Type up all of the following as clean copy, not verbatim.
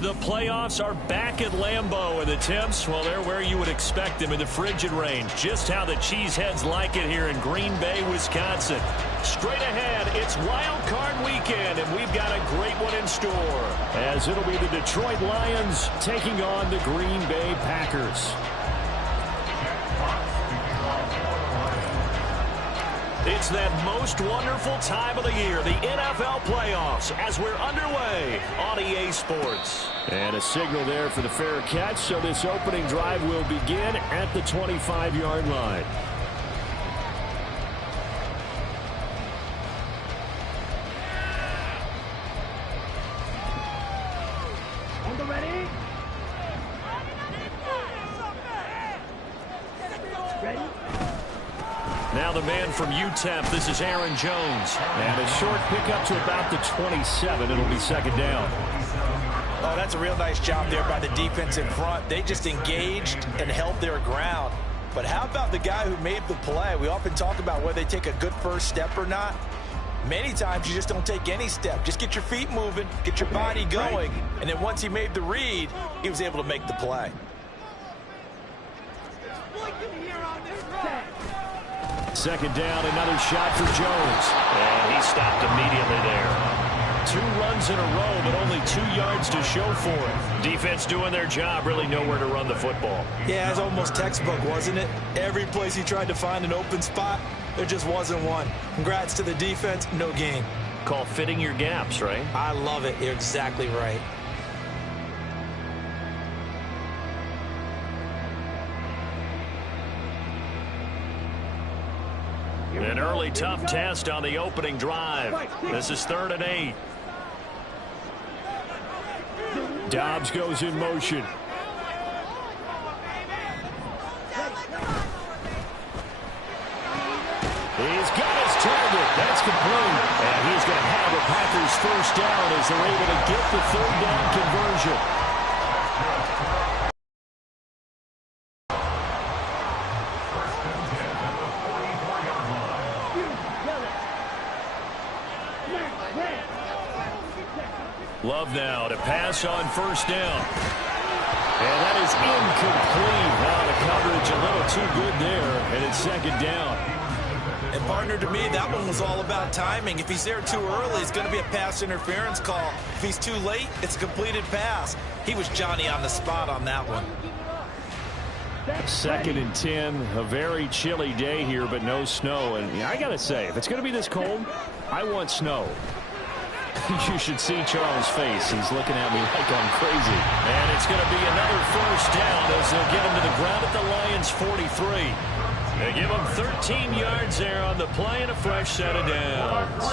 The playoffs are back at Lambeau, and the temps, well, they're where you would expect them in the frigid range. Just how the Cheeseheads like it here in Green Bay, Wisconsin. Straight ahead, it's Wild Card Weekend, and we've got a great one in store, as it'll be the Detroit Lions taking on the Green Bay Packers. It's that most wonderful time of the year, the NFL playoffs, as we're underway on EA Sports. And a signal there for the fair catch, so this opening drive will begin at the 25-yard line. Now the man from UTEP, this is Aaron Jones. And a short pickup to about the 27. It'll be second down. Oh, that's a real nice job there by the defense in front. They just engaged and held their ground. But how about the guy who made the play? We often talk about whether they take a good first step or not. Many times you just don't take any step. Just get your feet moving, get your body going. And then once he made the read, he was able to make the play. Second down, another shot for Jones. And he stopped immediately there. 2 runs in a row, but only 2 yards to show for it. Defense doing their job, really nowhere to run the football. Yeah, it's almost textbook, wasn't it? Every place he tried to find an open spot, there just wasn't one. Congrats to the defense, no gain. Call fitting your gaps, right? I love it. You're exactly right. An early tough test on the opening drive. This is 3rd and 8. Dobbs goes in motion. He's got his target. That's complete. And he's going to have the Packers first down as they're able to get the 3rd down conversion. Love now to pass on first down. And that is incomplete. Now the coverage a little too good there, and it's second down. And partner, to me, that one was all about timing. If he's there too early, it's going to be a pass interference call. If he's too late, it's a completed pass. He was Johnny on the spot on that one. 2nd and 10, a very chilly day here, but no snow. And I got to say, if it's going to be this cold, I want snow. You should see Charles' face. He's looking at me like I'm crazy. And it's going to be another first down as they'll get him to the ground at the Lions' 43. They give him 13 yards there on the play and a fresh set of downs.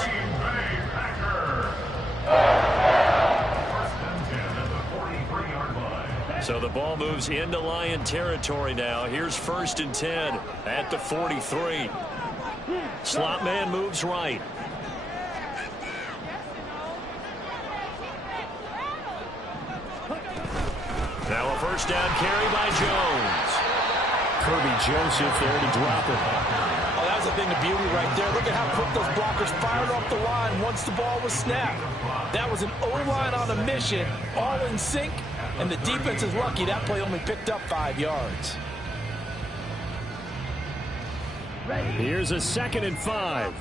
So the ball moves into Lion territory now. Here's 1st and 10 at the 43. Slot man moves right. Now a first down carry by Jones. Kirby Joseph there to drop it. Oh, that was a thing of beauty right there. Look at how quick those blockers fired off the line once the ball was snapped. That was an O-line on a mission, all in sync, and the defense is lucky that play only picked up 5 yards. Here's a 2nd and 5.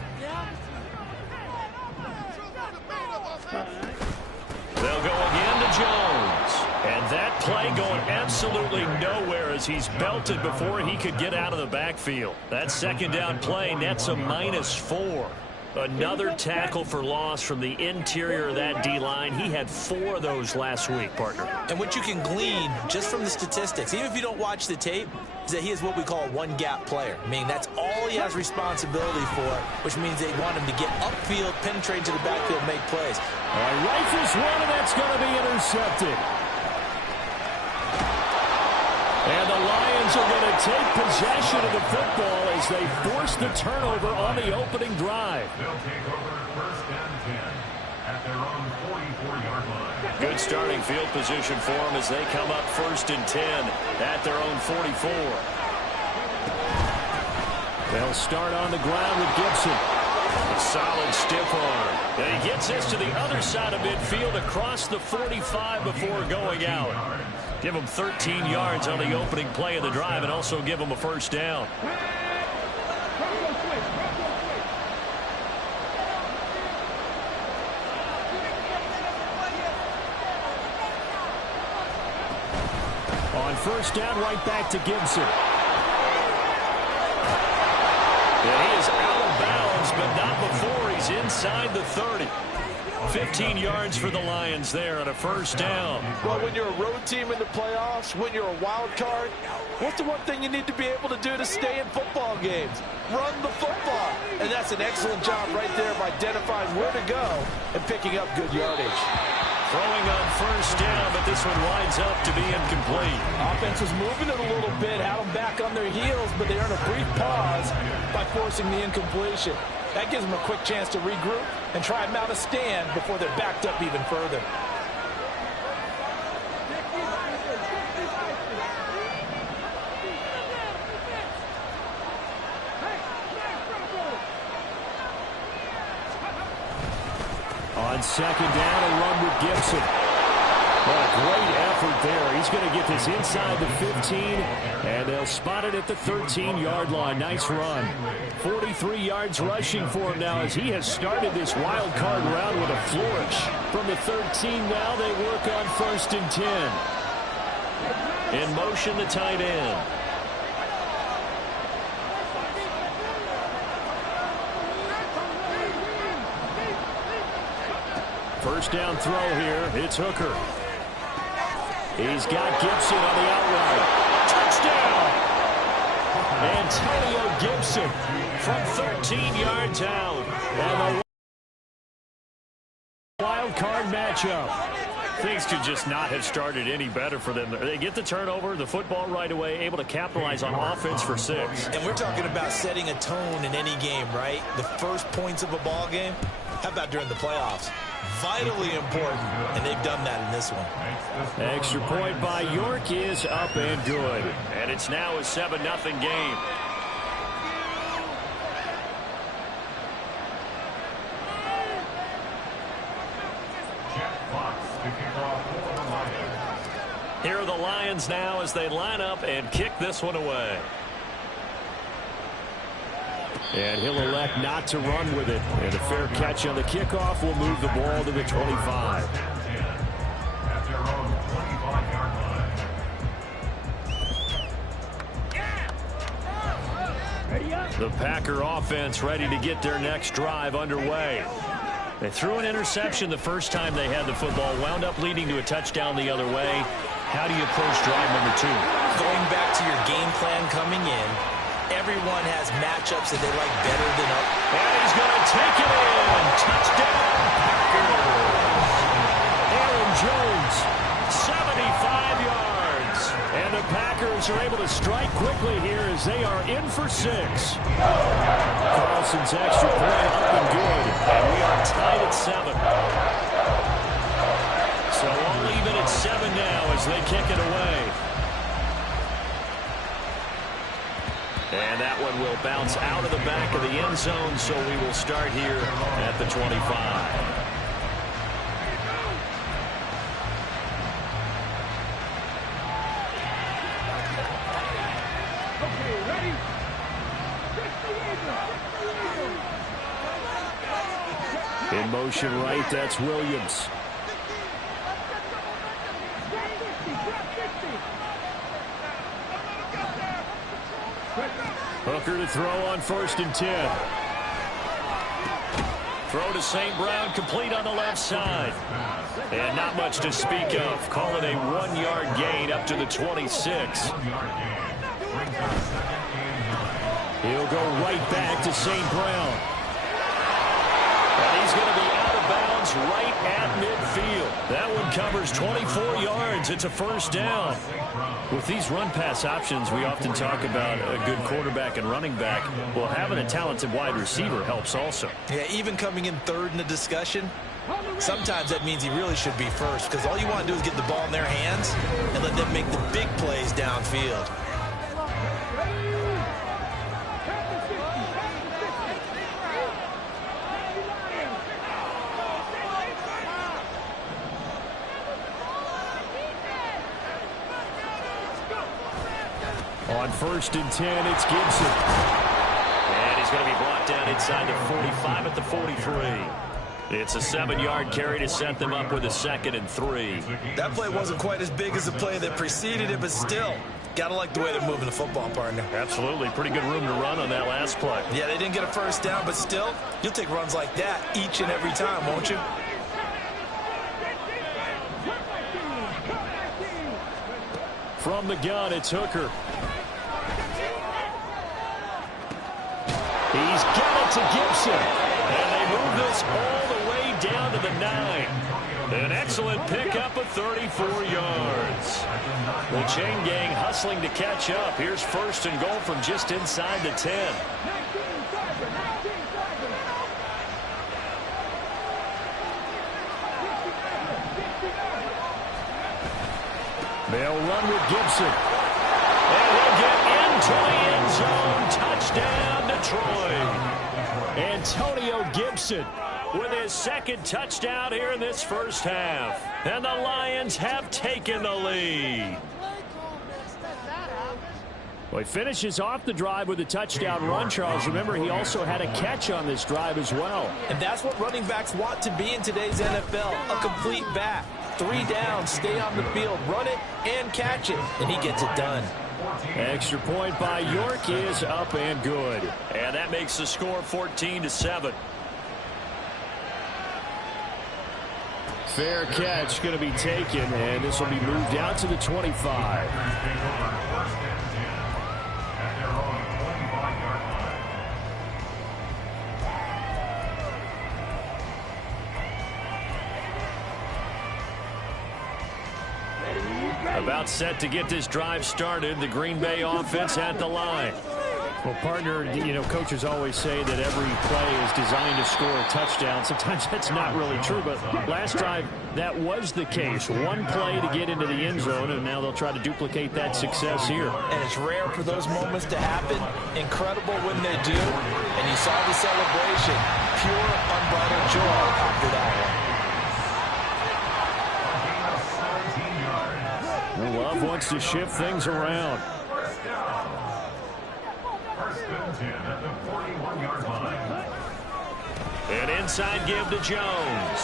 They'll go again to Jones. And that play going absolutely nowhere as he's belted before he could get out of the backfield. That second down play nets a -4. Another tackle for loss from the interior of that D-line. He had 4 of those last week, partner. And what you can glean just from the statistics, even if you don't watch the tape, is that he is what we call a one-gap player. I mean, that's all he has responsibility for, which means they want him to get upfield, penetrate to the backfield, make plays. Rifles one, and that's going to be intercepted. And the Lions are going to take possession of the football as they force the turnover on the opening drive. They'll take over 1st and 10 at their own 44-yard line. Good starting field position for them as they come up 1st and 10 at their own 44. They'll start on the ground with Gibson. A solid stiff arm. And he gets this to the other side of midfield across the 45 before going out. Give him 13 yards on the opening play of the drive and also give him a first down. On first down, right back to Gibson. And he is out of bounds, but not before he's inside the 30. 15 yards for the Lions there on a first down. Well, when you're a road team in the playoffs, when you're a wild card, what's the one thing you need to be able to do to stay in football games? Run the football. And that's an excellent job right there of identifying where to go and picking up good yardage. Throwing on first down, but this one winds up to be incomplete. Offense was moving it a little bit, had them back on their heels, but they earned a brief pause by forcing the incompletion. That gives them a quick chance to regroup and try and mount a stand before they're backed up even further. On second down, a run with Gibson. What a great effort there. He's going to get this inside the 15, and they'll spot it at the 13-yard line. Nice run. 43 yards rushing for him now as he has started this wild card round with a flourish. From the 13 now, they work on first and 10. In motion, the tight end. First down throw here. It's Hooker. He's got Gibson on the outright. Touchdown! Antonio Gibson from 13 yards out. And the wild card matchup. Things could just not have started any better for them. They get the turnover, the football right away, able to capitalize on offense for 6. And we're talking about setting a tone in any game, right? The first points of a ball game. How about during the playoffs? Vitally important, and they've done that in this one. Extra point by York is up and good. And it's now a 7-0 game. Here are the Lions now as they line up and kick this one away. And he'll elect not to run with it. And a fair catch on the kickoff will move the ball to the 25. At their own 25-yard line. The Packer offense ready to get their next drive underway. They threw an interception the first time they had the football, wound up leading to a touchdown the other way. How do you approach drive number 2? Going back to your game plan coming in, everyone has matchups that they like better than others. And he's going to take it in. Touchdown, Packers. Aaron Jones, 75 yards. And the Packers are able to strike quickly here as they are in for 6. Carlson's extra point up and good. And we are tied at 7. So all even at 7 now as they kick it away. And that one will bounce out of the back of the end zone, so we will start here at the 25. In motion right, that's Williams. Hooker to throw on first and 10. Throw to St. Brown, complete on the left side. And not much to speak of. Call it a 1-yard gain up to the 26. He'll go right back to St. Brown. And he's going to be out of bounds right at midfield. That one covers 24 yards. It's a first down. With these run-pass options, we often talk about a good quarterback and running back. Well, having a talented wide receiver helps also. Yeah, even coming in third in the discussion, sometimes that means he really should be first because all you want to do is get the ball in their hands and let them make the big plays downfield. On 1st and 10, it's Gibson. And he's going to be brought down inside the 45 at the 43. It's a 7-yard carry to set them up with a 2nd and 3. That play wasn't quite as big as the play that preceded it, but still, got to like the way they're moving the football, partner. Absolutely. Pretty good room to run on that last play. Yeah, they didn't get a first down, but still, you'll take runs like that each and every time, won't you? From the gun, it's Hooker. He's got it to Gibson. And they move this all the way down to the 9. An excellent pickup of 34 yards. The chain gang hustling to catch up. Here's 1st and goal from just inside the 10. They'll run with Gibson. And he'll get into the end zone. Touchdown, Detroit. Antonio Gibson with his 2nd touchdown here in this first half. And the Lions have taken the lead. Well, he finishes off the drive with a touchdown run, Charles. Remember, he also had a catch on this drive as well. And that's what running backs want to be in today's NFL, a complete back. 3 downs, stay on the field, run it, and catch it. And he gets it done. Extra point by York is up and good. And that makes the score 14-7. Fair catch going to be taken, and this will be moved out to the 25. About set to get this drive started. The Green Bay offense at the line. Well, partner, coaches always say that every play is designed to score a touchdown. Sometimes that's not really true, but last drive, that was the case. One play to get into the end zone, and now they'll try to duplicate that success here. And it's rare for those moments to happen. Incredible when they do. And you saw the celebration. Pure, unbridled joy after that one. Love wants to shift things around. 1st and 10 at the 41-yard line. An inside give to Jones.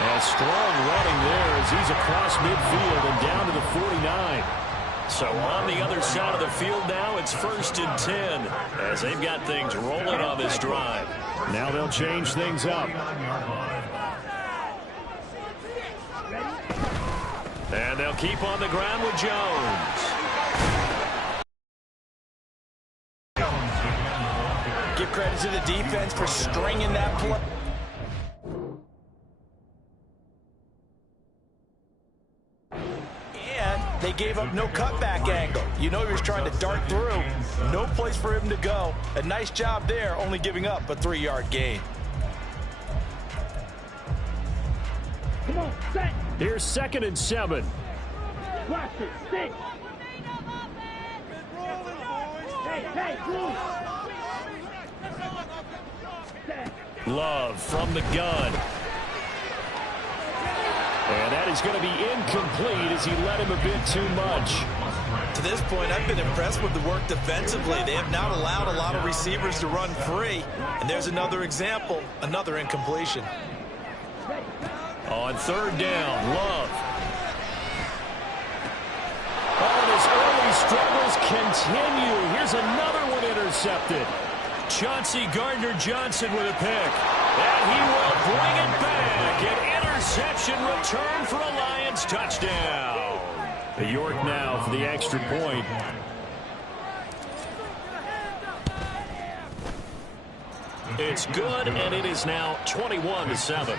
And strong running there as he's across midfield and down to the 49. So on the other side of the field now, it's 1st and 10 as they've got things rolling on this drive. Now they'll change things up. And they'll keep on the ground with Jones. Give credit to the defense for stringing that play. And they gave up no cutback angle. You know he was trying to dart through. No place for him to go. A nice job there, only giving up a 3-yard gain. Come on, set. Here's 2nd and 7. Watch it, stick. Hey, move. Love from the gun. And that is going to be incomplete as he let him a bit too much. To this point, I've been impressed with the work defensively. They have not allowed a lot of receivers to run free. And there's another example, another incompletion. On 3rd down, Love. Oh, his early struggles continue. Here's another one intercepted. Chauncey Gardner-Johnson with a pick. And he will bring it back. An interception return for a Lions touchdown. York now for the extra point. It's good, and it is now 21-7.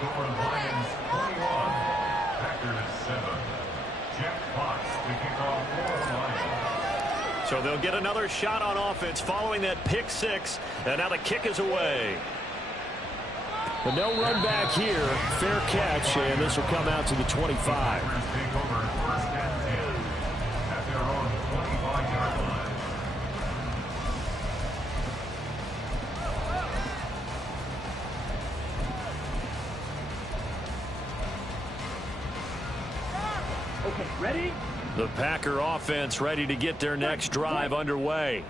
So they'll get another shot on offense following that pick 6, and now the kick is away. But no run back here. Fair catch, and this will come out to the 25. Okay, ready? The Packer offense ready to get their next drive underway.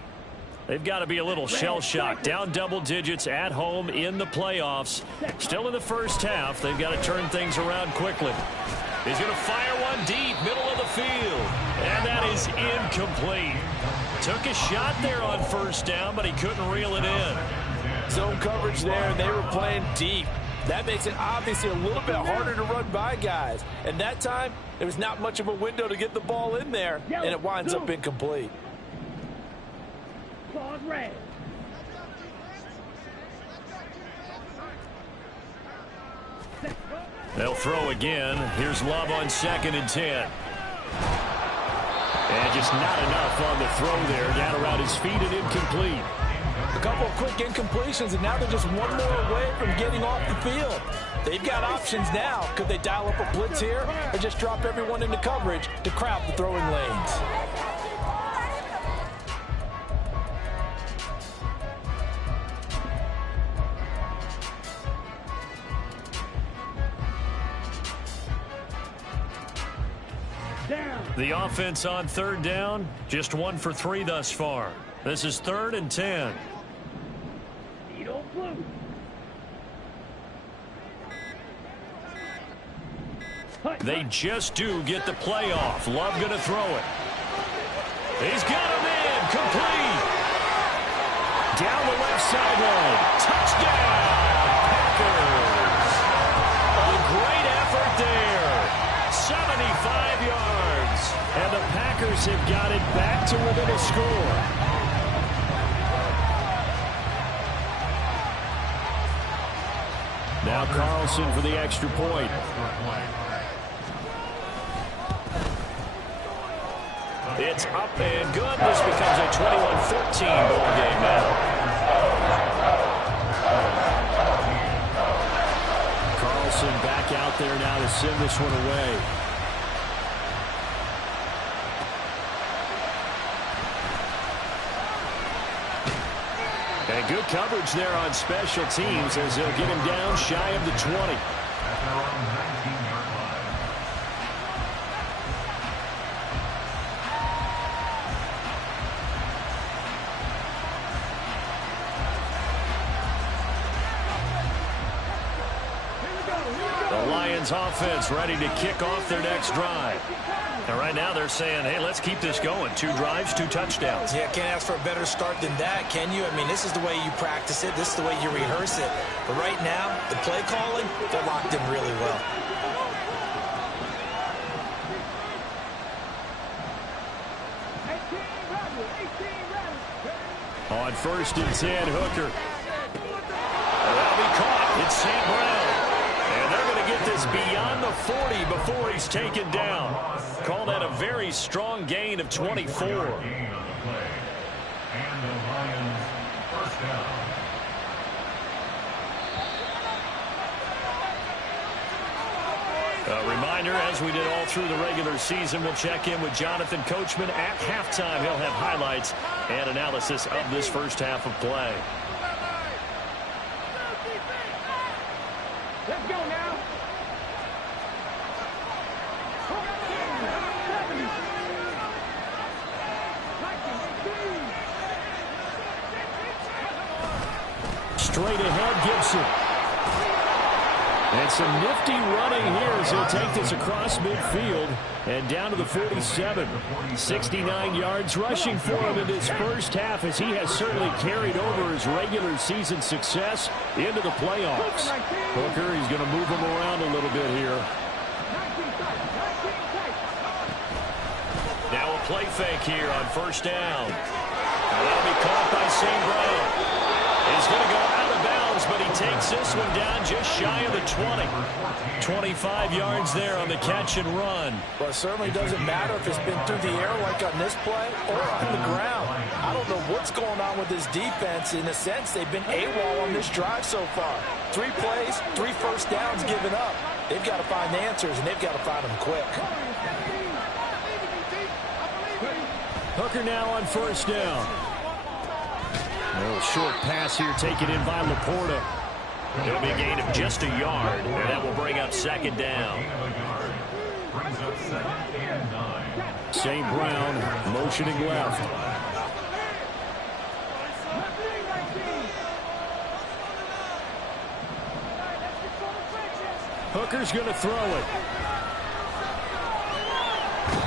They've got to be a little shell-shocked. Down double digits at home in the playoffs. Still in the first half. They've got to turn things around quickly. He's going to fire one deep, middle of the field. And that is incomplete. Took a shot there on first down, but he couldn't reel it in. Zone coverage there, and they were playing deep. That makes it obviously a little bit harder to run by guys. And that time, there was not much of a window to get the ball in there, and it winds up incomplete. Red. They'll throw again. Here's Love on 2nd and 10. And just not enough on the throw there. Down around his feet and incomplete. A couple of quick incompletions, and now they're just one more away from getting off the field. They've got options now. Could they dial up a blitz here or just drop everyone into coverage to crowd the throwing lanes? The offense on 3rd down, just 1 for 3 thus far. This is 3rd and 10. They just do get the play off. Love going to throw it. He's got him in. Complete. Down the left sideline. Touchdown, Packers. A great effort there. 75 yards. And the Packers have got it back to within a score. Now Carlson for the extra point. It's up and good. This becomes a 21-14 ball game now. Carlson back out there now to send this one away. And good coverage there on special teams as they'll get him down shy of the 20. At their own 19-yard line. The Lions offense ready to kick off their next drive. And right now they're saying, hey, let's keep this going. 2 drives, 2 touchdowns. Yeah, can't ask for a better start than that, can you? I mean, this is the way you practice it. This is the way you rehearse it. But right now, the play calling, they're locked in really well. On 1st and 10, Hooker. That'll be caught. It's St. Brown. And they're going to get this beyond the 40 before he's taken down. Call that a very strong gain of 24. Gain on the play. And the Lions first down. A reminder, as we did all through the regular season, we'll check in with Jonathan Coachman at halftime. He'll have highlights and analysis of this first half of play. Let's go now. Straight ahead, Gibson. And some nifty running here as he'll take this across midfield and down to the 47. 69 yards rushing for him in this first half as he has certainly carried over his regular season success into the playoffs. Hooker, he's going to move him around a little bit here. Now a play fake here on first down. And that'll be caught by St. Brown. He's going to go out of bounds, but he takes this one down just shy of the 20. 25 yards there on the catch and run. Well, it certainly doesn't matter if it's been through the air like on this play or on the ground. I don't know what's going on with this defense. In a sense, they've been AWOL on this drive so far. 3 plays, 3 first downs given up. They've got to find answers, and they've got to find them quick. Hooker now on first down. A little short pass here taken in by Laporta. It'll be a gain of just a yard, and that will bring up second down. brings up 2nd and 9. St. Brown motioning left. Hooker's going to throw it.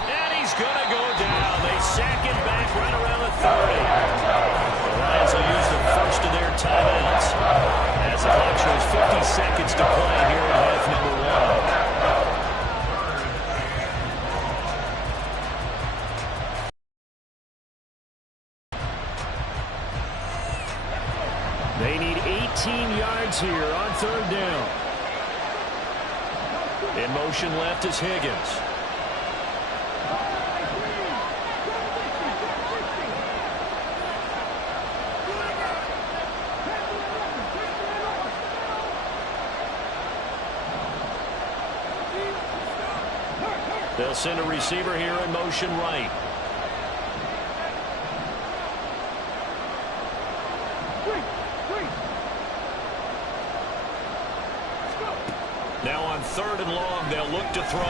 And he's going to go down. They sack him back right around the 30. The Lions will use the first of their timeouts as the clock shows 50 seconds to play here in half number 1. They need 18 yards here on 3rd down. In motion left is Higgins. They'll send a receiver here in motion right. Now on 3rd and long, they'll look to throw.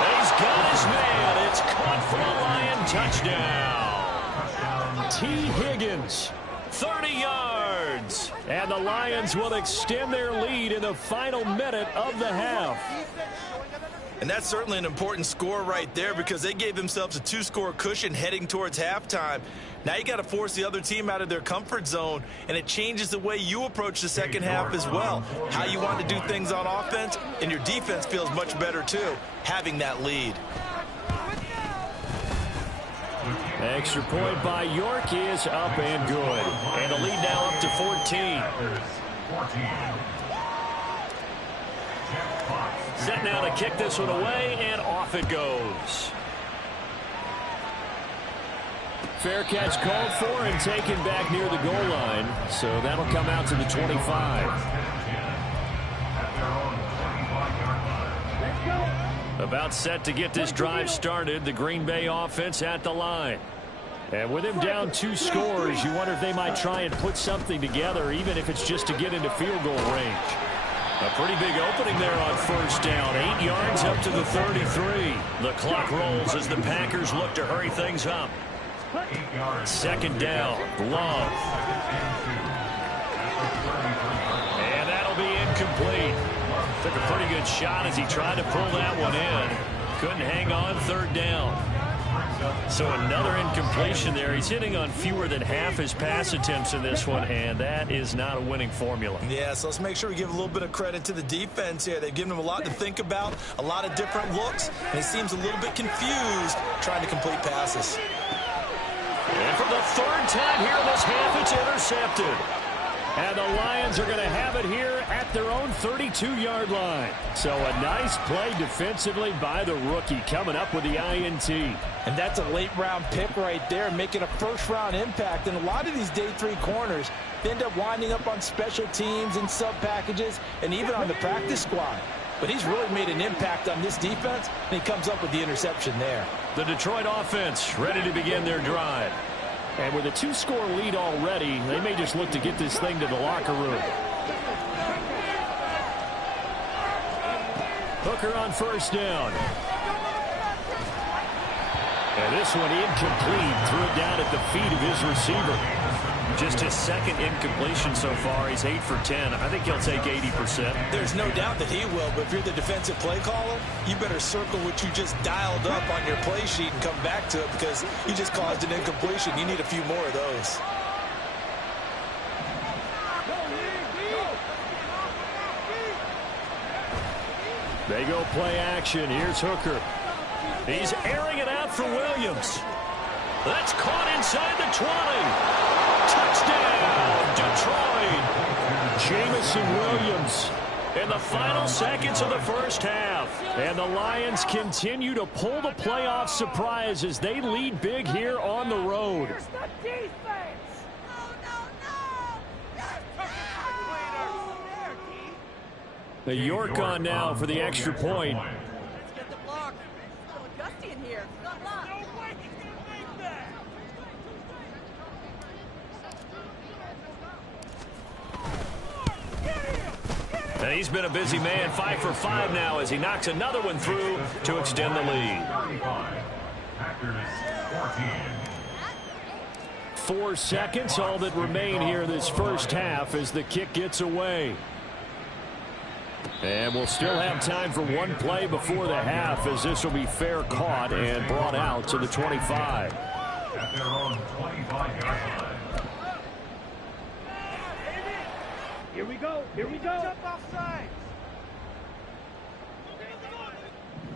He's got his man. It's caught for a Lion touchdown. T. Higgins. 30 yards. And the Lions will extend their lead in the final minute of the half. And that's certainly an important score right there because they gave themselves a 2-score cushion heading towards halftime. Now you got to force the other team out of their comfort zone, and it changes the way you approach the second half as well. How you want to do things on offense, and your defense feels much better too, having that lead. Extra point by York is up and good. And the lead now up to 14. Set now to kick this one away, and off it goes. Fair catch called for and taken back near the goal line. So that'll come out to the 25. About set to get this drive started, the Green Bay offense at the line. And with him down 2 scores, you wonder if they might try and put something together, even if it's just to get into field goal range. A pretty big opening there on 1st down. 8 yards up to the 33. The clock rolls as the Packers look to hurry things up. 2nd down. Love. And that'll be incomplete. Took a pretty good shot as he tried to pull that one in. Couldn't hang on 3rd down. So another incompletion there. He's hitting on fewer than half his pass attempts in this one, and that is not a winning formula. Yeah, so let's make sure we give a little bit of credit to the defense here. They've given him a lot to think about, a lot of different looks, and he seems a little bit confused trying to complete passes. And for the 3rd time here in this half, it's intercepted. And the Lions are going to have it here at their own 32-yard line. So a nice play defensively by the rookie coming up with the INT. And that's a late-round pick right there, making a first-round impact. And a lot of these day 3 corners end up winding up on special teams and sub-packages and even on the practice squad. But he's really made an impact on this defense, and he comes up with the interception there. The Detroit offense ready to begin their drive. And with a 2-score lead already, they may just look to get this thing to the locker room. Hooker on 1st down. And this one incomplete. Threw it down at the feet of his receiver. Just his 2nd incompletion so far. He's 8 for 10. I think he'll take 80%. There's no doubt that he will, but if you're the defensive play caller, you better circle what you just dialed up on your play sheet and come back to it because you just caused an incompletion. You need a few more of those. They go play action. Here's Hooker. He's airing it out for Williams. That's caught inside the 20. Touchdown, Detroit. Jamison Williams in the final seconds of the 1st half. And the Lions continue to pull the playoff surprise as they lead big here on the road. The York on now for the extra point. Let's get the block. It's a little gusty in here. And he's been a busy man, 5 for 5 now as he knocks another one through to extend the lead. 4 seconds, all that remain here this first half as the kick gets away. And we'll still have time for one play before the half as this will be fair caught and brought out to the 25. At their own 25-yard line. Here we go. Here we go. Jump offside.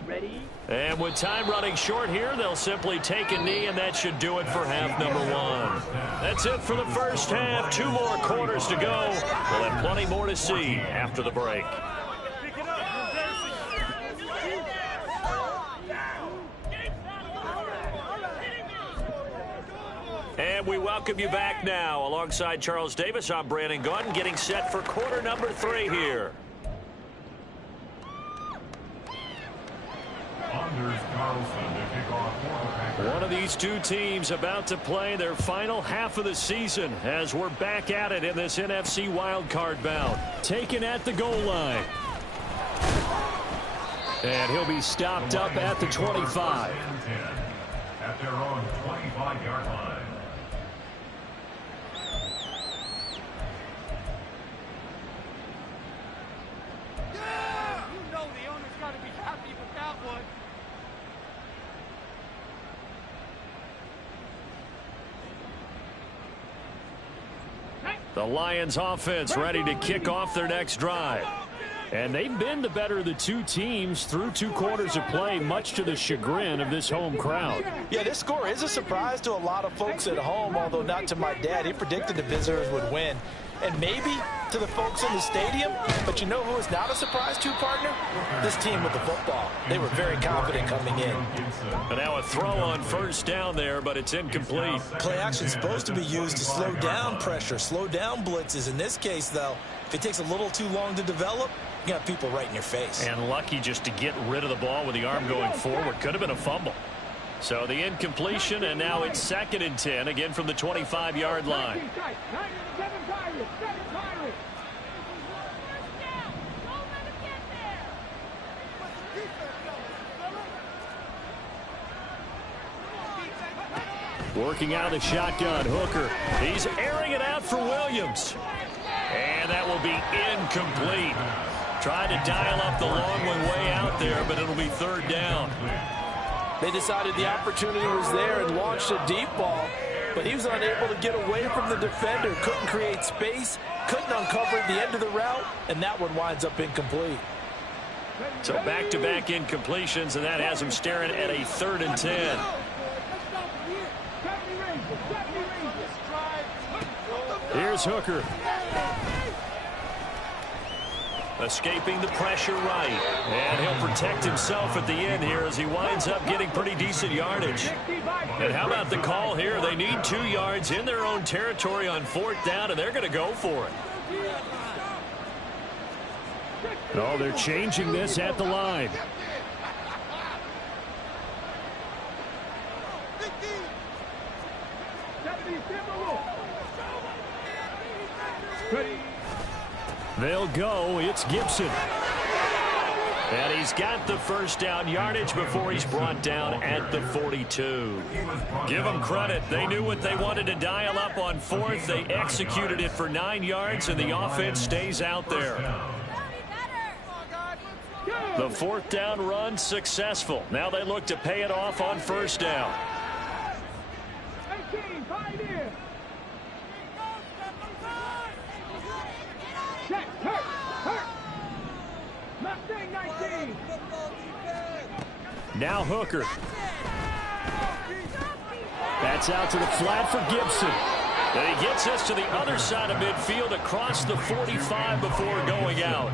Ready? And with time running short here, they'll simply take a knee, and that should do it for half number 1. That's it for the first half. 2 more quarters to go. We'll have plenty more to see after the break. And we welcome you back now. Alongside Charles Davis, I'm Brandon Gaudin, getting set for quarter number 3 here. One of these two teams about to play their final half of the season as we're back at it in this NFC wildcard bout. Taken at the goal line. And he'll be stopped up at the 25. At their own 25-yard line. The Lions offense ready to kick off their next drive. And they've been the better of the two teams through 2 quarters of play, much to the chagrin of this home crowd. Yeah, this score is a surprise to a lot of folks at home, although not to my dad. He predicted the visitors would win. And maybe to the folks in the stadium, but you know who is not a surprise to, partner? This team with the football. They were very confident coming in. And now a throw on first down there, but it's incomplete. Play action is supposed to be used to slow down pressure, slow down blitzes. In this case, though, if it takes a little too long to develop, you got people right in your face. And lucky just to get rid of the ball with the arm going forward. Could have been a fumble. So the incompletion, and now it's 2nd and 10, again from the 25-yard line. Working out of the shotgun, Hooker. He's airing it out for Williams. And that will be incomplete. Trying to dial up the long one way out there, but it'll be 3rd down. They decided the opportunity was there and launched a deep ball, but he was unable to get away from the defender, couldn't create space, couldn't uncover the end of the route, and that one winds up incomplete. So back-to-back incompletions, and that has him staring at a 3rd and 10. Here's Hooker. Escaping the pressure right. And he'll protect himself at the end here as he winds up getting pretty decent yardage. And how about the call here? They need 2 yards in their own territory on 4th down, and they're going to go for it. Oh, they're changing this at the line. They'll go. It's Gibson. And he's got the first down yardage before he's brought down at the 42. Give them credit. They knew what they wanted to dial up on 4th. They executed it for 9 yards, and the offense stays out there. The 4th down run successful. Now they look to pay it off on 1st down. Now Hooker. That's out to the flat for Gibson. And he gets us to the other side of midfield across the 45 before going out.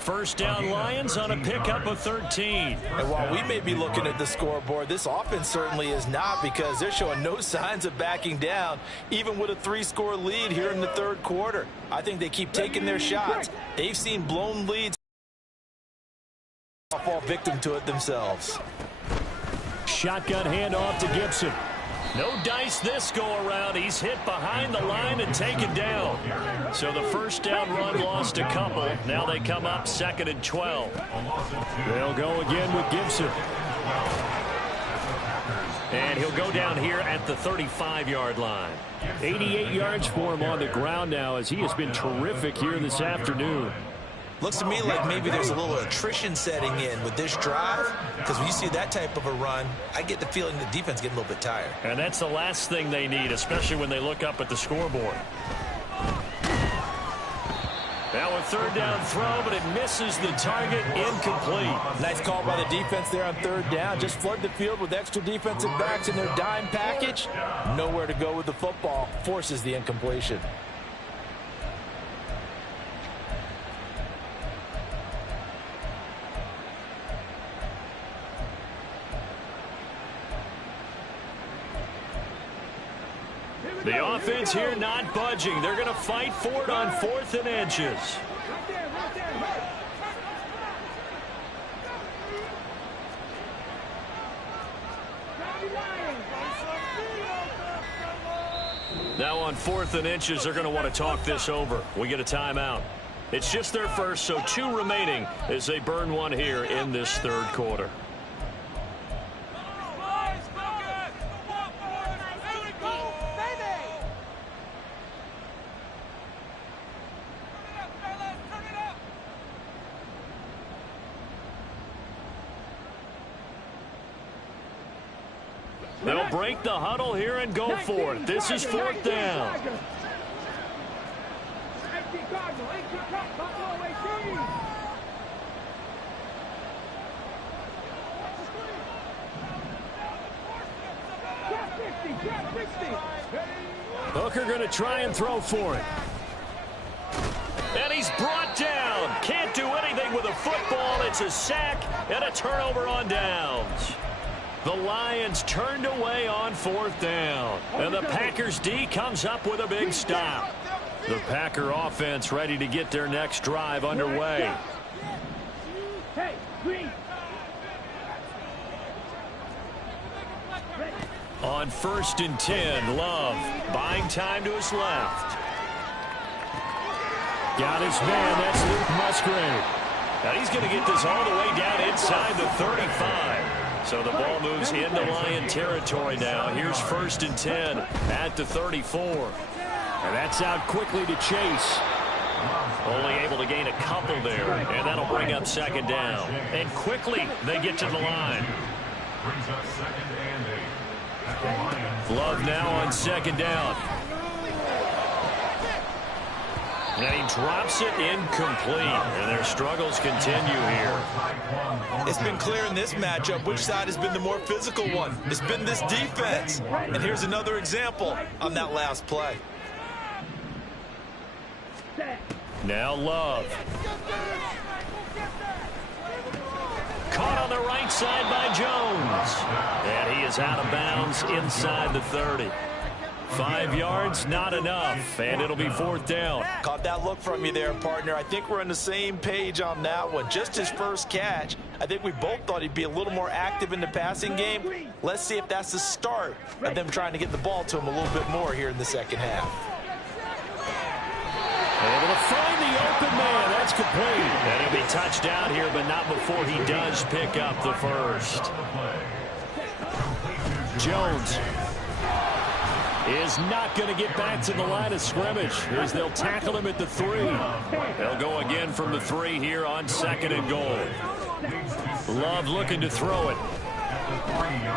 1st down Lions on a pickup of 13. And while we may be looking at the scoreboard, this offense certainly is not, because they're showing no signs of backing down, even with a 3-score lead here in the 3rd quarter. I think they keep taking their shots. They've seen blown leads. Fall victim to it themselves. Shotgun handoff to Gibson. No dice this go-around. He's hit behind the line and taken down. So the first down run lost a couple. Now they come up 2nd and 12. They'll go again with Gibson. And he'll go down here at the 35-yard line. 88 yards for him on the ground now as he has been terrific here this afternoon. Looks to me like maybe there's a little attrition setting in with this drive, because when you see that type of a run, I get the feeling the defense getting a little bit tired. And that's the last thing they need, especially when they look up at the scoreboard. Now a 3rd down throw, but it misses the target, incomplete. Nice call by the defense there on 3rd down. Just flood the field with extra defensive backs in their dime package. Nowhere to go with the football. Forces the incompletion. The offense here not budging. They're going to fight for it on 4th and inches. Now on 4th and inches, they're going to want to talk this over. We get a timeout. It's just their first, so 2 remaining as they burn one here in this 3rd quarter. They'll break the huddle here and go for it. This is 4th down. Hooker going to try and throw for it. And he's brought down. Can't do anything with a football. It's a sack and a turnover on downs. The Lions turned away on 4th down. And the Packers D comes up with a big stop. The Packer offense ready to get their next drive underway. On 1st and 10, Love buying time to his left. Got his man. That's Luke Musgrave. Now he's going to get this all the way down inside the 35. So the ball moves into Lion territory now. Here's 1st and 10 at the 34. And that's out quickly to Chase. Only able to gain a couple there. And that'll bring up 2nd down. And quickly they get to the line. Brings up 2nd and 8 at the Lions. Love now on 2nd down. And he drops it incomplete. And their struggles continue here. It's been clear in this matchup which side has been the more physical one. It's been this defense. And here's another example on that last play. Now Love. Caught on the right side by Jones. And he is out of bounds inside the 30. 5 yards, not enough, and it'll be 4th down. Caught that look from you there, partner. I think we're on the same page on that one. Just his first catch. I think we both thought he'd be a little more active in the passing game. Let's see if that's the start of them trying to get the ball to him a little bit more here in the 2nd half. Able to find the open man. That's complete. And he'll be touched out here, but not before he does pick up the first. Jones is not going to get back to the line of scrimmage as they'll tackle him at the 3. They'll go again from the 3 here on 2nd and goal. Love looking to throw it.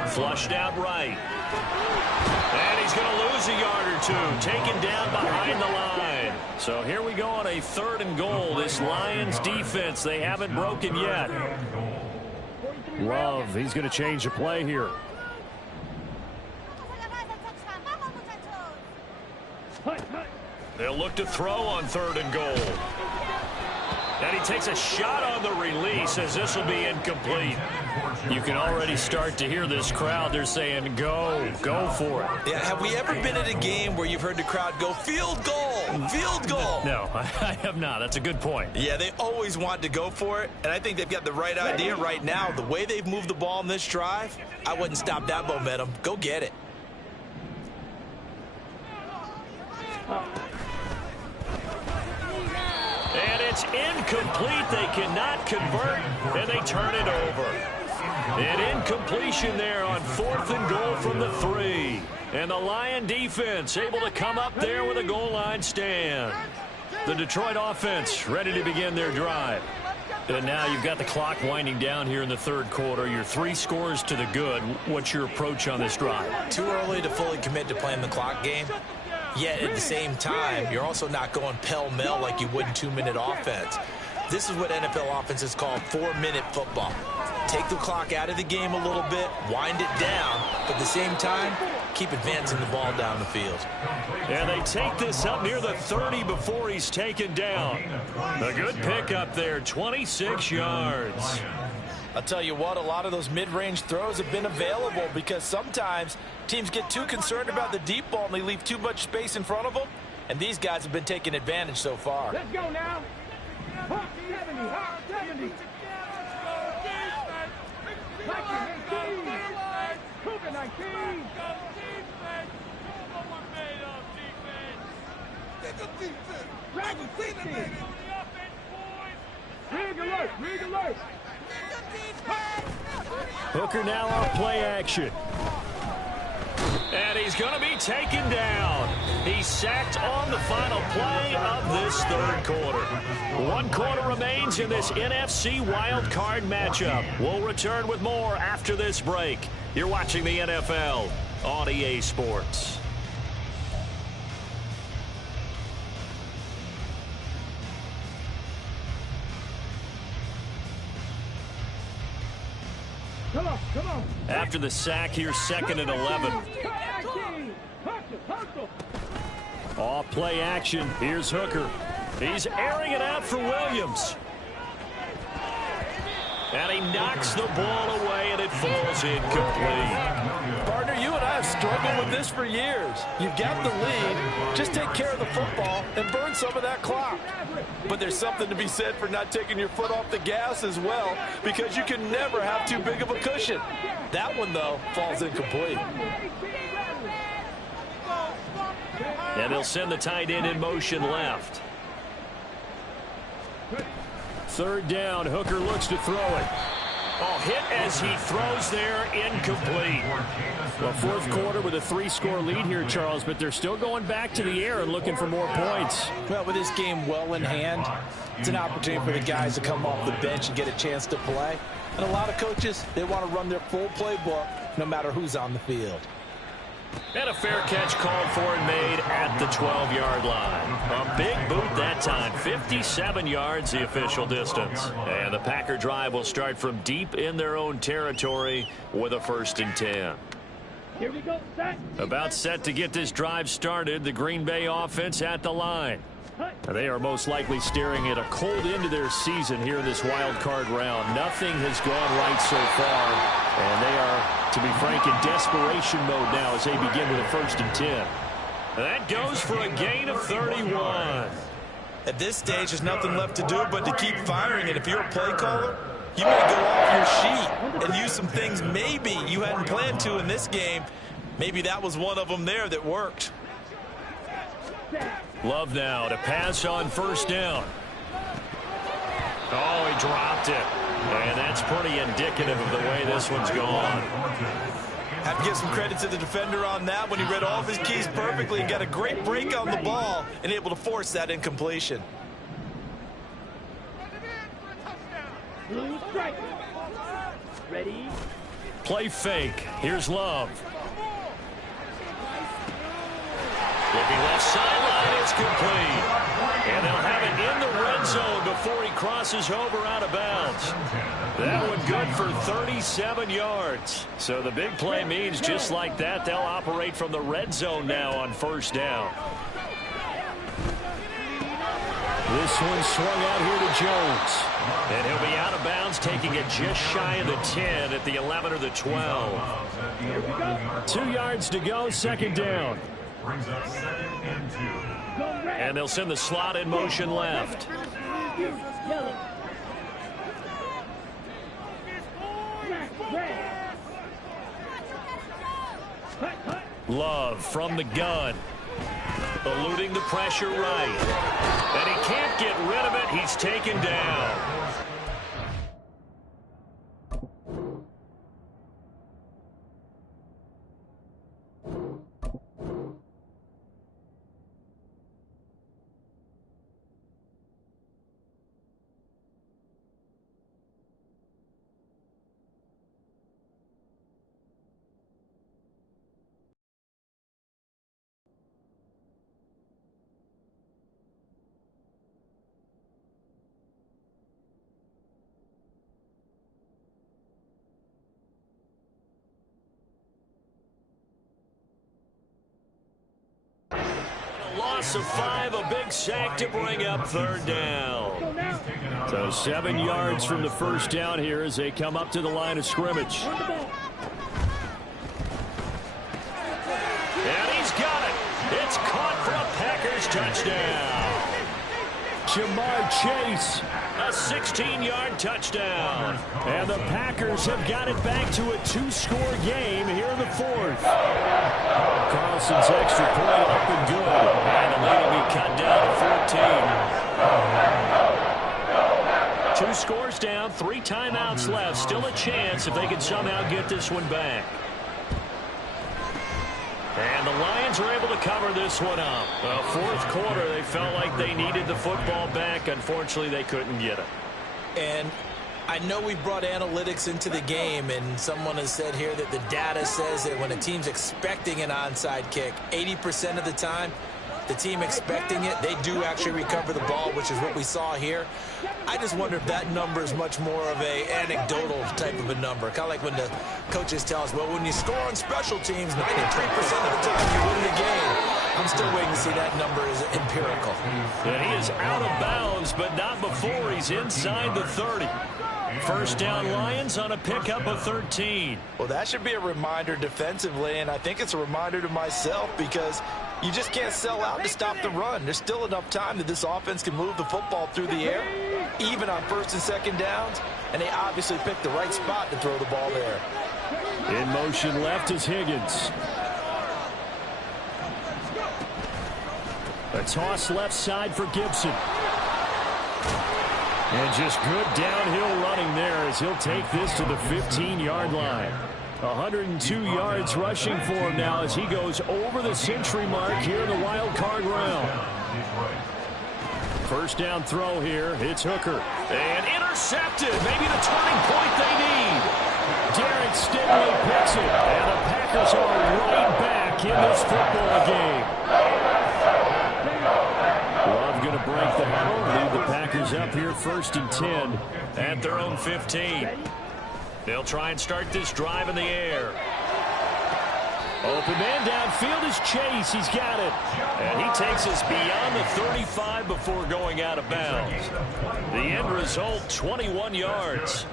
Flushed out right. And he's going to lose a yard or 2. Taken down behind the line. So here we go on a 3rd and goal. This Lions defense, they haven't broken yet. Love, he's going to change the play here. They'll look to throw on 3rd and goal. And he takes a shot on the release as this will be incomplete. You can already start to hear this crowd. They're saying, go for it. Yeah, have we ever been at a game where you've heard the crowd go, field goal, field goal? No, I have not. That's a good point. Yeah, they always want to go for it, and I think they've got the right idea right now. The way they've moved the ball in this drive, I wouldn't stop that momentum. Go get it. It's incomplete. They cannot convert, and they turn it over. An incompletion there on 4th and goal from the 3. And the Lion defense able to come up there with a goal line stand. The Detroit offense ready to begin their drive. And now you've got the clock winding down here in the 3rd quarter. You're 3 scores to the good. What's your approach on this drive? Too early to fully commit to playing the clock game. Yet at the same time, you're also not going pell-mell like you would in 2-minute offense. This is what NFL offenses call 4-minute football. Take the clock out of the game a little bit, wind it down, but at the same time, keep advancing the ball down the field. And they take this up near the 30 before he's taken down. A good pickup there, 26 yards. I'll tell you what, a lot of those mid-range throws have been available because sometimes teams get too concerned about the deep ball and they leave too much space in front of them, and these guys have been taking advantage so far. Let's go now. Hawk 70, Hawk 70. Cougar 19. Dragon 16. Rig alert, rig alert. Hooker now off play action. And he's going to be taken down. He's sacked on the final play of this 3rd quarter. 1 quarter remains in this NFC wild card matchup. We'll return with more after this break. You're watching the NFL on EA Sports. Come on, come on. After the sack, here's 2nd and 11. Off play action. Here's Hooker. He's airing it out for Williams. And he knocks the ball away, and it falls incomplete. Partner, you and I have struggled with this for years. You've got the lead. Just take care of the football and burn some of that clock. But there's something to be said for not taking your foot off the gas as well, because you can never have too big of a cushion. That one, though, falls incomplete. And they'll send the tight end in motion left. 3rd down. Hooker looks to throw it. Oh, hit as he throws there, incomplete. Well, 4th quarter with a 3-score lead here, Charles, but they're still going back to the air and looking for more points. Well, with this game well in hand, it's an opportunity for the guys to come off the bench and get a chance to play. And a lot of coaches, they want to run their full playbook no matter who's on the field. And a fair catch called for and made at the 12-yard line. A big boot that time. 57 yards the official distance. And the Packer drive will start from deep in their own territory with a 1st and 10. Here we go, set. About set to get this drive started. The Green Bay offense at the line. They are most likely staring at a cold end to their season here in this wild card round. Nothing has gone right so far, and they are, to be frank, in desperation mode now as they begin with a 1st and 10. That goes for a gain of 31. At this stage, there's nothing left to do but to keep firing, and if you're a play caller, you may go off your sheet and use some things maybe you hadn't planned to in this game. Maybe that was one of them there that worked. Love now to pass on 1st down. Oh, he dropped it. And that's pretty indicative of the way this one's gone. Have to give some credit to the defender on that when he read all of his keys perfectly and got a great break on the ball and able to force that incompletion. Blue strike. Ready. Play fake. Here's Love. Looking left sideline, it's complete. And they'll have it in the red zone before he crosses over out of bounds. That one good for 37 yards. So the big play means just like that, they'll operate from the red zone now on 1st down. This one swung out here to Jones. And he'll be out of bounds, taking it just shy of the 10 at the 11 or the 12. 2 yards to go, 2nd down. Brings up 2nd and 2. And they'll send the slot in motion left. Love from the gun. Eluding the pressure right. And he can't get rid of it. He's taken down. Loss of 5, a big sack to bring up third down. So 7 yards from the first down here as they come up to the line of scrimmage. And he's got it. It's caught for a Packers touchdown. Ja'Marr Chase. A 16-yard touchdown. And the Packers have got it back to a 2-score game here in the fourth. Carlson's extra point up and good. And the lead will be cut down to 14. 2 scores down, 3 timeouts left. Still a chance if they can somehow get this one back. And the Lions are able to cover this one up. Well, fourth quarter, they felt like they needed the football back. Unfortunately, they couldn't get it. And I know we brought analytics into the game, and someone has said here that the data says that when a team's expecting an onside kick, 80% of the time, the team expecting it, they do actually recover the ball, which is what we saw here. I just wonder if that number is much more of a anecdotal type of a number. Kind of like when the coaches tell us, well, when you score on special teams, 93% of the time you win the game. I'm still waiting to see that number is empirical. And he is out of bounds, but not before he's inside the 30. First down Lions on a pickup of 13. Well, that should be a reminder defensively, and I think it's a reminder to myself because you just can't sell out to stop the run. There's still enough time that this offense can move the football through the air, even on first and second downs, and they obviously picked the right spot to throw the ball there. In motion left is Higgins. A toss left side for Gibson. And just good downhill running there as he'll take this to the 15-yard line. 102 yards rushing for him now as he goes over the century mark here in the wild card round. First down throw here. It's Hooker. And intercepted. Maybe the turning point they need. Derek Stingley picks it. And the Packers are right back in this football game. Love going to break the huddle. Lead the Packers up here first and 10 at their own 15. They'll try and start this drive in the air. Open man downfield is Chase. He's got it. And he takes us beyond the 35 before going out of bounds. The end result, 21 yards.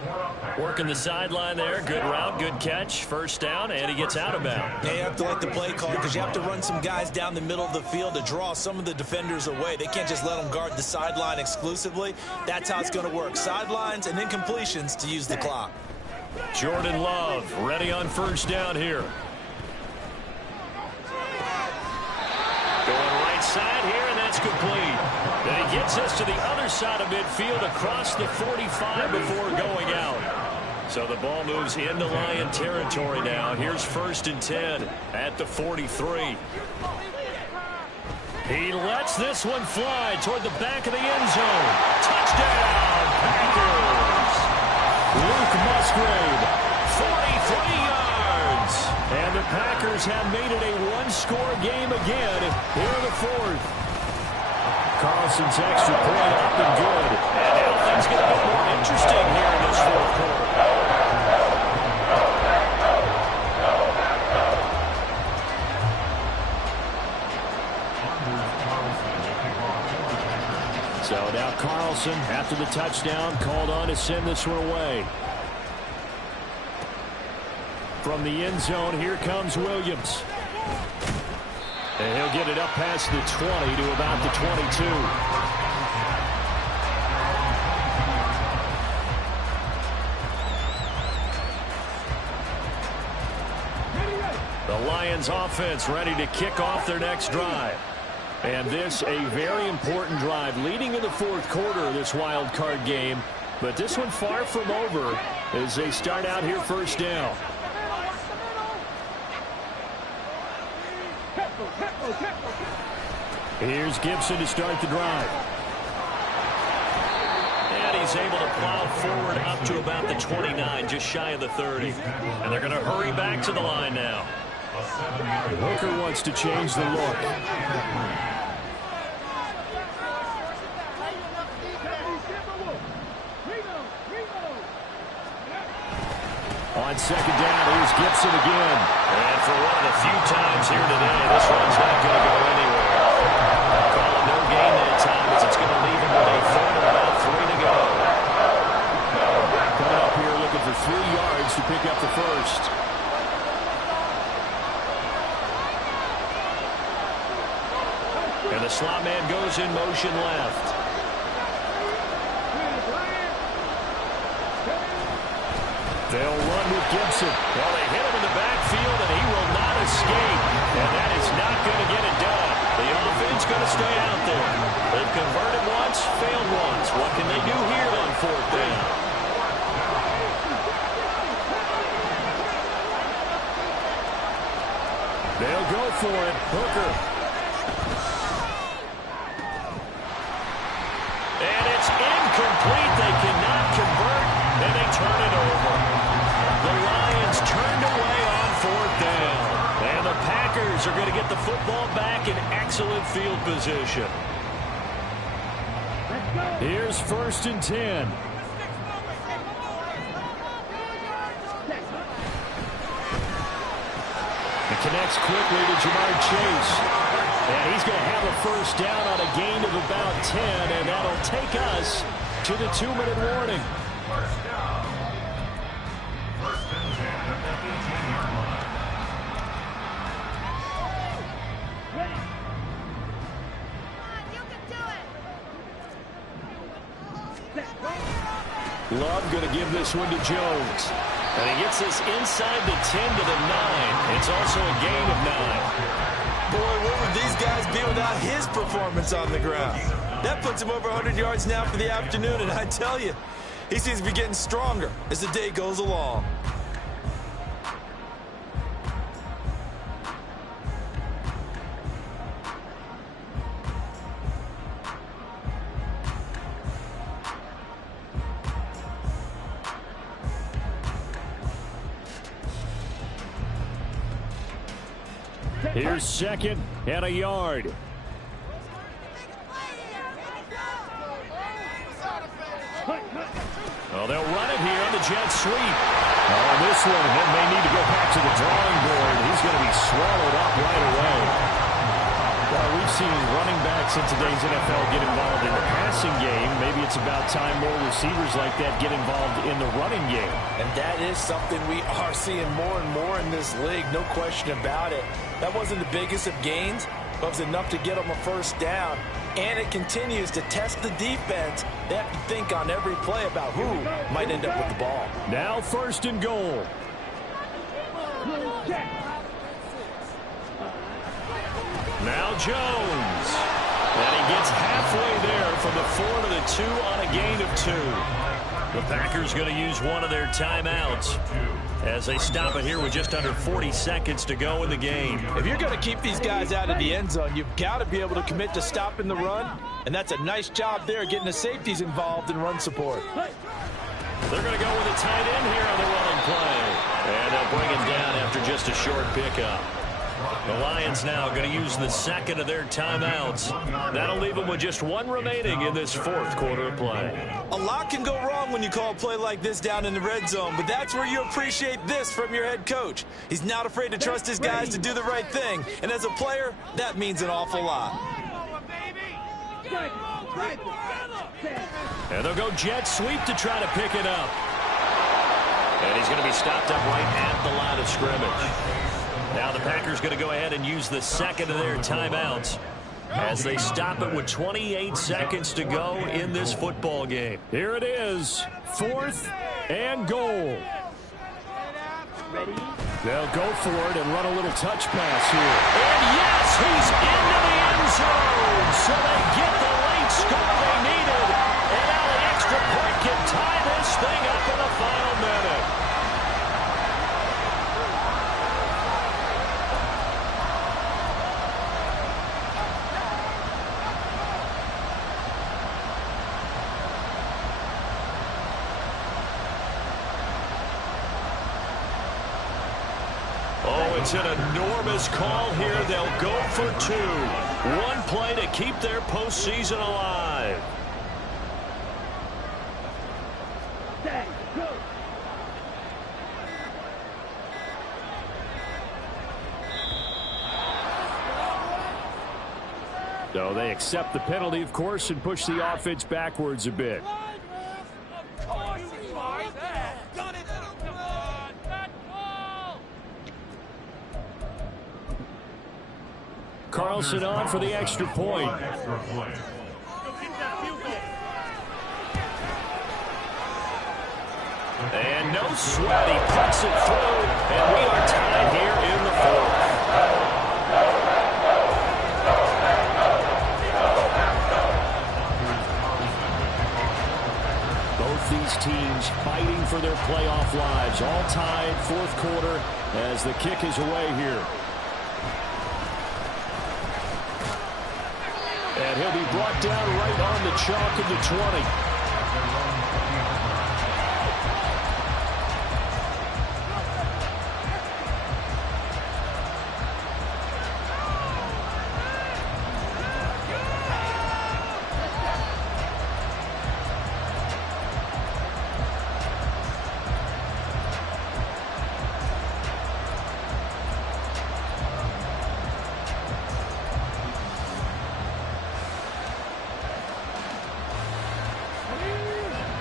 Working the sideline there. Good route, good catch. First down, and he gets out of bounds. They have to like the play call because you have to run some guys down the middle of the field to draw some of the defenders away. They can't just let them guard the sideline exclusively. That's how it's going to work. Sidelines and then completions to use the clock. Jordan Love ready on first down here. Going right side here, and that's complete. Then he gets us to the other side of midfield across the 45 before going out. So the ball moves into Lion territory now. Here's first and 10 at the 43. He lets this one fly toward the back of the end zone. Touchdown, Packers! Luke Musgrave, 43 yards. And the Packers have made it a one-score game again here in the fourth. Carlson's extra point up and good. And now things get a bit more interesting here in this fourth quarter. So now Carlson, after the touchdown, called on to send this one away. From the end zone, here comes Williams. And he'll get it up past the 20 to about the 22. The Lions offense ready to kick off their next drive. And this a very important drive leading in the fourth quarter of this wild card game. But this one far from over as they start out here first down. Here's Gibson to start the drive. And he's able to plow forward up to about the 29, just shy of the 30. And they're going to hurry back to the line now. Hooker wants to change the look. On second down, here's Gibson again. And for one of the few times here today, this one's not going to go anywhere. Calling no gain that time as it's going to leave him with a third and about 3 to go. Coming up here looking for 3 yards to pick up the first. And the slot man goes in motion left. They'll run with Gibson. Well, they hit him in the backfield, and he will not escape. And that is not going to get it done. The offense going to stay out there. They've converted once, failed once. What can they do here on fourth down? They'll go for it. Hooker. And it's incomplete. They cannot convert, and they turn it over. The Lions turned away on fourth down. And the Packers are going to get the football back in excellent field position. Here's 1st and 10. It connects quickly to Jamar Chase. And he's going to have a first down on a gain of about 10, and that'll take us to the 2-minute warning. First down. First and 10 at the 18-yard line. Love going to give this one to Jones. And he gets this inside the 10 to the 9. It's also a gain of 9. Boy, where would these guys be without his performance on the ground? That puts him over 100 yards now for the afternoon, and I tell you, he seems to be getting stronger as the day goes along. Here's 2nd and a yard. Well, they'll run it here on the jet sweep. On this one, he may need to go back to the drawing board. He's going to be swallowed up right away. Well, we've seen running backs in today's NFL get involved in the passing game. Maybe it's about time more receivers like that get involved in the running game. And that is something we are seeing more and more in this league, no question about it. That wasn't the biggest of gains, but it was enough to get them a first down. And it continues to test the defense. They have to think on every play about who might end up with the ball. Now 1st and goal. Now Jones. And he gets halfway there from the 4 to the 2 on a gain of 2. The Packers going to use one of their timeouts as they stop it here with just under 40 seconds to go in the game. If you're going to keep these guys out of the end zone, you've got to be able to commit to stopping the run. And that's a nice job there, getting the safeties involved in run support. They're going to go with a tight end here on the running play. And they'll bring him down after just a short pickup. The Lions now going to use the 2nd of their timeouts. That'll leave them with just 1 remaining in this 4th quarter of play. A lot can go wrong when you call a play like this down in the red zone, but that's where you appreciate this from your head coach. He's not afraid to trust his guys to do the right thing, and as a player, that means an awful lot. And they'll go jet sweep to try to pick it up. And he's going to be stopped up right at the line of scrimmage. Now the Packers going to go ahead and use the 2nd of their timeouts as they stop it with 28 seconds to go in this football game. Here it is, 4th and goal. They'll go for it and run a little touch pass here. And yes, he's into the end zone, so they get the late score they needed. And now the extra point can tie this thing up in the final minute. Oh, it's an enormous call here. They'll go for two. One play to keep their postseason alive. Go. So they accept the penalty, of course, and push the offense backwards a bit. Carlson on for the extra point. Extra point. And no sweat, he puts it through, and we are tied here in the fourth. Both these teams fighting for their playoff lives, all tied fourth quarter as the kick is away here. And he'll be brought down right on the chalk of the 20.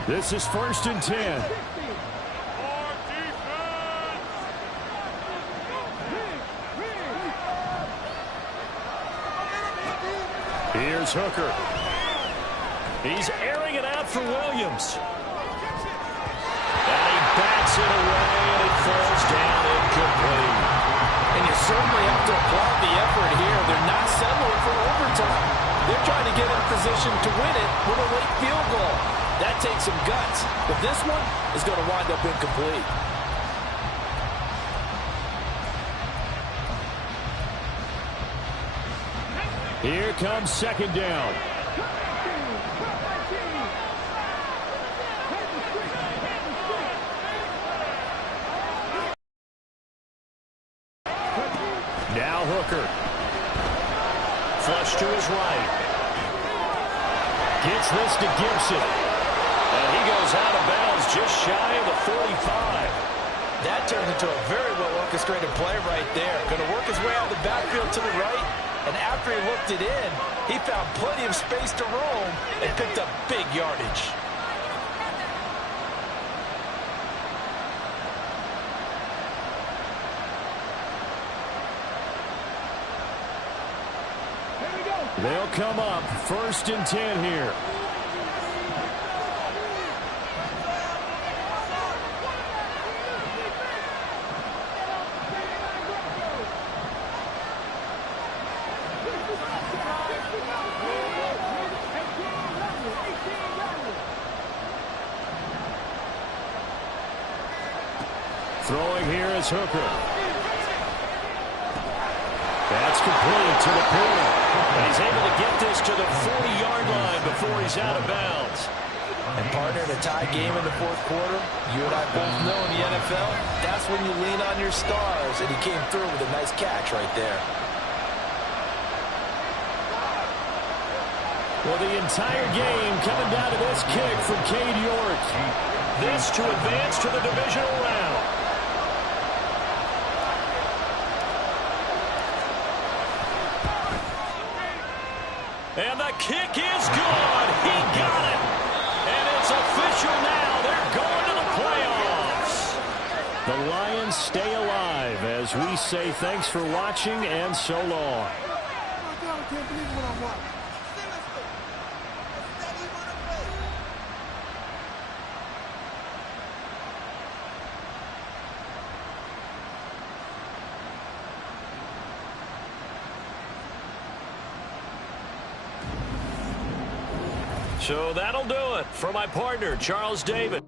This is 1st and 10. Here's Hooker. He's airing it out for Williams. And he bats it away, and it falls down incomplete. And you certainly have to applaud the effort here. They're not settling for overtime. They're trying to get in position to win it with a late field goal. That takes some guts, but this one is going to wind up incomplete. Here comes 2nd down. Now Hooker. Flush to his right. Gets this to Gibson. And he goes out of bounds just shy of the 45. That turns into a very well-orchestrated play right there. Going to work his way out of the backfield to the right. And after he looked it in, he found plenty of space to roam and picked up big yardage. They'll come up 1st and 10 here. Throwing here is Hooker. That's complete to the corner. And he's able to get this to the 40-yard line before he's out of bounds. And partner, in a tie game in the fourth quarter, you and I both know in the NFL, that's when you lean on your stars, and he came through with a nice catch right there. Well, the entire game coming down to this kick from Cade York. This to advance to the divisional round. And the kick is good. He got it. And it's official now. They're going to the playoffs. The Lions stay alive as we say thanks for watching and so long. So that'll do it for my partner, Charles Davis.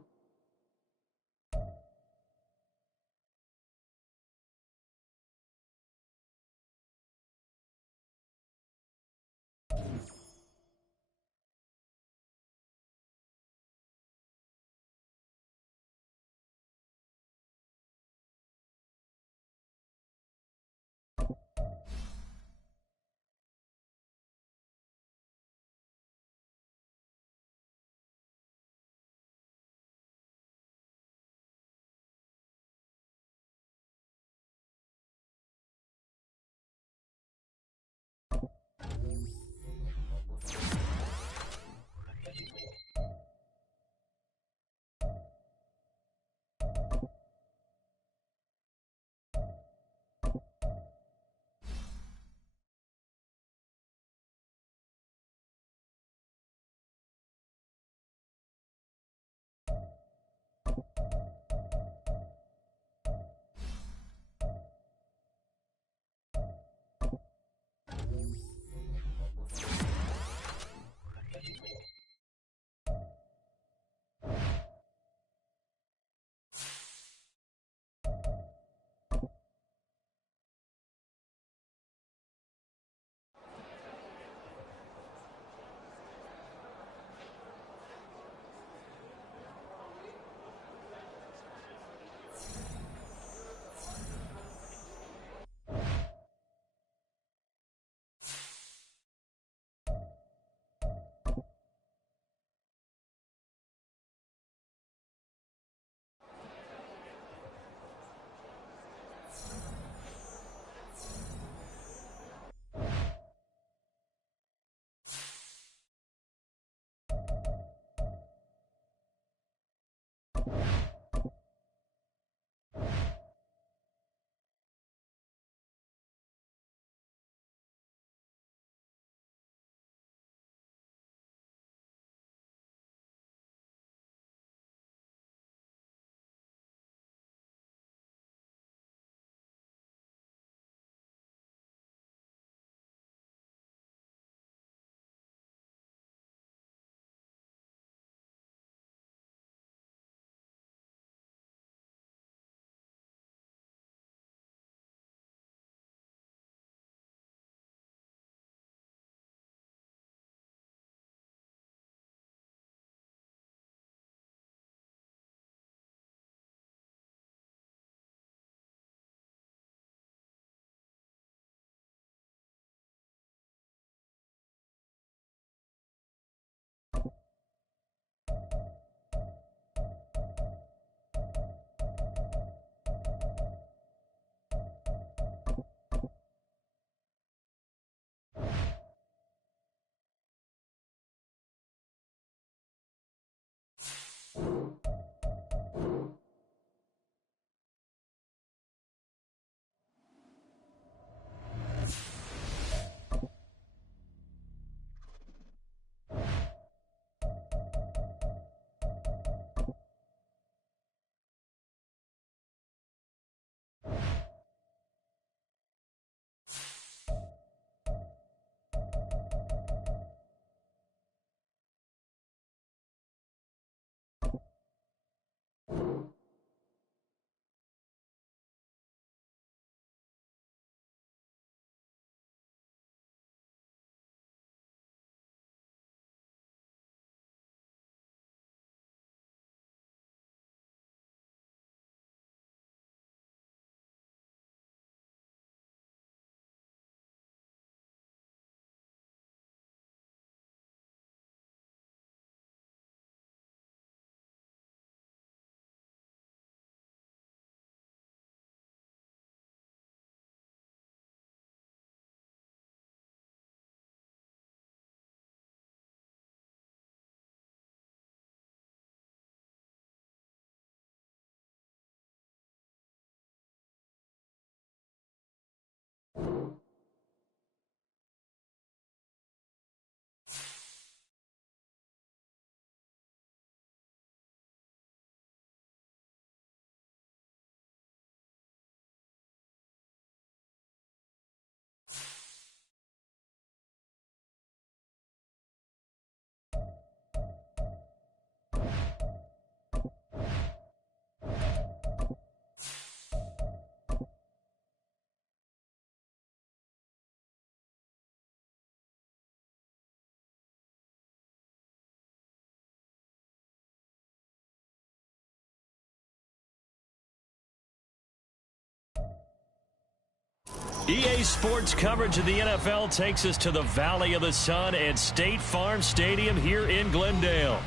EA Sports coverage of the NFL takes us to the Valley of the Sun at State Farm Stadium here in Glendale.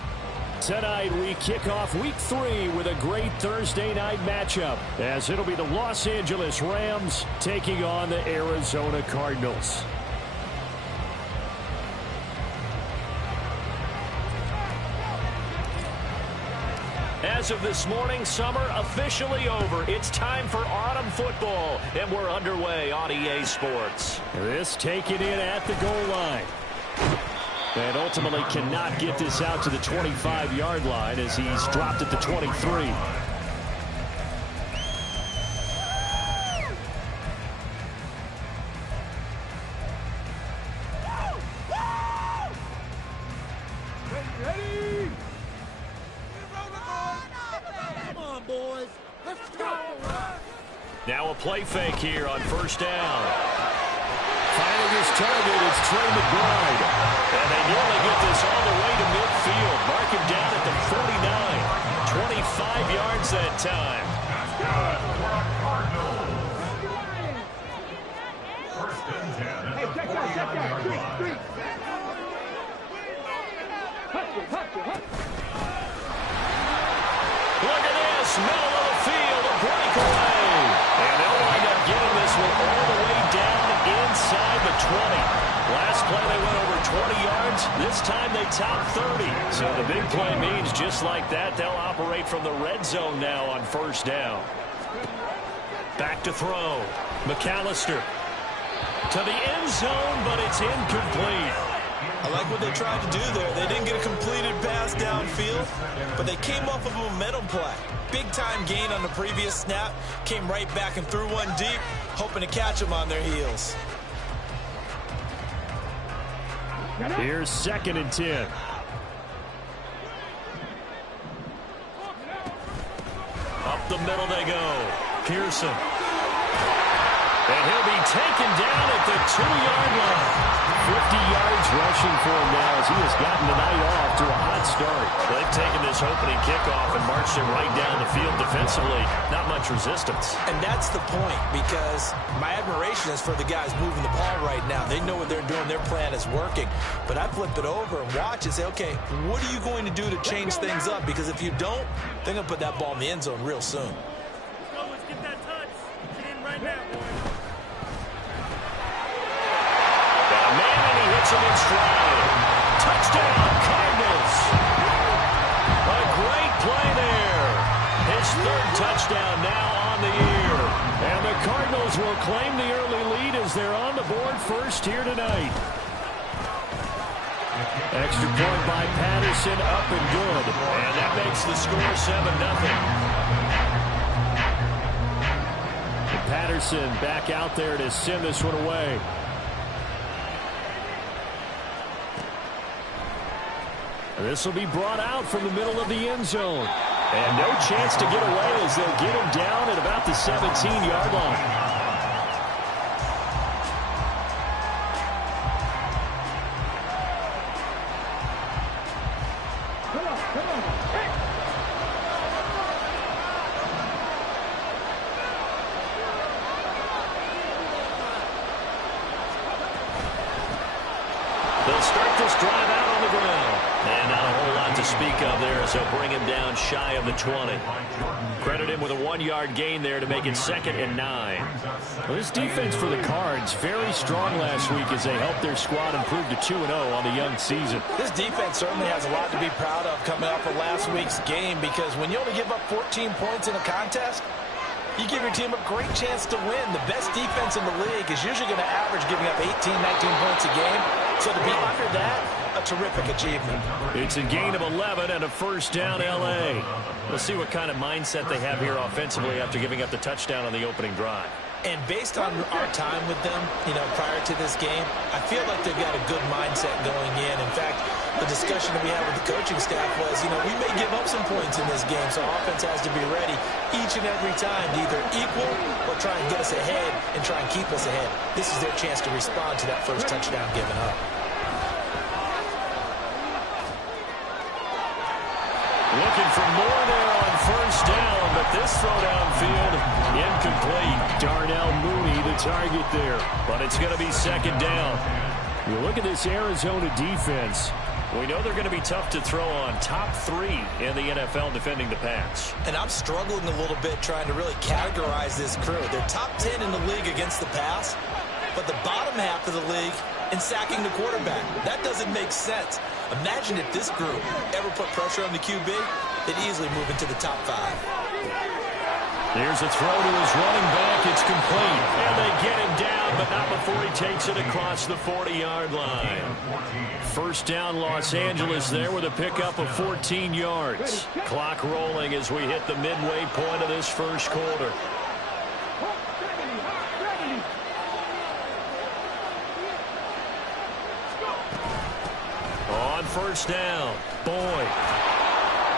Tonight we kick off Week 3 with a great Thursday night matchup, as it'll be the Los Angeles Rams taking on the Arizona Cardinals. As of this morning, summer officially over. It's time for autumn football, and we're underway on EA Sports. This taken in at the goal line. And ultimately cannot get this out to the 25-yard line as he's dropped at the 23. Now a play fake here on first down. Finding his target, it's Trey McBride. And they nearly get this all the way to midfield. Mark him down at the 49. 25 yards that time. First and 10 at the 49-yard line. Look at this, middle of the field, a breakaway. And they'll wind up getting this one all the way down inside the 20. Last play they went over 20 yards. This time they top 30. So the big play means just like that, they'll operate from the red zone now on first down. Back to throw. McAllister to the end zone, but it's incomplete. I like what they tried to do there. They didn't get a completed pass downfield, but they came off of a momentum play. Big-time gain on the previous snap. Came right back and threw one deep, hoping to catch them on their heels. Here's 2nd and 10. Up the middle they go. Pearson. And he'll be taken down at the 2-yard line. 50 yards rushing for him now as he has gotten the night off to a hot start. They've taken this opening kickoff and marched it right down the field defensively. Not much resistance. And that's the point, because my admiration is for the guys moving the ball right now. They know what they're doing. Their plan is working. But I flip it over and watch and say, okay, what are you going to do to change things up? Because if you don't, they're going to put that ball in the end zone real soon. Let's get that touch. Get in right now, boys. Hits him in stride. Touchdown, Cardinals. A great play there. His 3rd touchdown now on the year. And the Cardinals will claim the early lead as they're on the board first here tonight. Extra point by Patterson, up and good. And that makes the score 7-0. And Patterson back out there to send this one away. This will be brought out from the middle of the end zone. And no chance to get away as they'll get him down at about the 17-yard line. They'll start this drive out on the ground. And not a whole lot to speak of there as they'll bring him down shy of the 20. Credit him with a 1-yard gain there to make it 2nd and 9. Well, this defense for the Cards very strong last week as they helped their squad improve to 2-0 on the young season. This defense certainly has a lot to be proud of coming off of last week's game, because when you only give up 14 points in a contest, you give your team a great chance to win. The best defense in the league is usually going to average giving up 18, 19 points a game. So to be under that, a terrific achievement. It's a gain of 11 and a first down L.A. We'll see what kind of mindset they have here offensively after giving up the touchdown on the opening drive. And based on our time with them, prior to this game, I feel like they've got a good mindset going in. In fact, the discussion that we had with the coaching staff was, we may give up some points in this game, so offense has to be ready each and every time to either equal or try and get us ahead and try and keep us ahead. This is their chance to respond to that first touchdown given up. Looking for more there on first down, but this throw downfield incomplete. Darnell Mooney, the target there. But it's going to be second down. You look at this Arizona defense. We know they're going to be tough to throw on. Top 3 in the NFL defending the pass. And I'm struggling a little bit trying to really categorize this crew. They're top 10 in the league against the pass, but the bottom half of the league in sacking the quarterback. That doesn't make sense. Imagine if this group ever put pressure on the QB, they'd easily move into the top 5. Here's a throw to his running back. It's complete. And they get him down, but not before he takes it across the 40-yard line. First down, Los Angeles there with a pickup of 14 yards. Clock rolling as we hit the midway point of this first quarter. On first down, Boyd.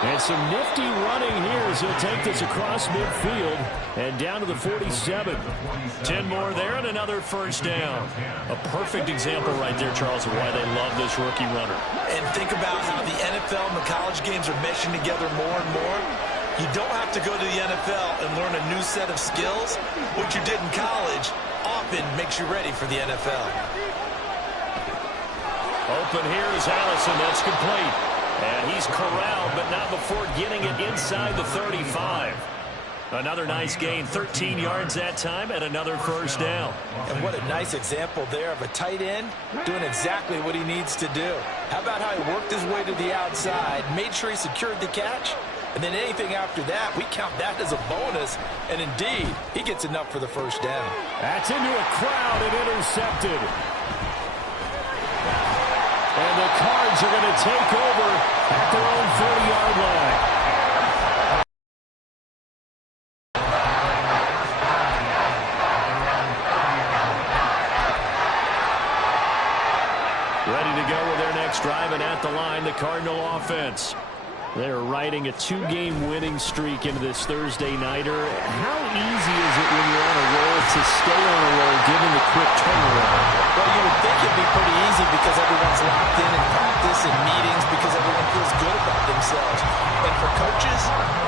And some nifty running here as he'll take this across midfield and down to the 47. 10 more there and another first down. A perfect example right there, Charles, of why they love this rookie runner. And think about how the NFL and the college games are meshing together more and more. You don't have to go to the NFL and learn a new set of skills. What you did in college often makes you ready for the NFL. Open here is Allison. That's complete. And he's corralled, but not before getting it inside the 35. Another nice gain, 13 yards that time, and another first down. And what a nice example there of a tight end doing exactly what he needs to do. How about how he worked his way to the outside, made sure he secured the catch, and then anything after that, we count that as a bonus. And indeed, he gets enough for the first down. That's into a crowd and intercepted. And the Cards are going to take over at their own 40-yard line. Ready to go with their next drive, and at the line, the Cardinal offense. They're riding a 2-game winning streak into this Thursday nighter. How easy is it when you're on a roll to stay on a roll given the quick turnaround? Well, you would think it'd be pretty easy because everyone's locked in practice and meetings because everyone feels good about themselves. And for coaches,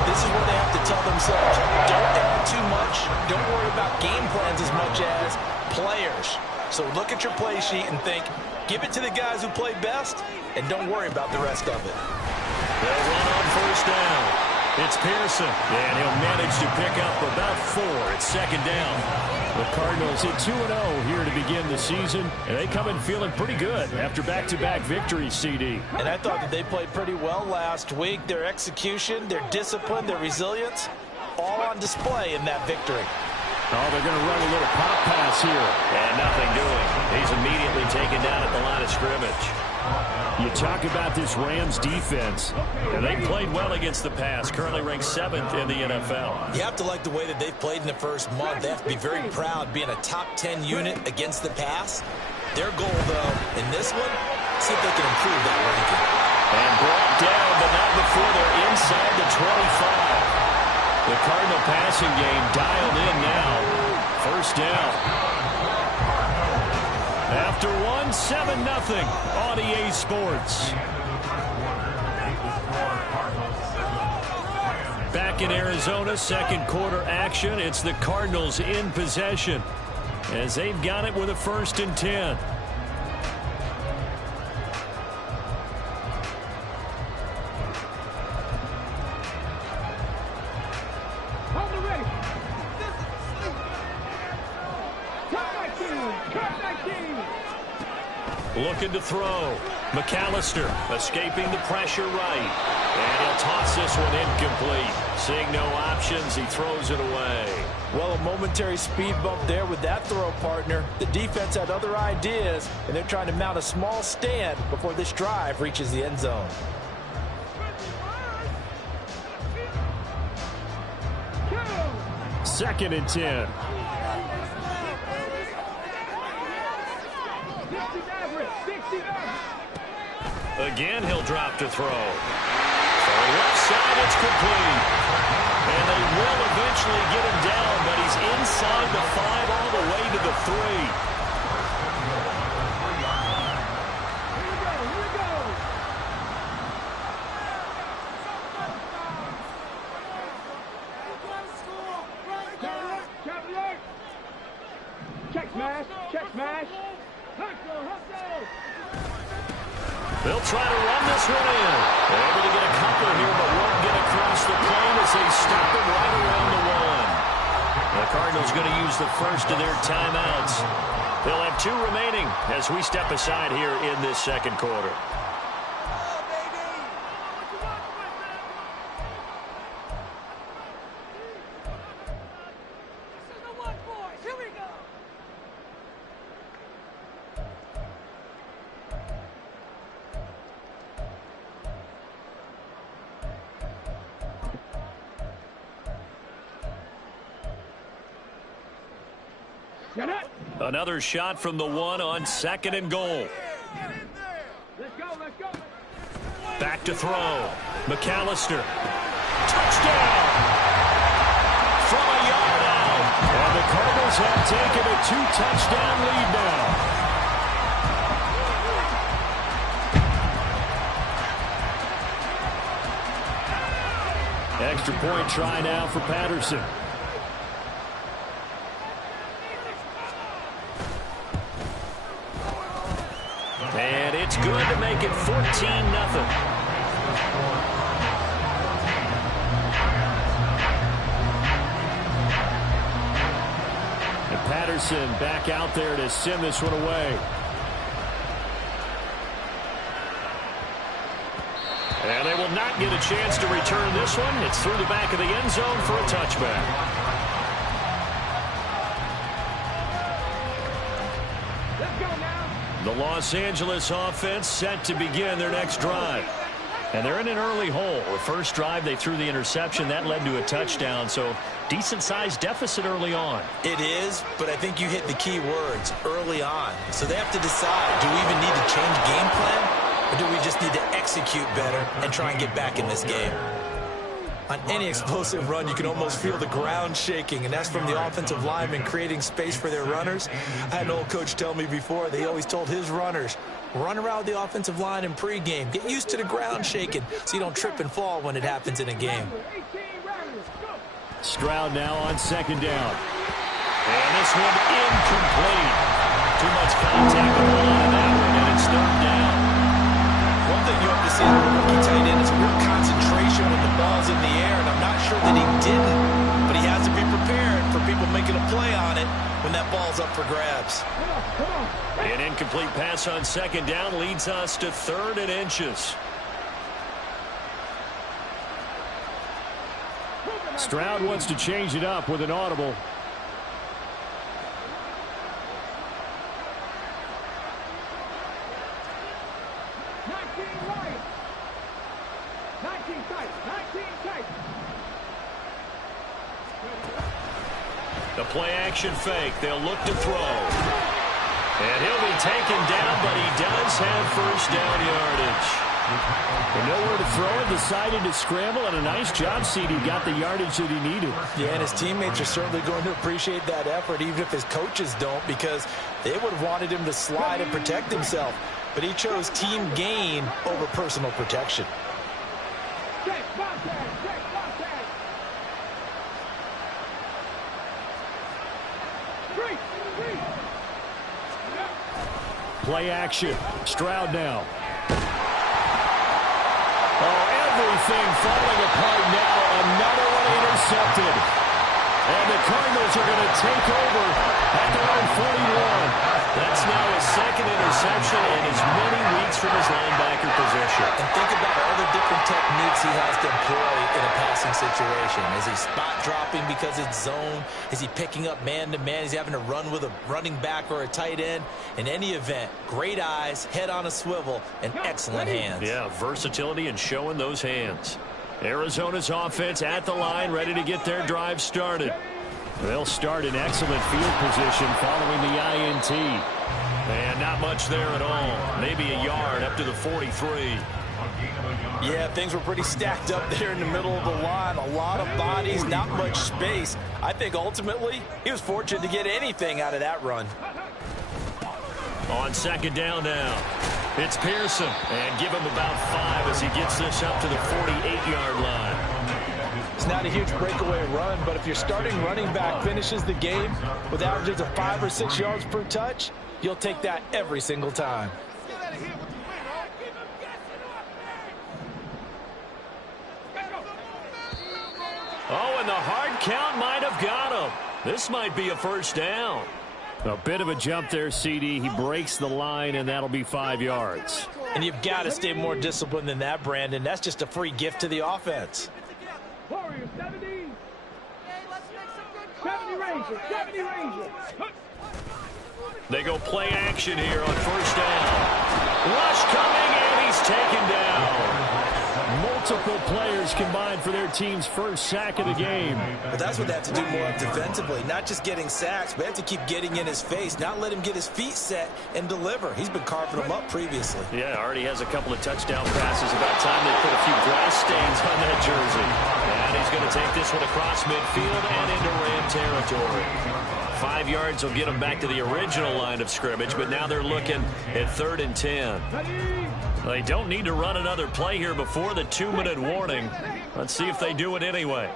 this is where they have to tell themselves, don't add too much, don't worry about game plans as much as players. So look at your play sheet and think, give it to the guys who play best, and don't worry about the rest of it. They'll run on first down. It's Pearson, and he'll manage to pick up about 4. It's second down. The Cardinals at 2-0 here to begin the season, and they come in feeling pretty good after back-to-back victories, CD. And I thought that they played pretty well last week. Their execution, their discipline, their resilience, all on display in that victory. Oh, they're going to run a little pop pass here. And nothing doing. He's immediately taken down at the line of scrimmage. You talk about this Rams defense. And they played well against the pass, currently ranked 7th in the NFL. You have to like the way that they've played in the first month. They have to be very proud being a top 10 unit against the pass. Their goal, though, in this one, see if they can improve that ranking. And brought down, but not before they're inside the 25. The Cardinal passing game dialed in now. First down. After 1, 7-0 on EA Sports. Back in Arizona, second quarter action. It's the Cardinals in possession as they've got it with a 1st and 10. Looking to throw. McAllister escaping the pressure right. And he'll toss this one incomplete. Seeing no options, he throws it away. Well, a momentary speed bump there with that throw, partner. The defense had other ideas, and they're trying to mount a small stand before this drive reaches the end zone. Second and 10. Again, he'll drop to throw. So left side, it's complete. And they will eventually get him down, but he's inside the 5 all the way to the 3. try to run this one in. They're able to get a couple here, but won't get across the plane as they stop it right around the one. The Cardinals going to use the first of their timeouts. They'll have 2 remaining as we step aside here in this second quarter. Another shot from the one on 2nd and goal. Let's go, let's go. Back to throw. McAllister. Touchdown! From a yard out. And the Cardinals have taken a 2-touchdown lead now. Extra point try now for Patterson. And it's good to make it 14-0. And Patterson back out there to send this one away. And they will not get a chance to return this one. It's through the back of the end zone for a touchback. The Los Angeles offense set to begin their next drive. And they're in an early hole. The first drive, they threw the interception. That led to a touchdown. So decent-sized deficit early on. It is, but I think you hit the key words, early on. So they have to decide, do we even need to change game plan? Or do we just need to execute better and try and get back in this game? On any explosive run, you can almost feel the ground shaking, and that's from the offensive linemen creating space for their runners. I had an old coach tell me before, they always told his runners, run around the offensive line in pregame. Get used to the ground shaking so you don't trip and fall when it happens in a game. Stroud now on 2nd down. And this one incomplete. Too much contact on the line of that one, and it's 3rd down. One thing you have to see in the rookie tight end is real concentration when the ball's in the air, and I'm not sure that he didn't, but he has to be prepared for people making a play on it when that ball's up for grabs. An incomplete pass on 2nd down leads us to 3rd and inches. Stroud wants to change it up with an audible. The play-action fake. They'll look to throw. And he'll be taken down, but he does have first down yardage. And nowhere to throw it, decided to scramble, and a nice job, CD. Got the yardage that he needed. Yeah, and his teammates are certainly going to appreciate that effort, even if his coaches don't, because they would have wanted him to slide and protect himself. But he chose team gain over personal protection. Play action. Stroud now. Oh, everything falling apart now. Another one intercepted. And the Cardinals are going to take over at their own 41. That's now his 2nd interception in as many weeks from his linebacker position. And think about all the different techniques he has to employ in a passing situation. Is he spot dropping because it's zone? Is he picking up man-to-man? Is he having to run with a running back or a tight end? In any event, great eyes, head on a swivel, and excellent hands. Yeah, versatility and showing those hands. Arizona's offense at the line, ready to get their drive started. They'll start in excellent field position following the INT. And not much there at all. Maybe a yard up to the 43. Yeah, things were pretty stacked up there in the middle of the line. A lot of bodies, not much space. I think ultimately he was fortunate to get anything out of that run. On 2nd down now, it's Pearson. And give him about 5 as he gets this up to the 48-yard line. It's not a huge breakaway run, but if your starting running back finishes the game with averages of 5 or 6 yards per touch, you'll take that every single time. Oh, and the hard count might have got him. This might be a first down. A bit of a jump there, CD. He breaks the line, and that'll be 5 yards. And you've got to stay more disciplined than that, Brandon. That's just a free gift to the offense. Warriors, 70. Okay, let's make some good 70 Rangers, 70 Rangers. They go play action here on first down. Rush coming, and he's taken down. Multiple players combined for their team's first sack of the game. But that's what they have to do more of defensively. Not just getting sacks, but they have to keep getting in his face. Not let him get his feet set and deliver. He's been carving them up previously. Yeah, already has a couple of touchdown passes. About time they put a few grass stains on that jersey. And he's going to take this one across midfield and into Ram territory. 5 yards will get them back to the original line of scrimmage, but now they're looking at 3rd and 10. They don't need to run another play here before the 2-minute warning. Let's see if they do it anyway.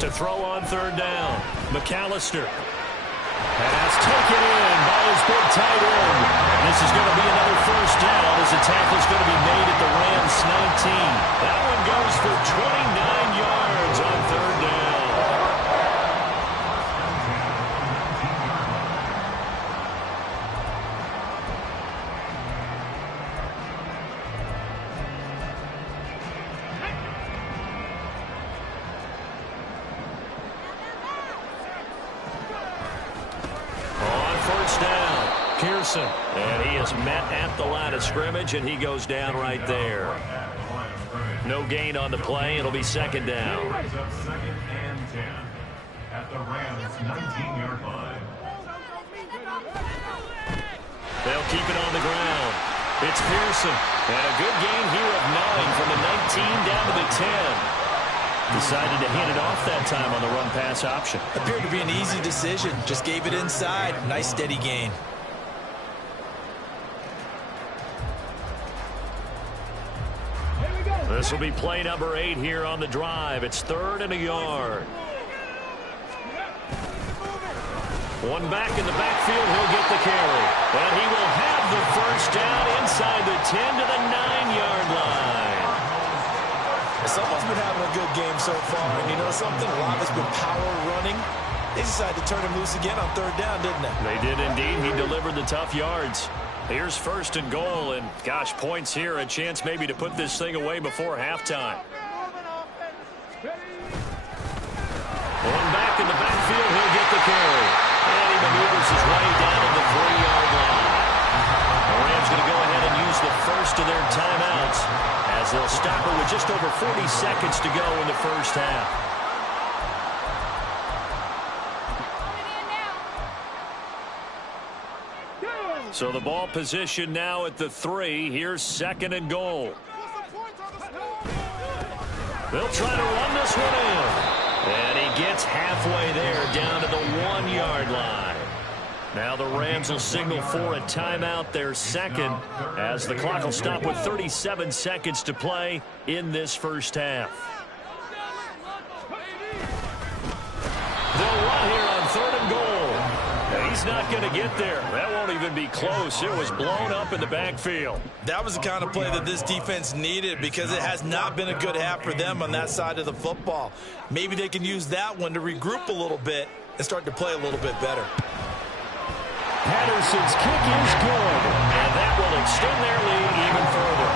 To throw on 3rd down, McAllister. And that's taken in by his big tight end. This is going to be another first down as the tackle is going to be made at the Rams 19. That one goes for 29 yards on 3rd down. Pearson, and he is met at the line of scrimmage, and he goes down right there. No gain on the play. It'll be 2nd down. 2nd and 10 at the Rams 19-yard line. They'll keep it on the ground. It's Pearson, and a good gain here of 9 from the 19 down to the 10. Decided to hand it off that time on the run-pass option. Appeared to be an easy decision. Just gave it inside. Nice steady gain. This will be play number 8 here on the drive. It's 3rd and a yard. One back in the backfield. He'll get the carry. And he will have the first down inside the 10 to the 9-yard line. Someone's been having a good game so far. And you know something? A lot of it's been power running. They decided to turn him loose again on 3rd down, didn't they? They did indeed. He delivered the tough yards. Here's 1st and goal, and gosh, points here, a chance maybe to put this thing away before halftime. One back in the backfield, he'll get the carry. And he maneuvers his way down to the 3-yard line. The Rams going to go ahead and use the first of their timeouts as they'll stop it with just over 40 seconds to go in the first half. So the ball position now at the 3. Here's 2nd and goal. They'll try to run this one in. And he gets halfway there down to the 1-yard line. Now the Rams will signal for a timeout, their 2nd, as the clock will stop with 37 seconds to play in this first half. They'll run here on 3rd and goal. He's not going to get there. That won't even be close. It was blown up in the backfield. That was the kind of play that this defense needed because it has not been a good half for them on that side of the football. Maybe they can use that one to regroup a little bit and start to play a little bit better. Patterson's kick is good. And that will extend their lead even further.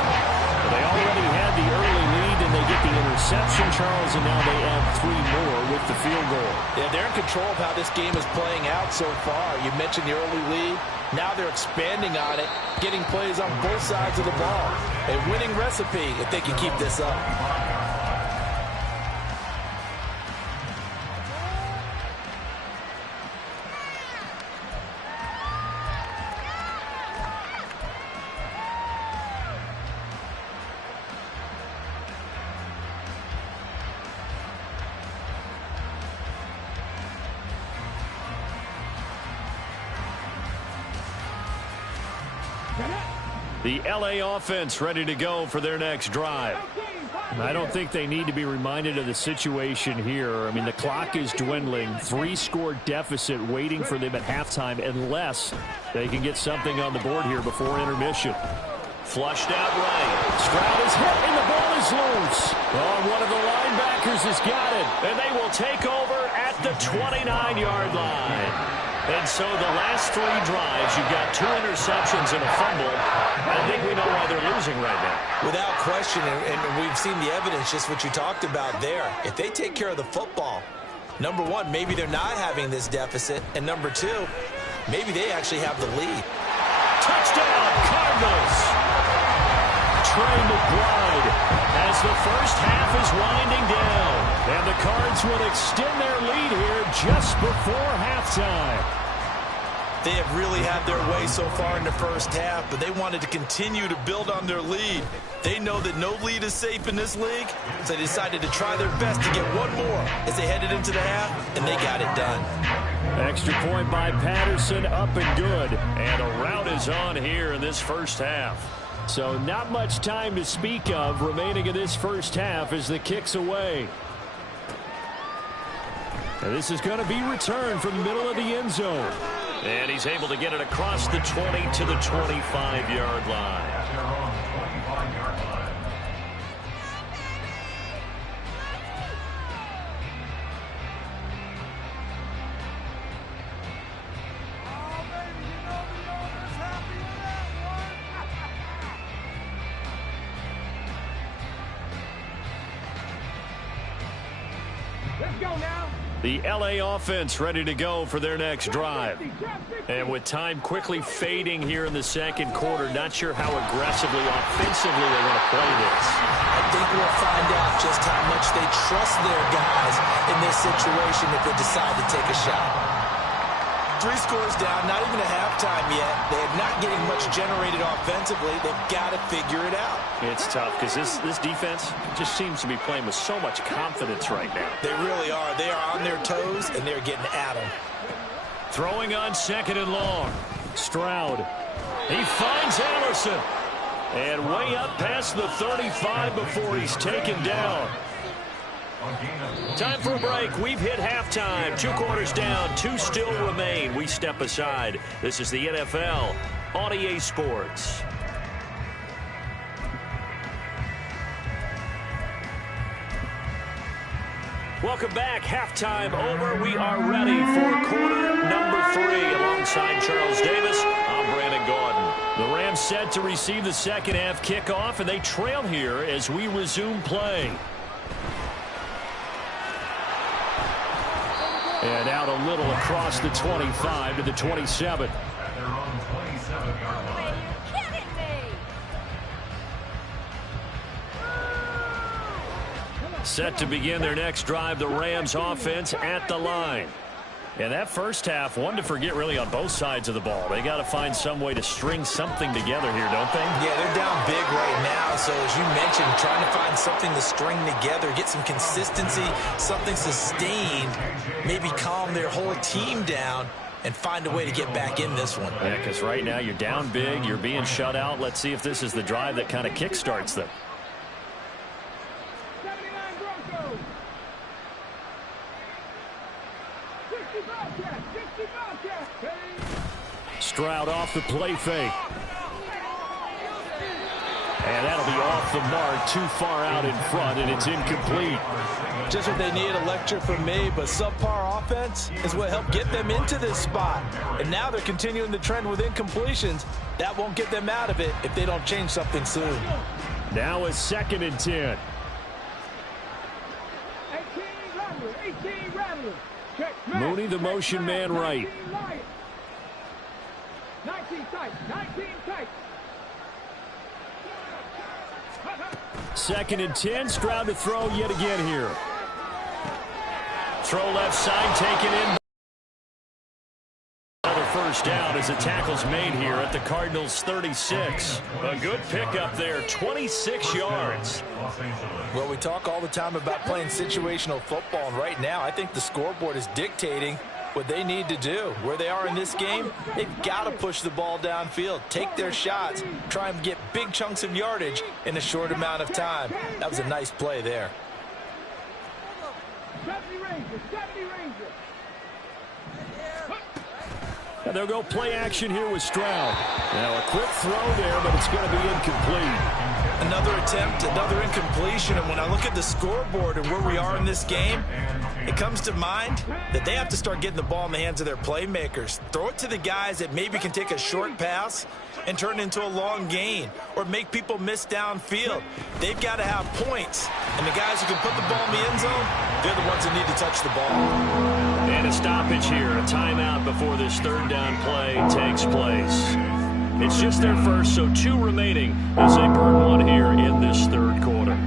They already had the early lead, and they get the interception, Charles, and now they add 3 more with the field goal. Yeah, they're in control of how this game is playing out so far. You mentioned the early lead. Now they're expanding on it, getting plays on both sides of the ball. A winning recipe if they can keep this up. The L.A. offense ready to go for their next drive. I don't think they need to be reminded of the situation here. I mean, the clock is dwindling. 3-score deficit waiting for them at halftime unless they can get something on the board here before intermission. Flushed out right. Stroud is hit, and the ball is loose. Oh, one of the linebackers has got it. And they will take over at the 29-yard line. And so the last 3 drives, you've got 2 interceptions and a fumble. I think we know why they're losing right now. Without question, and we've seen the evidence, just what you talked about there. If they take care of the football, number one, maybe they're not having this deficit. And number 2, maybe they actually have the lead. Touchdown, Cardinals! Trey McBride as the first half is winding down. And the Cards will extend their lead here just before halftime. They have really had their way so far in the first half, but they wanted to continue to build on their lead. They know that no lead is safe in this league, so they decided to try their best to get one more as they headed into the half, and they got it done. Extra point by Patterson, up and good. And a rout is on here in this first half. So not much time to speak of remaining in this first half as the kick's away. And this is going to be returned from the middle of the end zone. And he's able to get it across the 20 to the 25-yard line. At their own 25-yard line. Let's go now. The LA offense ready to go for their next drive. And with time quickly fading here in the second quarter, not sure how aggressively, offensively they want to play this. I think we'll find out just how much they trust their guys in this situation if they decide to take a shot. 3 scores down, not even a halftime yet. They are not getting much generated offensively. They've got to figure it out. It's tough because this defense just seems to be playing with so much confidence right now. They really are. They are on their toes, and they're getting at them. Throwing on 2nd and long. Stroud. He finds Allison. And way up past the 35 before he's taken down. Time for a break. We've hit halftime. 2 quarters down. 2 still remain. We step aside. This is the NFL on EA Sports. Welcome back. Halftime over. We are ready for quarter number 3. Alongside Charles Davis, I'm Brandon Gaudin. The Rams set to receive the second half kickoff, and they trail here as we resume play. And out a little across the 25 to the 27. At their own 27-yard line. You're kidding me. Set to begin their next drive, the Rams offense at the line. And that first half, one to forget really on both sides of the ball. They got to find some way to string something together here, don't they? Yeah, they're down big right now. So as you mentioned, trying to find something to string together, get some consistency, something sustained, maybe calm their whole team down and find a way to get back in this one. Yeah, because right now you're down big, you're being shut out. Let's see if this is the drive that kind of kickstarts them. 79 Broncos. 60 Bobcats. 60 Bobcats. Stroud off the play fake. And that'll be off the mark, too far out in front, and it's incomplete. Just what they need, a lecture from me, but subpar offense is what helped get them into this spot. And now they're continuing the trend with incompletions. That won't get them out of it if they don't change something soon. Now a 2nd and 10. 18 Rattler. 18 Rattler. Check. Mooney, the motion man right. 19 tight. 19 tight. 2nd and 10. Stroud to throw yet again here. Throw left side, taken in. Another first down as the tackle's made here at the Cardinals' 36. A good pickup there, 26 yards. Well, we talk all the time about playing situational football, and right now I think the scoreboard is dictating what they need to do. Where they are in this game, they've got to push the ball downfield, take their shots, try and get big chunks of yardage in a short amount of time. That was a nice play there. 70 Rangers. 70 Rangers. And they'll go play action here with Stroud. Now a quick throw there, but it's going to be incomplete. Another attempt, another incompletion, and when I look at the scoreboard and where we are in this game, it comes to mind that they have to start getting the ball in the hands of their playmakers. Throw it to the guys that maybe can take a short pass and turn it into a long gain or make people miss downfield. They've got to have points, and the guys who can put the ball in the end zone, they're the ones that need to touch the ball. And a stoppage here, a timeout before this third down play takes place. It's just their first, so 2 remaining as they burn one here in this third quarter.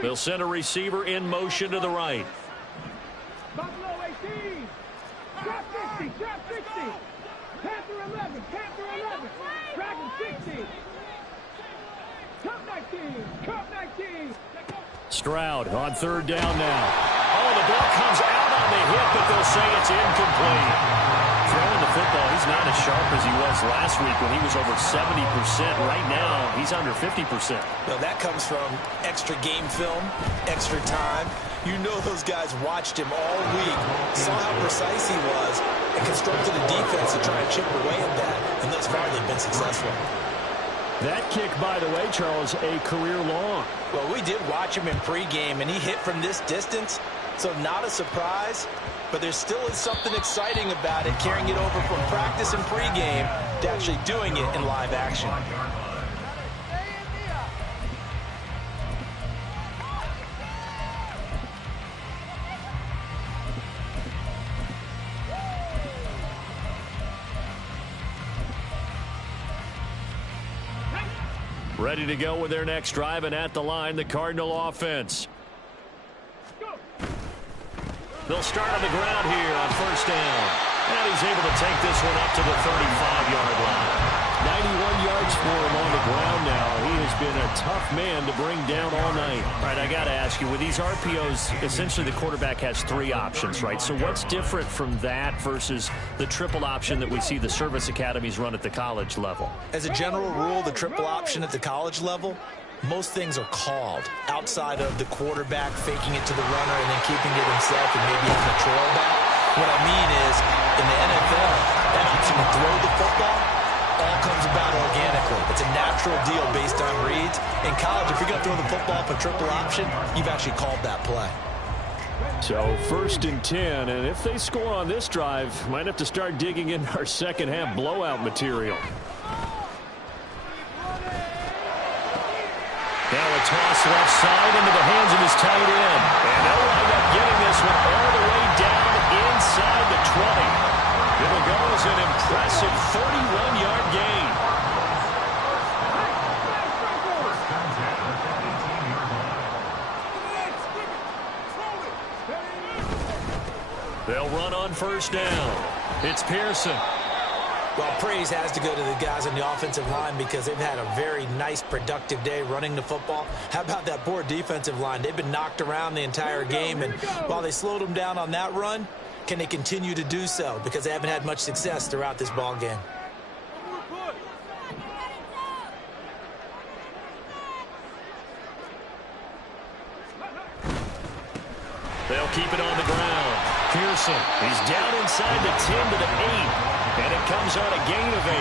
They'll send a receiver in motion to the right. Buffalo 18. Trap 50. Trap 60. Panther 11. Panther 11. Dragon 60. Cup 19. Cup 19. Stroud on third down now. Oh, the ball comes out on the hit, but they'll say it's incomplete. Throwing the football, he's not as sharp as he was last week when he was over 70%. Right now, he's under 50%. Well, that comes from extra game film, extra time. You know those guys watched him all week, saw how precise he was, and constructed a defense to try and chip away at that. And thus far, they've been successful. That kick, by the way, Charles, a career long. Well, we did watch him in pregame, and he hit from this distance, so not a surprise. But there still is something exciting about it, carrying it over from practice and pregame to actually doing it in live action. Ready to go with their next drive, and at the line, the Cardinal offense. They'll start on the ground here on first down. And he's able to take this one up to the 35-yard line. 91 yards for him on the ground now. He has been a tough man to bring down all night. All right, I got to ask you, with these RPOs, essentially the quarterback has 3 options, right? So what's different from that versus the triple option that we see the service academies run at the college level? As a general rule, the triple option at the college level, most things are called outside of the quarterback faking it to the runner and then keeping it himself and maybe having a trail back. What I mean is, in the NFL, that option to throw the football all comes about organically. It's a natural deal based on reads. In college, if you're going to throw the football for triple option, you've actually called that play. So first and 10, and if they score on this drive, might have to start digging in our second half blowout material. Now a toss left side into the hands of his tight end. And they'll wind up getting this one all the way down inside the 20. It'll go as an impressive 31-yard gain. They'll run on first down. It's Pearson. Well, praise has to go to the guys on the offensive line because they've had a very nice, productive day running the football. How about that poor defensive line? They've been knocked around the entire game, and while they slowed them down on that run, can they continue to do so? Because they haven't had much success throughout this ball game. They'll keep it on the ground. Pearson, he's down inside the 10 to the 8. And it comes on a gain of 8.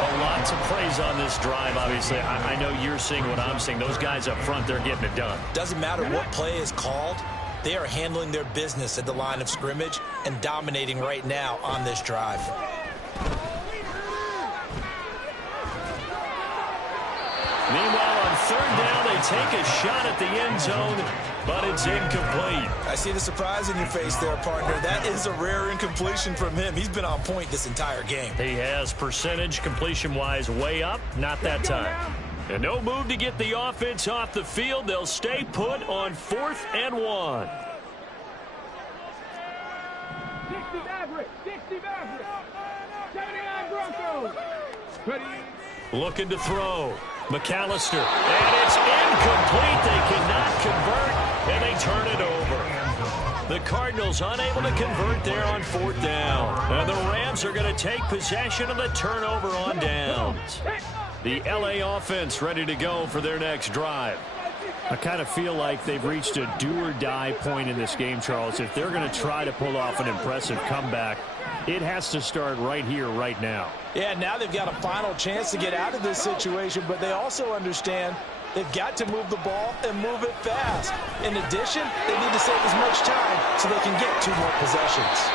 A lot to praise on this drive, obviously. I know you're seeing what I'm seeing. Those guys up front, they're getting it done. Doesn't matter what play is called. They are handling their business at the line of scrimmage and dominating right now on this drive. Meanwhile, on third down, they take a shot at the end zone, but it's incomplete. I see the surprise in your face there, partner. That is a rare incompletion from him. He's been on point this entire game. He has percentage completion-wise way up, not that time. And no move to get the offense off the field. They'll stay put on 4th and 1. 60 Maverick. 60 Maverick. 79 Broncos. Ready. Looking to throw. McAllister. And it's incomplete. They cannot convert, and they turn it over. The Cardinals unable to convert there on 4th down. And the Rams are going to take possession of the turnover on downs. The LA offense ready to go for their next drive. I kind of feel like they've reached a do-or-die point in this game, Charles. If they're going to try to pull off an impressive comeback, it has to start right here, right now. Yeah, now they've got a final chance to get out of this situation, but they also understand they've got to move the ball and move it fast. In addition, they need to save as much time so they can get 2 more possessions.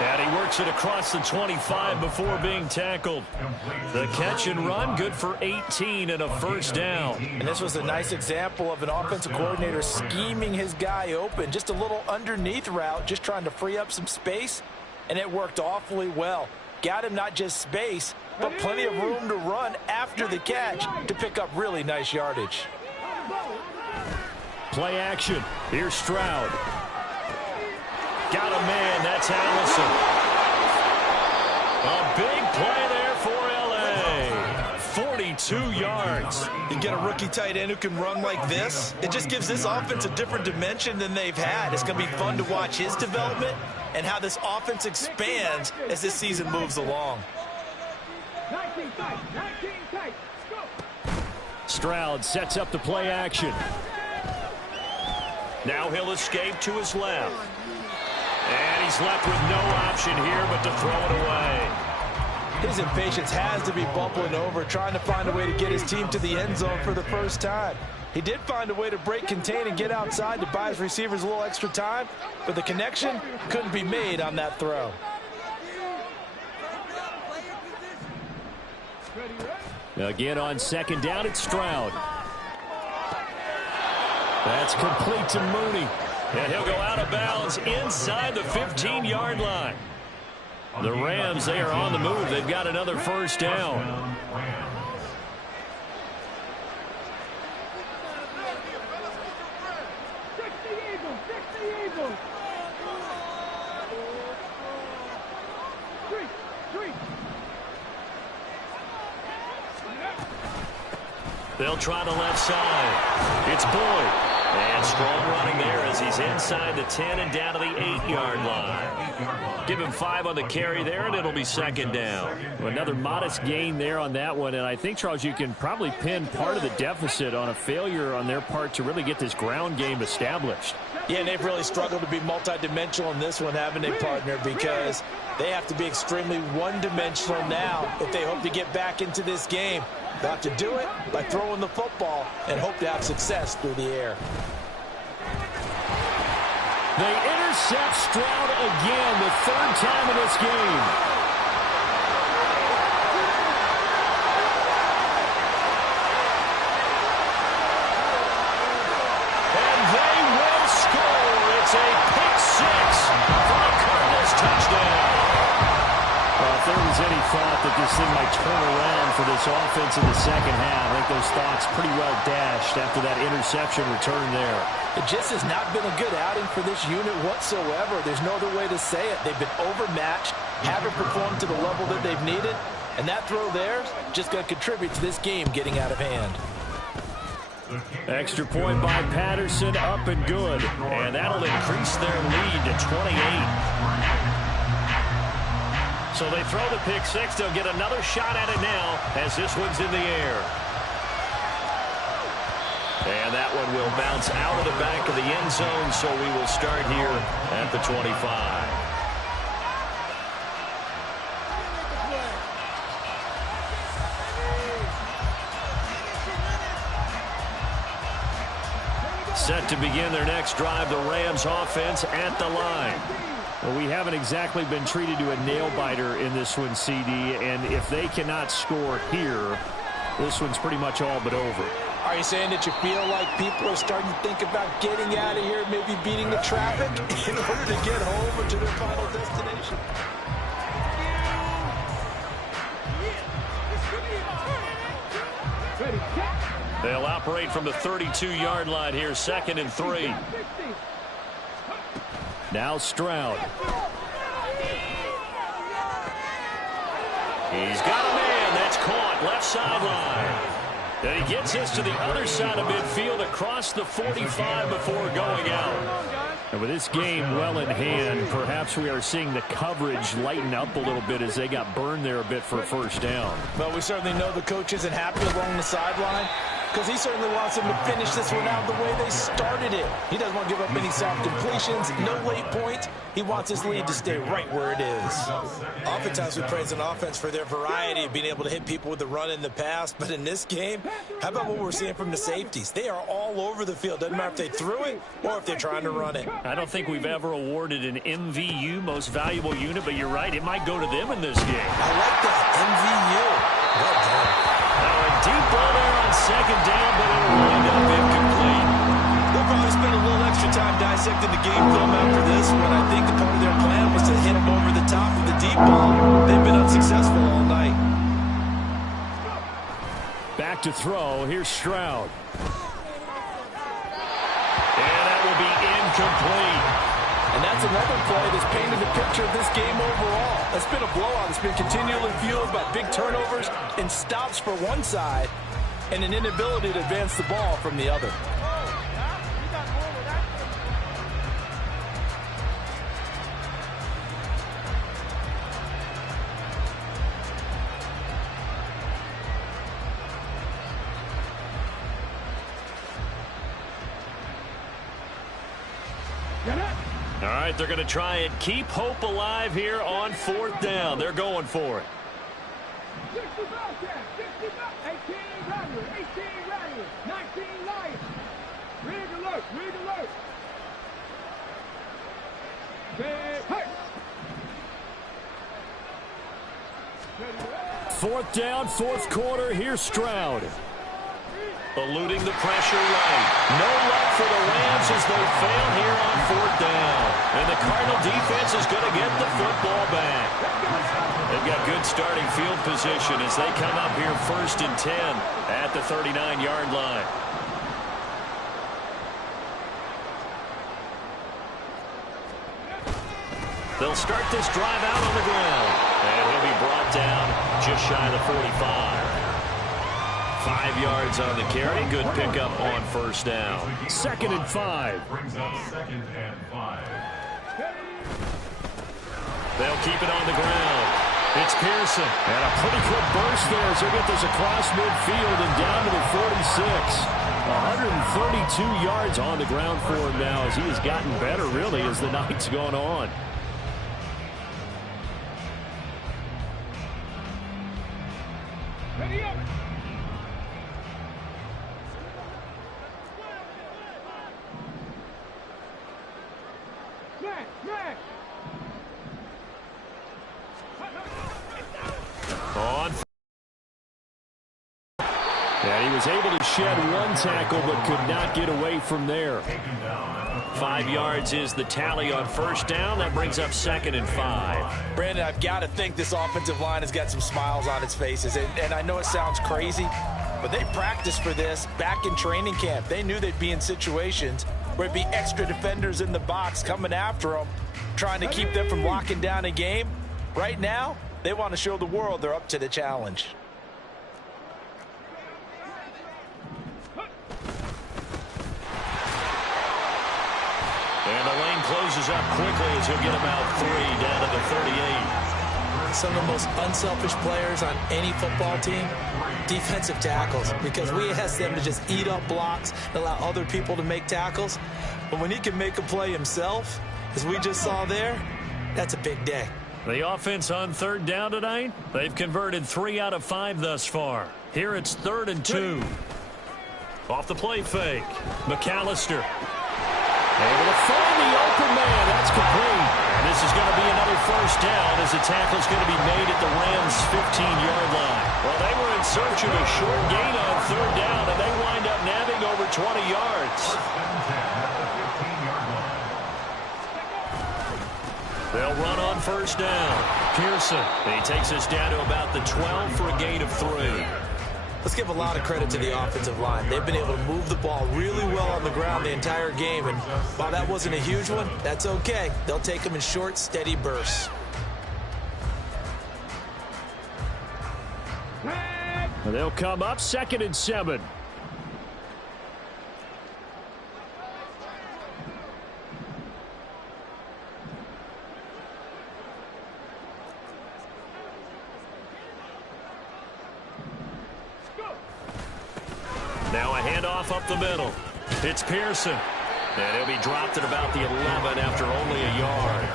And he works it across the 25 before being tackled. The catch and run, good for 18 and a first down. And this was a nice example of an offensive coordinator scheming his guy open. Just a little underneath route, just trying to free up some space, and it worked awfully well. Got him not just space, but plenty of room to run after the catch to pick up really nice yardage. Play action. Here's Stroud. Got a man. That's Allison. A big play there for L.A. 42 yards. You get a rookie tight end who can run like this, it just gives this offense a different dimension than they've had. It's going to be fun to watch his development and how this offense expands as this season moves along. 19 tight. Go. Stroud sets up the play action. Now he'll escape to his left. And he's left with no option here but to throw it away. His impatience has to be bubbling over, trying to find a way to get his team to the end zone for the first time. He did find a way to break contain and get outside to buy his receivers a little extra time, but the connection couldn't be made on that throw. Again on second down, it's Stroud. That's complete to Mooney. And he'll go out of bounds inside the 15-yard line. The Rams, they are on the move. They've got another first down. They'll try the left side. It's Boyd. And strong running there as he's inside the 10 and down to the 8-yard line. Give him 5 on the carry there, and it'll be second down. Well, another modest gain there on that one, and I think, Charles, you can probably pin part of the deficit on a failure on their part to really get this ground game established. Yeah, and they've really struggled to be multidimensional in this one, haven't they, partner? Because they have to be extremely one-dimensional now if they hope to get back into this game. They'll have to do it by throwing the football and hope to have success through the air. They intercept Stroud again, the 3rd time in this game. And they will score. It's a pick 6 for the Cardinals touchdown. Well, if there was any thought that this thing might turn around for this offense in the second half, I think those thoughts pretty well dashed after that interception return there. It just has not been a good outing for this unit whatsoever. There's no other way to say it. They've been overmatched, haven't performed to the level that they've needed, and that throw there is just going to contribute to this game getting out of hand. Extra point by Patterson, up and good. And that'll increase their lead to 28. So they throw the pick 6. They'll get another shot at it now as this one's in the air. And that one will bounce out of the back of the end zone, so we will start here at the 25. Set to begin their next drive, the Rams offense at the line. Well, we haven't exactly been treated to a nail-biter in this one, CD, and if they cannot score here, this one's pretty much all but over. Are you saying that you feel like people are starting to think about getting out of here, maybe beating the traffic in order to get home or to their final destination? They'll operate from the 32-yard line here, 2nd and 3. Now Stroud. He's got a man. That's caught. Left sideline. And he gets this to the other side of midfield across the 45 before going out. And with this game well in hand, perhaps we are seeing the coverage lighten up a little bit as they got burned there a bit for a first down. Well, we certainly know the coach isn't happy along the sideline. because he certainly wants them to finish this one out the way they started it. He doesn't want to give up any soft completions, no late points. He wants his lead to stay right where it is. Oftentimes we praise an offense for their variety of being able to hit people with the run in the pass, but in this game, how about what we're seeing from the safeties? They are all over the field. Doesn't matter if they threw it or if they're trying to run it. I don't think we've ever awarded an MVU, most valuable unit, but you're right, it might go to them in this game. I like that, MVU. Well done. Now a deep ball there on second down, but it'll wind up incomplete. They'll probably spend a little extra time dissecting the game film after this one. I think the part of their plan was to hit them over the top with the deep ball. They've been unsuccessful all night. Back to throw. Here's Stroud. And that will be incomplete. And that's another play that's painted the picture of this game overall. It's been a blowout. It's been continually fueled by big turnovers and stops for one side and an inability to advance the ball from the other. All right, they're going to try and keep hope alive here on fourth down. They're going for it. 60 Bobcats, 60 Bobcats, 18 Rattlers, 18 Rattlers, 19 Lions. Rig alert, rig alert. Hey. Fourth down, fourth quarter. Here's Stroud. Eluding the pressure right. No luck for the Rams as they fail here on fourth down. And the Cardinal defense is going to get the football back. They've got good starting field position as they come up here first and 10 at the 39-yard line. They'll start this drive out on the ground. And he'll be brought down just shy of the 45. 5 yards on the carry. Good pickup on first down. 2nd and 5. Brings up 2nd and 5. They'll keep it on the ground. It's Pearson. And a pretty quick burst there as he'll get this across midfield and down to the 46. 132 yards on the ground for him now as he has gotten better really as the night's gone on. Ready up. Smash. On. And he was able to shed one tackle but could not get away from there. 5 yards is the tally on first down. That brings up 2nd and 5. Brandon, I've got to think this offensive line has got some smiles on its faces. And I know it sounds crazy, but they practiced for this back in training camp. They knew they'd be in situations where it'd be extra defenders in the box coming after them, trying to keep them from locking down a game. Right now, they want to show the world they're up to the challenge. And the lane closes up quickly as he'll get about 3 down to the 38. Some of the most unselfish players on any football team, defensive tackles, because we ask them to just eat up blocks and allow other people to make tackles. But when he can make a play himself, as we just saw there, that's a big day. The offense on third down tonight, they've converted 3 out of 5 thus far. Here it's 3rd and 2. Off the play fake, McAllister. Able to find the open man. That's complete. And this is going to be another first down as the tackle's going to be made at the Rams' 15-yard line. Well, they were in search of a short gain on third down, and they wind up nabbing over 20 yards. They'll run on first down. Pearson. He takes us down to about the 12 for a gain of 3. Let's give a lot of credit to the offensive line. They've been able to move the ball really well on the ground the entire game. And while that wasn't a huge one, that's okay. They'll take them in short, steady bursts. They'll come up 2nd and 7. Now a handoff up the middle. It's Pearson. And he'll be dropped at about the 11 after only a yard.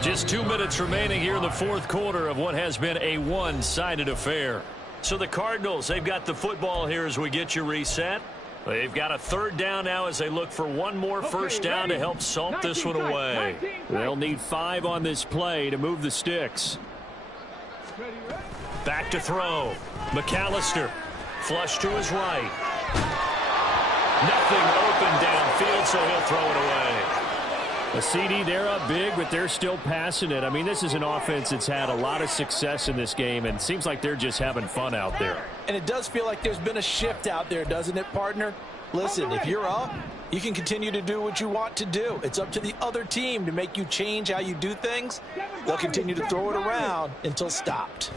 Just 2 minutes remaining here in the fourth quarter of what has been a one-sided affair. So the Cardinals, they've got the football here as we get you reset. They've got a third down now as they look for one more first down to help salt this one away. They'll need 5 on this play to move the sticks. Back to throw. McAllister. Flush to his right. Nothing open downfield, so he'll throw it away. A CD, they're up big, but they're still passing it. I mean, this is an offense that's had a lot of success in this game, and it seems like they're just having fun out there. And it does feel like there's been a shift out there, doesn't it, partner? Listen, if you're up, you can continue to do what you want to do. It's up to the other team to make you change how you do things. They'll continue to throw it around until stopped.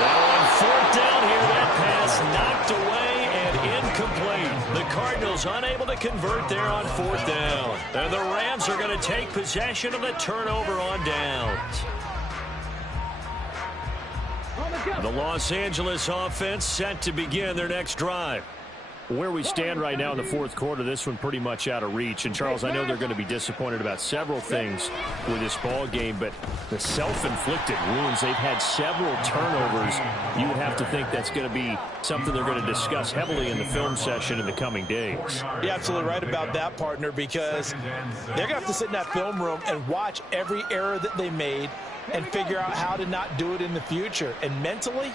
Now on fourth down here, that pass knocked away and incomplete. The Cardinals unable to convert there on fourth down. And the Rams are going to take possession of the turnover on downs. The Los Angeles offense set to begin their next drive. Where we stand right now in the fourth quarter, this one pretty much out of reach. And, Charles, I know they're going to be disappointed about several things with this ball game, but the self-inflicted wounds, they've had several turnovers. You would have to think that's going to be something they're going to discuss heavily in the film session in the coming days. You're absolutely right about that, partner, because they're going to have to sit in that film room and watch every error that they made and figure out how to not do it in the future. And mentally,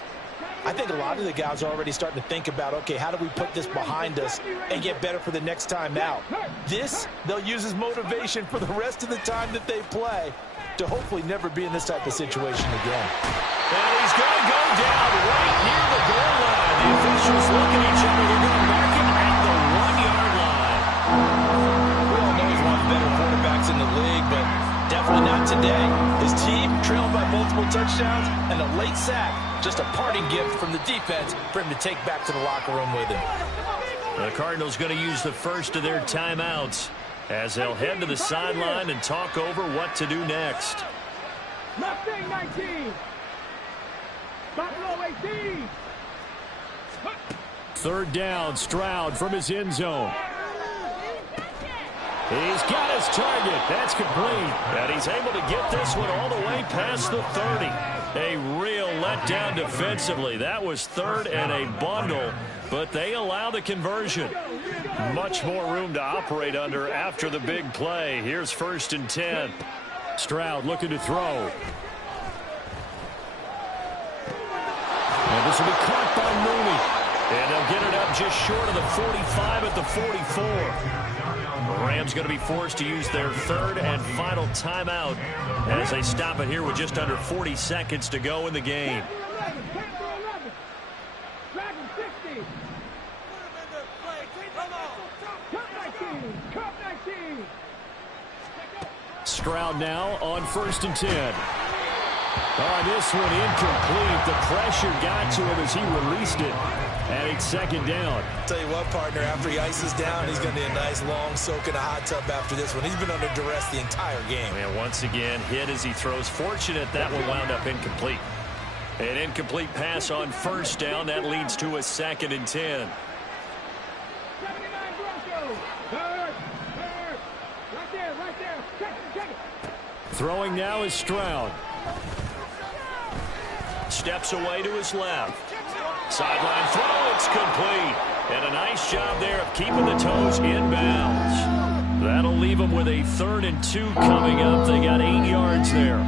I think a lot of the guys are already starting to think about, okay, how do we put this behind us and get better for the next time out? This, they'll use as motivation for the rest of the time that they play to hopefully never be in this type of situation again. And he's going to go down right near the goal line. The officials look at each other. They're going to mark him at the 1-yard line. We all know he's one of the better quarterbacks in the league, but definitely not today. His team trailed by multiple touchdowns and a late sack. Just a parting gift from the defense for him to take back to the locker room with him. The Cardinals going to use the first of their timeouts as they'll head to the sideline and talk over what to do next. Mustang 19. Buffalo 18. Third down, Stroud from his end zone. He's got his target. That's complete. And he's able to get this one all the way past the 30. A real letdown defensively. That was third and a bundle, but they allow the conversion. Much more room to operate under after the big play. Here's 1st and 10. Stroud looking to throw. And this will be caught by Mooney. And they'll get it up just short of the 45 at the 44. The Rams going to be forced to use their third and final timeout as they stop it here with just under 40 seconds to go in the game. Stroud now on 1st and 10. Oh, this one incomplete. The pressure got to him as he released it. And it's 2nd down. Tell you what, partner, after he ices down, he's going to need a nice long soak in a hot tub after this one. He's been under duress the entire game. And once again, hit as he throws. Fortunate that one wound up incomplete. An incomplete pass on 1st down. That leads to a 2nd and 10. 79 Broncos. Third. Right there. Check it. Throwing now is Stroud. Steps away to his left. Sideline throw, it's complete. And a nice job there of keeping the toes inbounds. That'll leave them with a 3rd and 2 coming up. They got 8 yards there.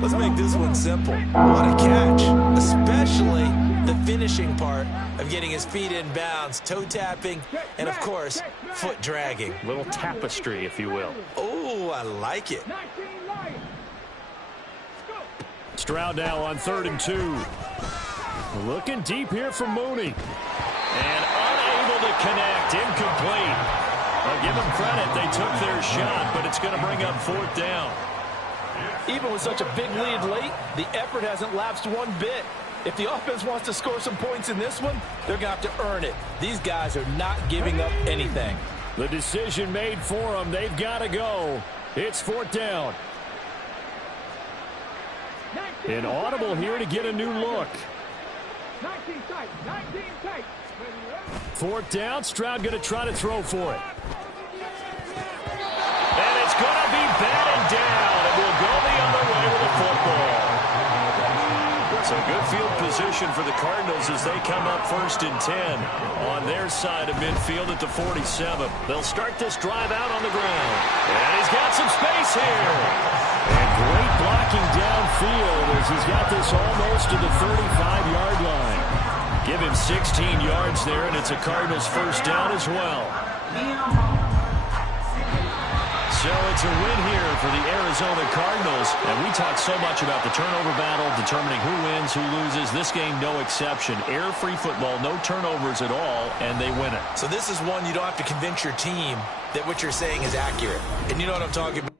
Let's make this one simple. What a catch, especially the finishing part of getting his feet in bounds, toe tapping, and of course, foot dragging. Little tapestry, if you will. Oh, I like it. 19 Lions. Stroud now on 3rd and 2. Looking deep here for Mooney. And unable to connect, incomplete. I'll give them credit, they took their shot, but it's going to bring up 4th down. Even with such a big lead late, the effort hasn't lapsed one bit. If the offense wants to score some points in this one, they're going to have to earn it. These guys are not giving up anything. The decision made for them. They've got to go. It's 4th down. An audible here to get a new look. 19 tight. 19 tight. 4th down. Stroud going to try to throw for it. And it's going to be batted down. It will go the other way with the football. So good field position for the Cardinals as they come up 1st and 10 on their side of midfield at the 47. They'll start this drive out on the ground. And he's got some space here. And great blocking downfield as he's got this almost to the 35-yard line. Give him 16 yards there, and it's a Cardinals 1st down as well. So it's a win here for the Arizona Cardinals. And we talk so much about the turnover battle, determining who wins, who loses. This game, no exception. Air-free football, no turnovers at all, and they win it. So this is one you don't have to convince your team that what you're saying is accurate. And you know what I'm talking about.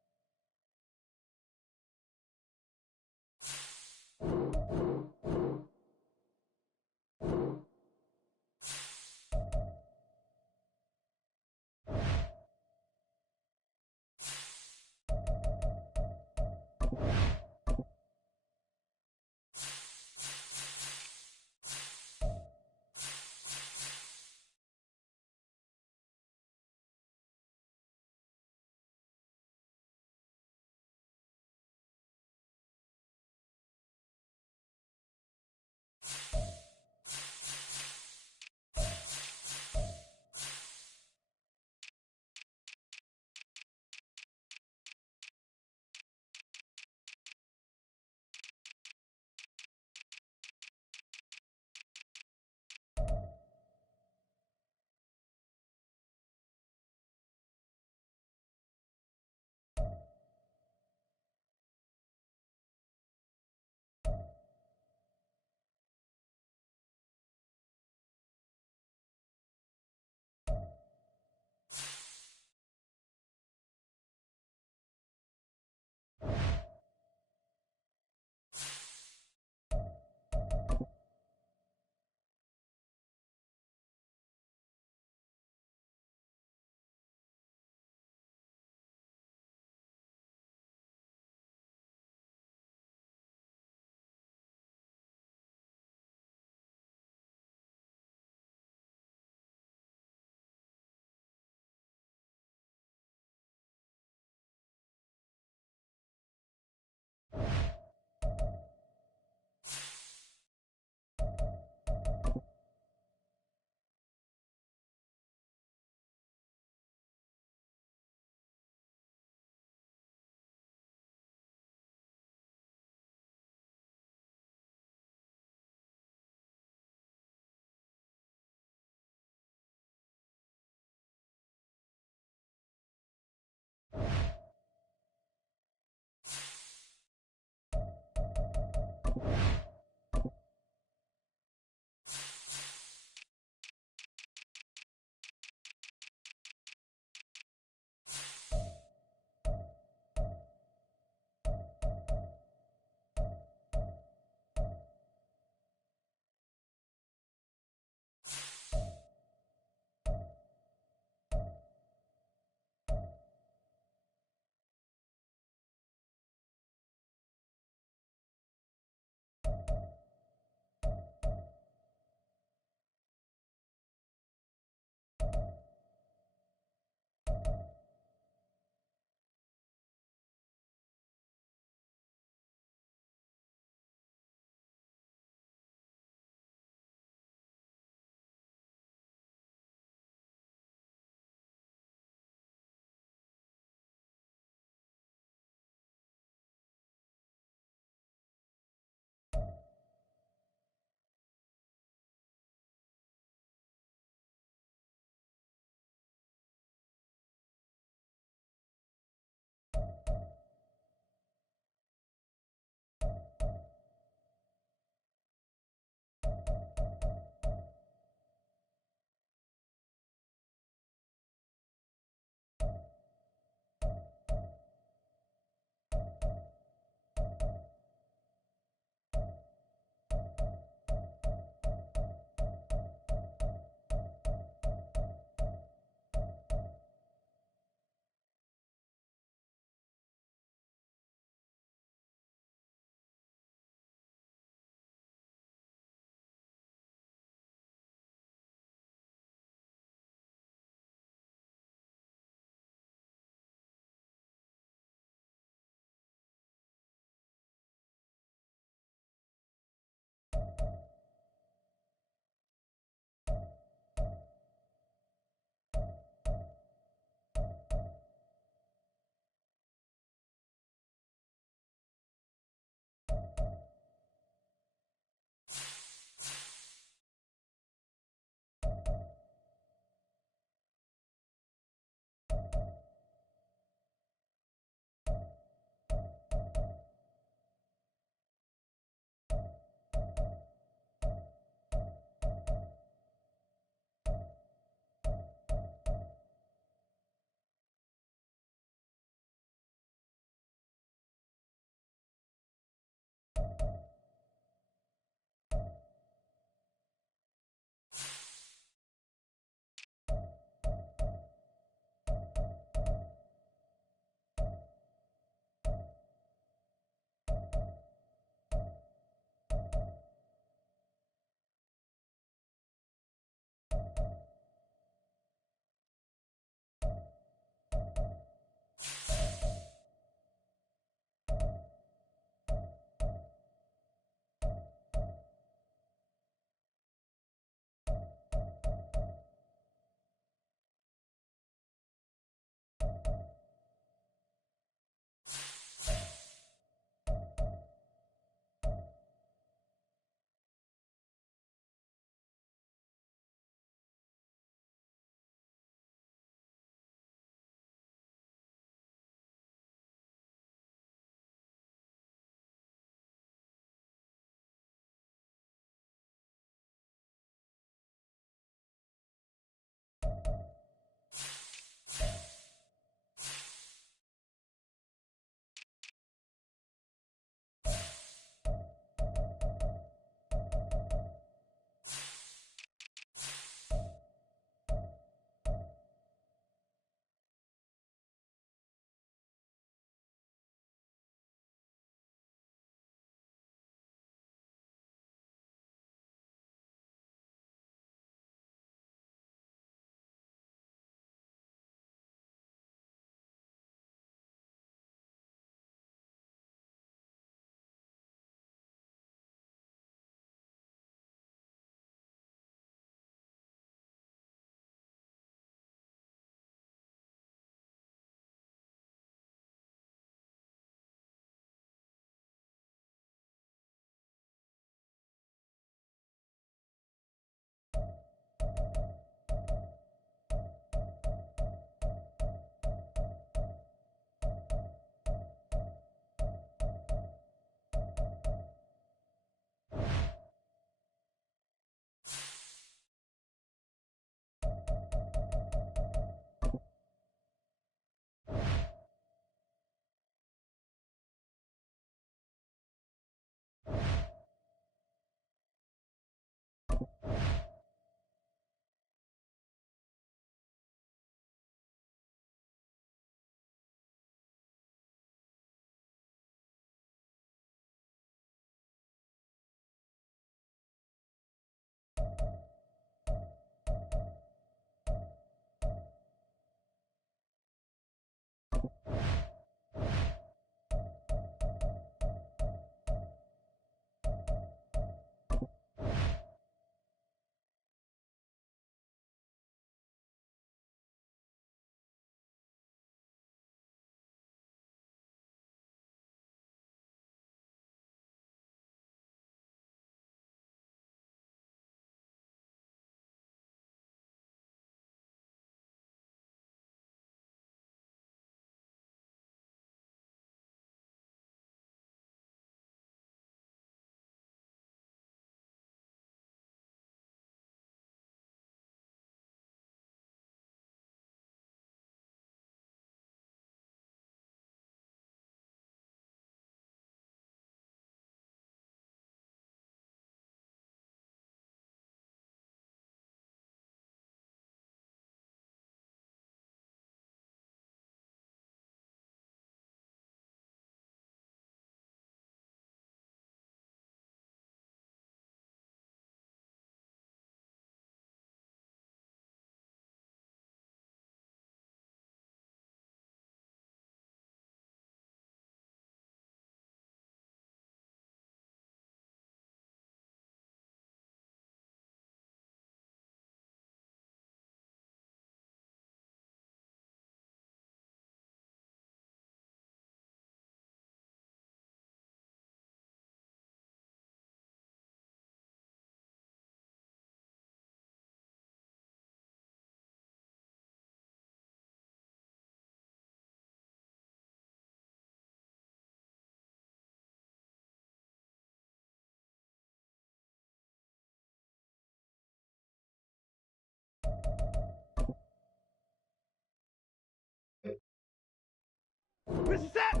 Set.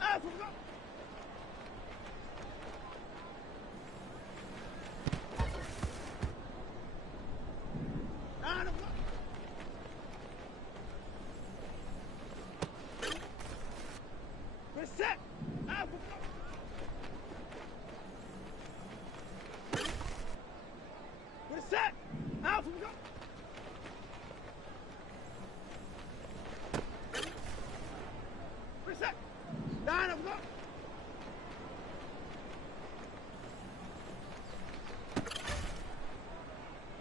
Alpha, go. Nine, go. Reset. Alpha, go. Reset. Alpha, go. Reset. Nine, go.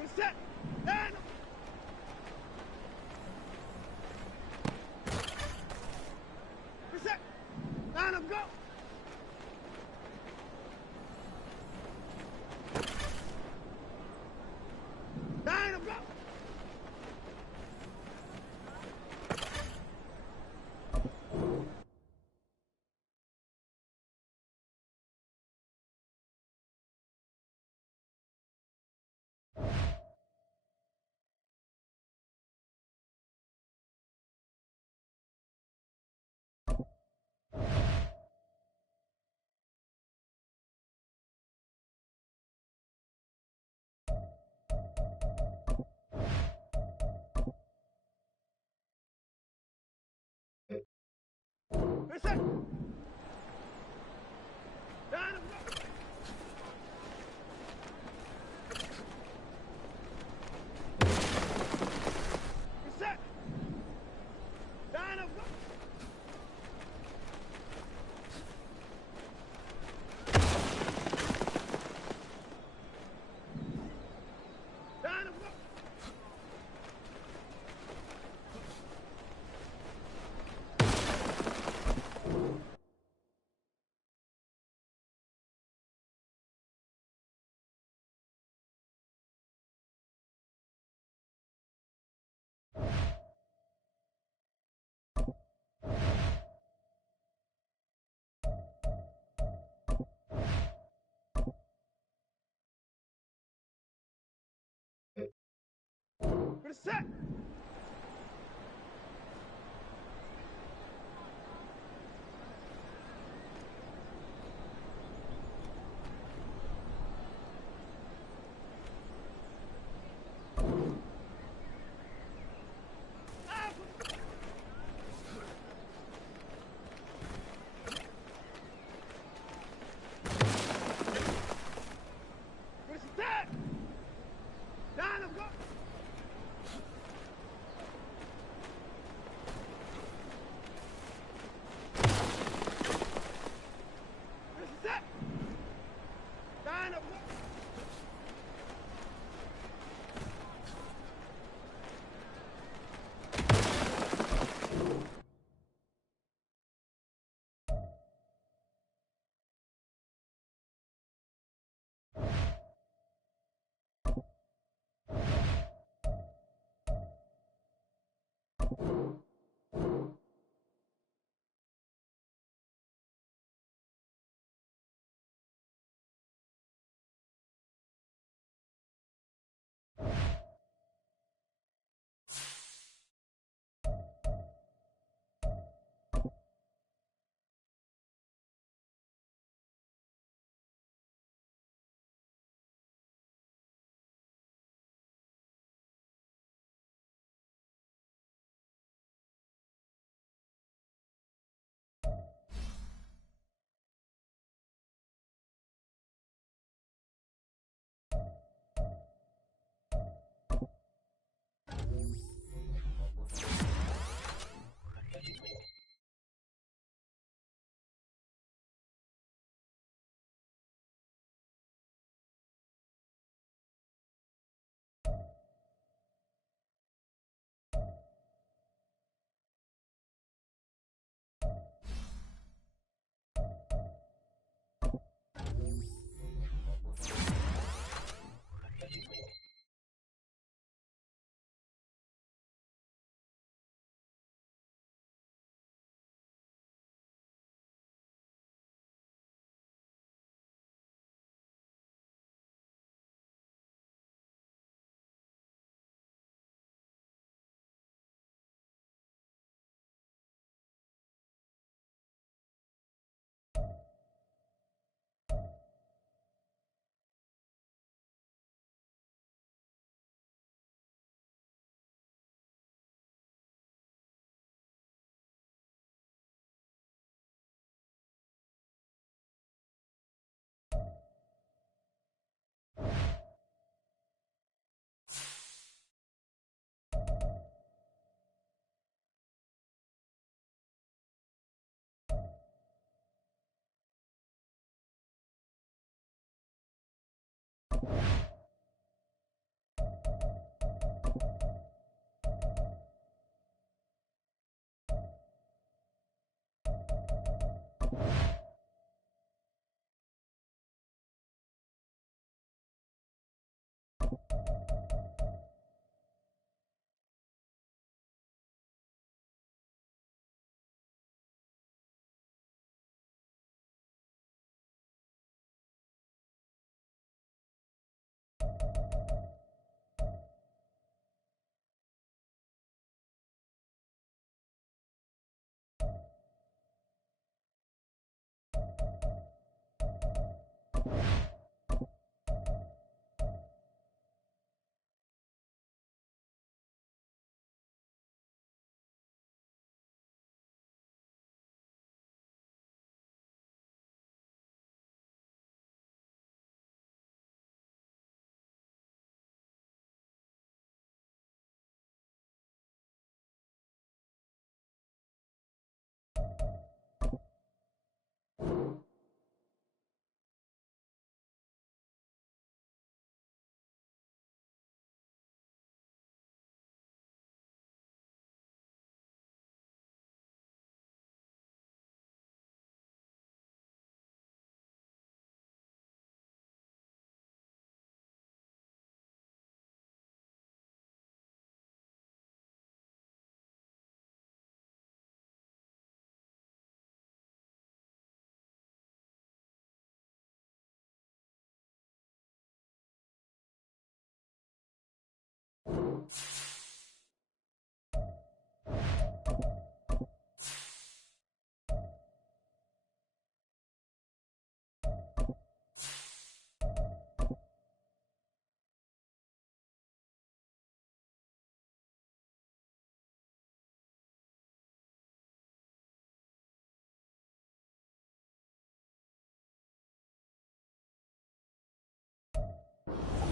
Reset. Nine. Reset. Nine, go. Nine, go. Reset. Nine, go. Reset. Nine, go. Nine, go. Reset. Reset. Nine, go.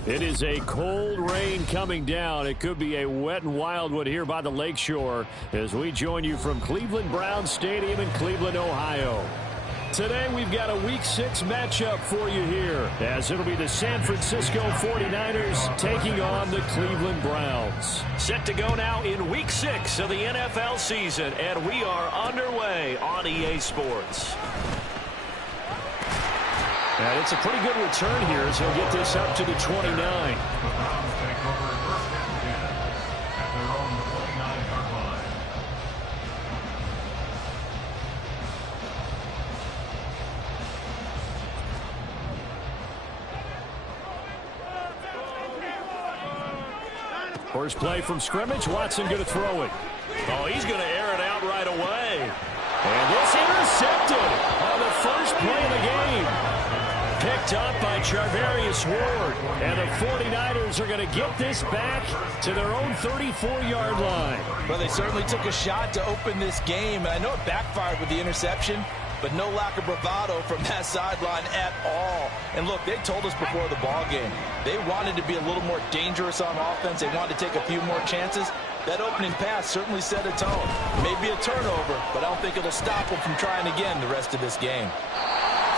It is a cold rain coming down. It could be a wet and wild one here by the lakeshore as we join you from Cleveland Browns Stadium in Cleveland, Ohio. Today we've got a Week 6 matchup for you here as it'll be the San Francisco 49ers taking on the Cleveland Browns. Set to go now in Week 6 of the NFL season, and we are underway on EA Sports. And it's a pretty good return here as he'll get this up to the 29. The Browns take over first and 10 at their own 49-yard line. First play from scrimmage. Watson going to throw it. Oh, he's going to air it out right away. And this intercepted on the first play of the game. Picked up by Charvarius Ward. And the 49ers are going to get this back to their own 34-yard line. Well, they certainly took a shot to open this game. I know it backfired with the interception, but no lack of bravado from that sideline at all. And look, they told us before the ball game, they wanted to be a little more dangerous on offense. They wanted to take a few more chances. That opening pass certainly set a tone. Maybe a turnover, but I don't think it'll stop them from trying again the rest of this game.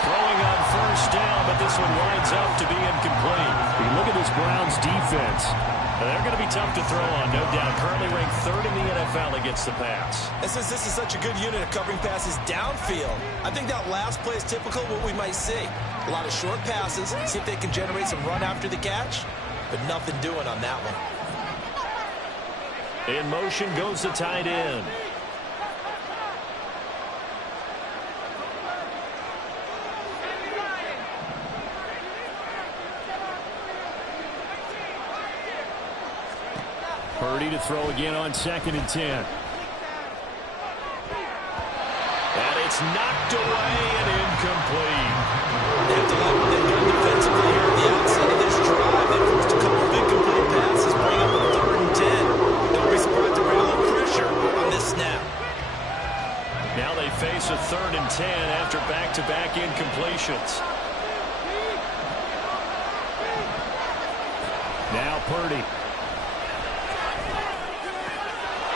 Throwing on first down, but this one winds up to be incomplete. You look at this Browns defense. They're going to be tough to throw on, no doubt. Currently ranked third in the NFL against the pass. And since this is such a good unit of covering passes downfield, I think that last play is typical of what we might see. A lot of short passes, see if they can generate some run after the catch, but nothing doing on that one. In motion goes the tight end. Purdy to throw again on 2nd and 10. And it's knocked away and incomplete. They have to let them get defensively here at the outset of this drive. They forced a couple of incomplete passes, bring up a 3rd and 10. Don't be surprised to bring a little pressure on this snap. Now they face a 3rd and 10 after back-to-back incompletions. Now Purdy.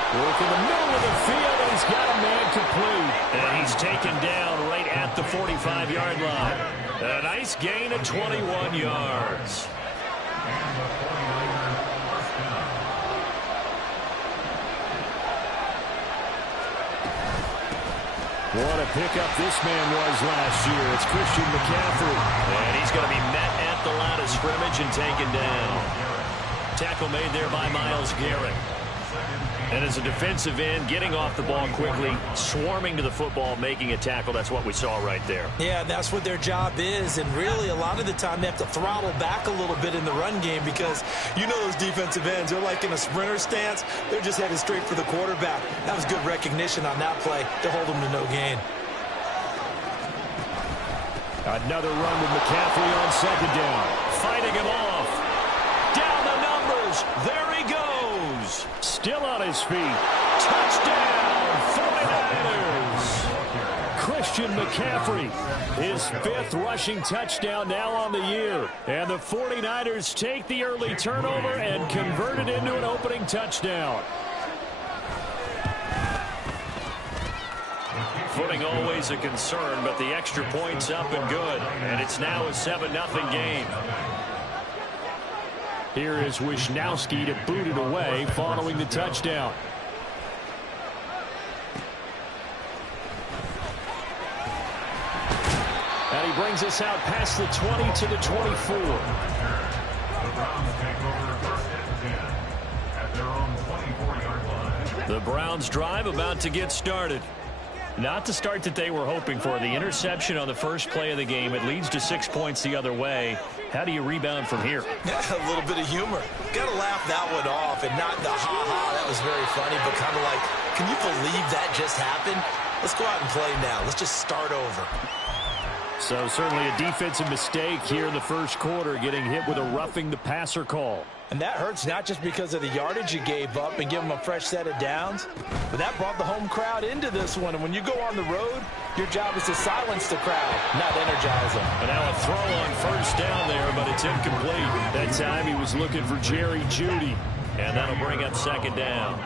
Work in the middle of the field, and he's got a man complete. And he's taken down right at the 45-yard line. A nice gain of 21 yards. What a pickup this man was last year. It's Christian McCaffrey. And he's going to be met at the line of scrimmage and taken down. Tackle made there by Myles Garrett. And as a defensive end, getting off the ball quickly, swarming to the football, making a tackle, that's what we saw right there. Yeah, that's what their job is, and really a lot of the time they have to throttle back a little bit in the run game because you know those defensive ends, they're like in a sprinter stance. They're just headed straight for the quarterback. That was good recognition on that play to hold them to no gain. Another run with McCaffrey on second down. Fighting him off. Down the numbers. There he goes. Still on his feet. Touchdown, 49ers. Christian McCaffrey, his 5th rushing touchdown now on the year. And the 49ers take the early turnover and convert it into an opening touchdown. Footing always a concern, but the extra point's up and good. And it's now a 7-0 game. Here is Wisnowski to boot it away following the touchdown. And he brings us out past the 20 to the 24. The Browns take over 1st and 10 at their own 24-yard line. The Browns drive about to get started. Not the start that they were hoping for. The interception on the first play of the game. It leads to 6 points the other way. How do you rebound from here? A little bit of humor. Got to laugh that one off and not the ha-ha. That was very funny, but kind of like, can you believe that just happened? Let's go out and play now. Let's just start over. So certainly a defensive mistake here in the first quarter, getting hit with a roughing the passer call. And that hurts not just because of the yardage you gave up and give them a fresh set of downs, but that brought the home crowd into this one. And when you go on the road, your job is to silence the crowd, not energize them. And now a throw on first down there, but it's incomplete. That time he was looking for Jerry Jeudy. And that'll bring up second down.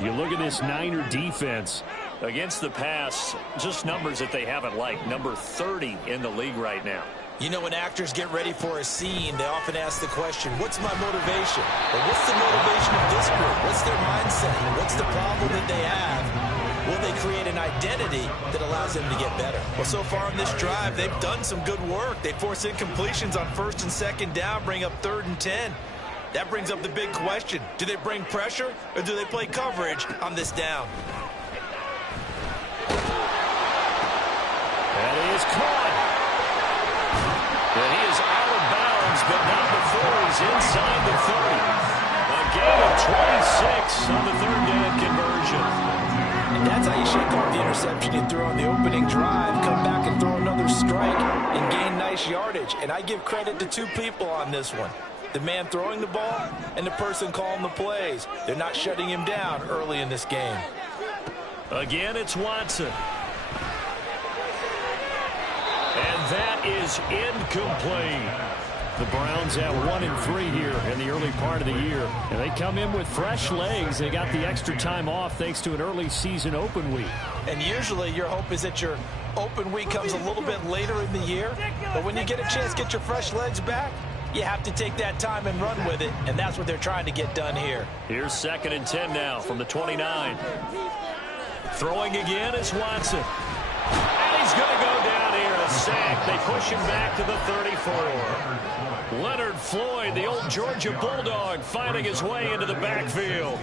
You look at this Niner defense. Against the pass, just numbers that they haven't liked. Number 30 in the league right now. You know, when actors get ready for a scene, they often ask the question, what's my motivation? Or what's the motivation of this group? What's their mindset? What's the problem that they have? Will they create an identity that allows them to get better? Well, so far on this drive, they've done some good work. They force incompletions on 1st and 2nd down, bring up 3rd and 10. That brings up the big question. Do they bring pressure or do they play coverage on this down? That is caught. And he is out of bounds, but not before he's inside the 30. A gain of 26 on the 3rd down conversion. And that's how you shake off the interception you threw on the opening drive, come back and throw another strike and gain nice yardage. And I give credit to 2 people on this one. The man throwing the ball and the person calling the plays. They're not shutting him down early in this game. Again, it's Watson. And that is incomplete. The Browns at 1-3 here in the early part of the year. And they come in with fresh legs. They got the extra time off thanks to an early season open week. And usually your hope is that your open week comes a little bit later in the year. But when you get a chance to get your fresh legs back, you have to take that time and run with it. And that's what they're trying to get done here. Here's 2nd and 10 now from the 29. Throwing again is Watson. And he's going to go down here. A sack. They push him back to the 34. Leonard Floyd, the old Georgia Bulldog, finding his way into the backfield.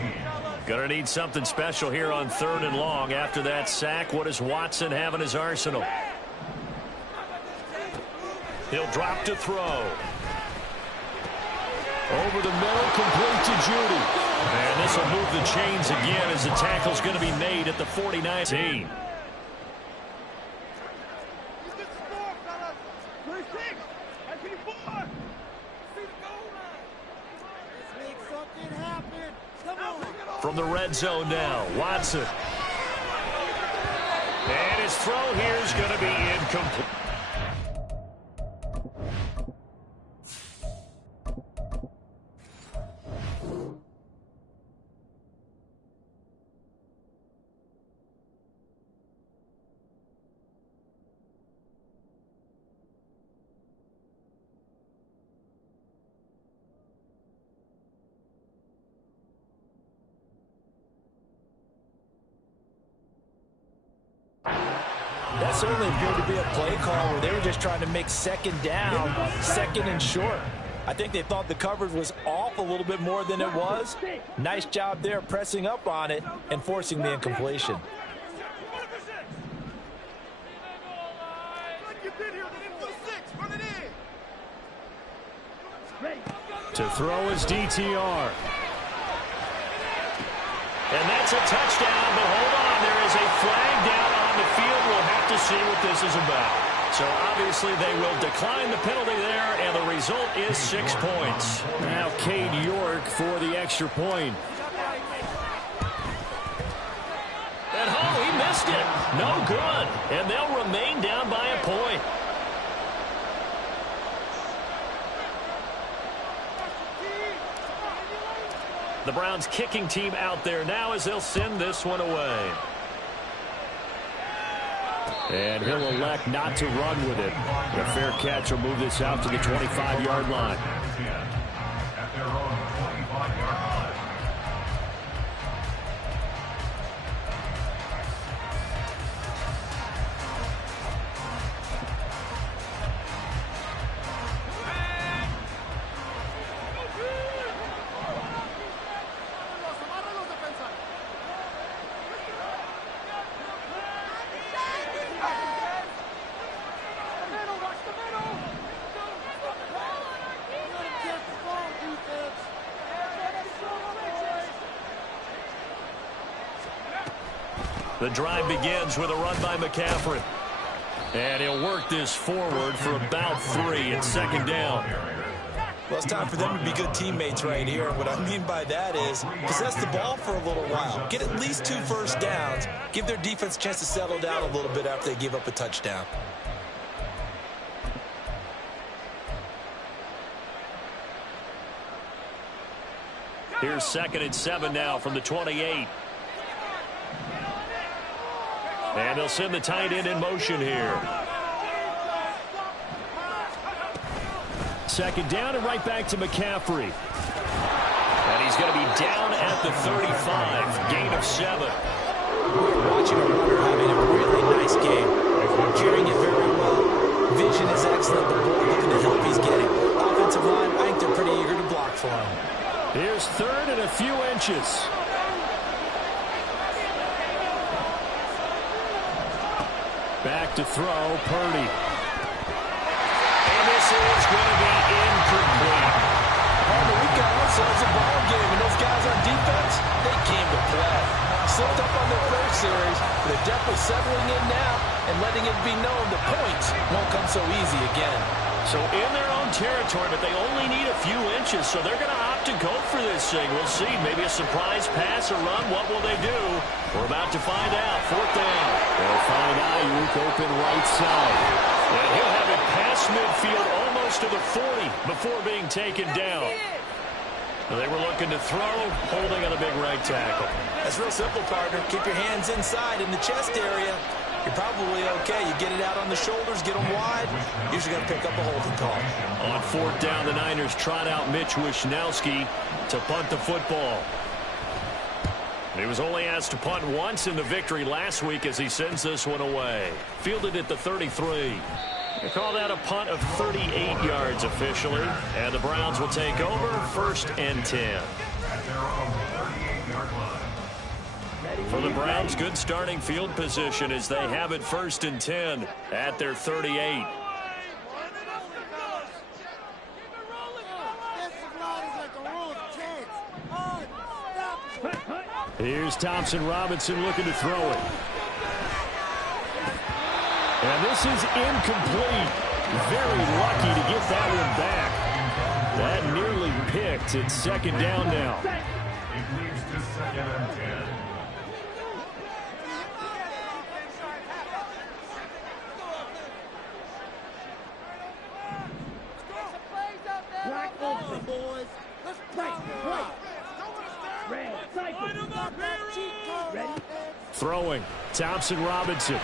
Going to need something special here on 3rd and long. After that sack, what does Watson have in his arsenal? He'll drop to throw. Over the middle, complete to Jeudy. And this will move the chains again as the tackle's going to be made at the 49 team. From the red zone now, Watson. And his throw here is going to be incomplete. That certainly appeared to be a play call where they were just trying to make second down, second and short. I think they thought the coverage was off a little bit more than it was. Nice job there pressing up on it and forcing the incompletion. To throw is DTR. And that's a touchdown, but hold on. There is a flag down on the field. We'll have to see what this is about. So obviously they will decline the penalty there, and the result is 6 points. Now Cade York for the extra point. And oh, he missed it. No good. And they'll remain down by a point. The Browns kicking team out there now as they'll send this one away. And he'll elect not to run with it. A fair catch will move this out to the 25-yard line. At their own 25-yard line. The drive begins with a run by McCaffrey. And he'll work this forward for about 3. It's second down. Well, it's time for them to be good teammates right here. What I mean by that is possess the ball for a little while. Get at least 2 first downs. Give their defense a chance to settle down a little bit after they give up a touchdown. Here's 2nd and 7 now from the 28. And they'll send the tight end in motion here. Second down and right back to McCaffrey. And he's going to be down at the 35. Gain of 7. We're watching a runner having a really nice game. Carrying it very well. Vision is excellent. But boy, look at the help he's getting. Offensive line, I think they're pretty eager to block for him. Here's 3rd and a few inches. Back to throw, Purdy. And this is going to be incomplete. We've got ourselves a ball game, and those guys on defense, they came to play. Slipped up on their first series, but they're definitely settling in now and letting it be known the points won't come so easy again. So in their own territory, but they only need a few inches, so they're going to opt to go for this thing. We'll see. Maybe a surprise pass or run. What will they do? We're about to find out. 4th down. They'll find Ayuk open right side. And he'll have it past midfield almost to the 40 before being taken down. They were looking to throw, holding on a big right tackle. That's real simple, partner. Keep your hands inside in the chest area. You're probably okay. You get it out on the shoulders, get them wide. Usually going to pick up a holding call. On 4th down, the Niners trot out Mitch Wishnowsky to punt the football. He was only asked to punt once in the victory last week as he sends this one away. Fielded at the 33. They call that a punt of 38 yards officially. And the Browns will take over 1st and 10. At their own 38-yard line. For the Browns, good starting field position as they have it 1st and 10 at their 38. Here's Thompson Robinson looking to throw it. And this is incomplete. Very lucky to get that one back. That nearly picked. It's 2nd down now. It leads to 2nd and 10. Boys, let's play. Ready? Throwing. Thompson Robinson.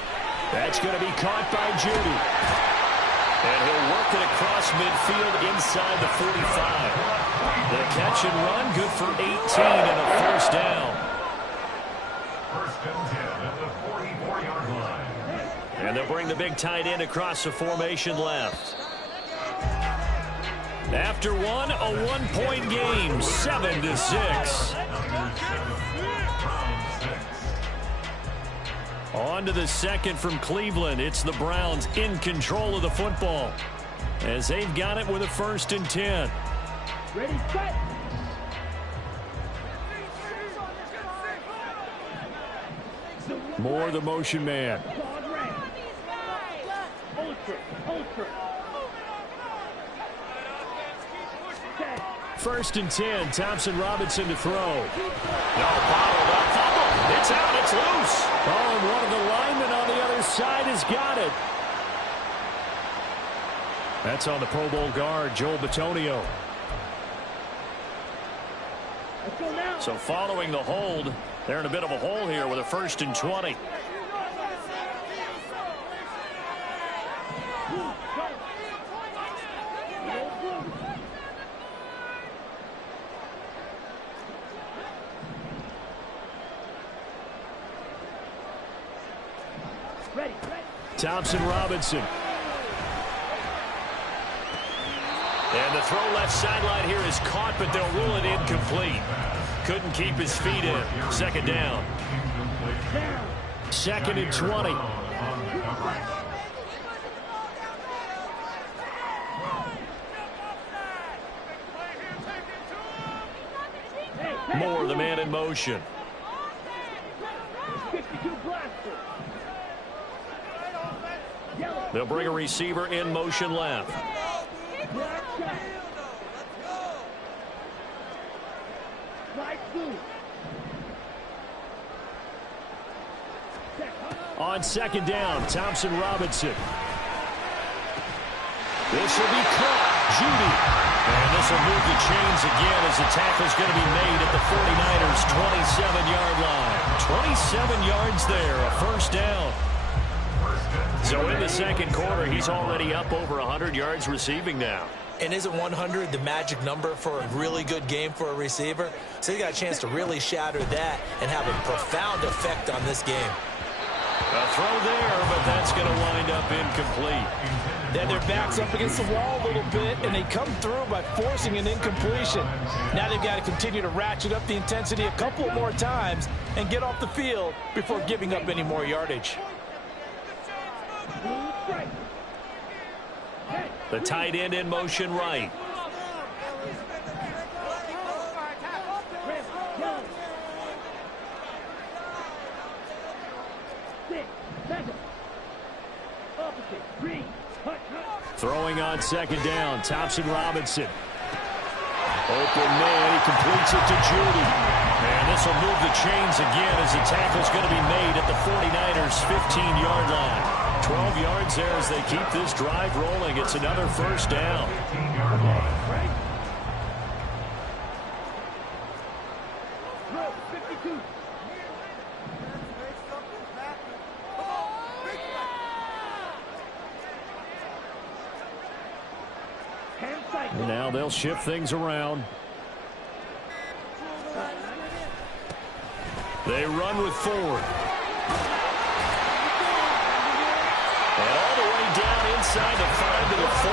That's going to be caught by Judy. And he'll work it across midfield inside the 45. The catch and run, good for 18 and a 1st down. 1st and 10 at the 44-yard line. And they'll bring the big tight end across the formation left. After one, a one-point game, 7-6. On to the second from Cleveland. It's the Browns in control of the football as they've got it with a 1st and 10. Ready, set. Moore, the motion man. Ultra, ultra. 1st and 10. Thompson Robinson to throw. No, bottled up. Fumble. It's out. It's loose. Oh, and one of the linemen on the other side has got it. That's on the Pro Bowl guard, Joel Bitonio. Let's go now. So following the hold, they're in a bit of a hole here with a 1st and 20. Ready, ready. Thompson Robinson. And the throw left sideline here is caught, but they'll rule it incomplete. Couldn't keep his feet in. 2nd down. 2nd and 20. Moore, the man in motion. 52 blaster. They'll bring a receiver in motion left. Black shot. Right through. On 2nd down, Thompson Robinson. This will be caught. Judy. And this will move the chains again as the tackle's going to be made at the 49ers' 27-yard line. 27 yards there, a 1st down. So in the 2nd quarter, he's already up over 100 yards receiving now. And isn't 100 the magic number for a really good game for a receiver? So he got a chance to really shatter that and have a profound effect on this game. A throw there, but that's going to wind up incomplete. Then their back's up against the wall a little bit, and they come through by forcing an incompletion. Now they've got to continue to ratchet up the intensity a couple more times and get off the field before giving up any more yardage. The tight end in motion right. Throwing on 2nd down, Thompson Robinson. Open man, he completes it to Judy. And this will move the chains again as the tackle's going to be made at the 49ers' 15-yard line. 12 yards there as they keep this drive rolling. It's another 1st down. 15-yard line. 52. Now they'll shift things around. They run with Ford. And all the way down inside the 5 to the 4.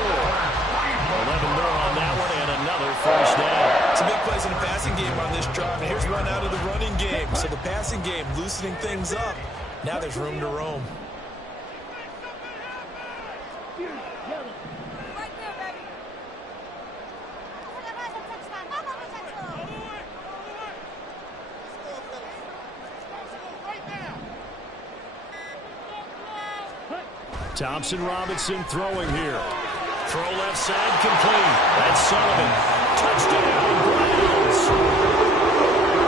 11 more on that one and another 1st down. It's a big plays in the passing game on this drive, and here's one out of the running game. So the passing game loosening things up. Now there's room to roam. Right there, baby. Thompson Robinson throwing here. Throw left side complete. That's Sullivan. Touchdown, Browns.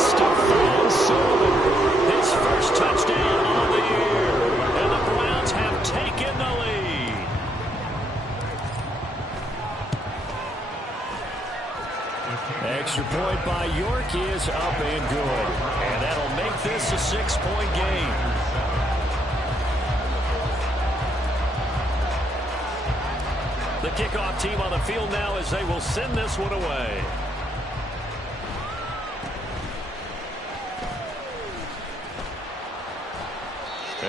Stephon Sullivan. His 1st touchdown on the year. And the Browns have taken the lead. Extra point by York is up and good. And that'll make this a 6-point game. The kickoff team on the field now as they will send this one away.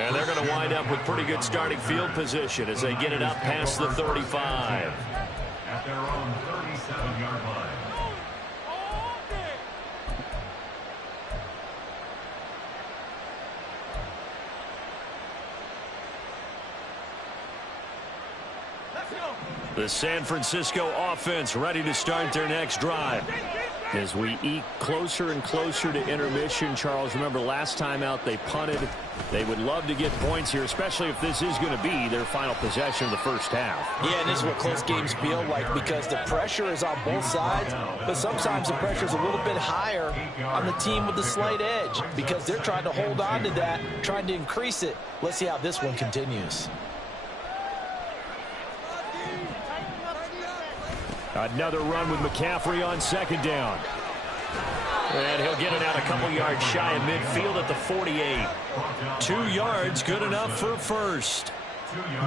And they're going to wind up with pretty good starting field position as they get it up past the 35. At their own 37-yard line. The San Francisco offense ready to start their next drive. As we eke closer and closer to intermission, Charles, remember last time out they punted. They would love to get points here, especially if this is going to be their final possession of the first half. Yeah, and this is what close games feel like because the pressure is on both sides, but sometimes the pressure is a little bit higher on the team with the slight edge because they're trying to hold on to that, trying to increase it. Let's see how this one continues. Another run with McCaffrey on second down. And he'll get it out a couple yards shy of midfield at the 48. 2 yards, good enough for a first.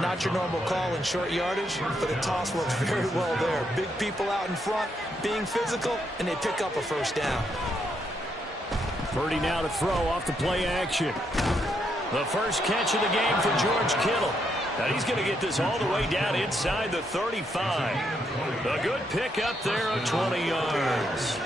Not your normal call in short yardage, but the toss works very well there. Big people out in front, being physical, and they pick up a first down. Purdy now to throw off the play action. The first catch of the game for George Kittle. Now he's going to get this all the way down inside the 35. A good pick up there of 20 yards.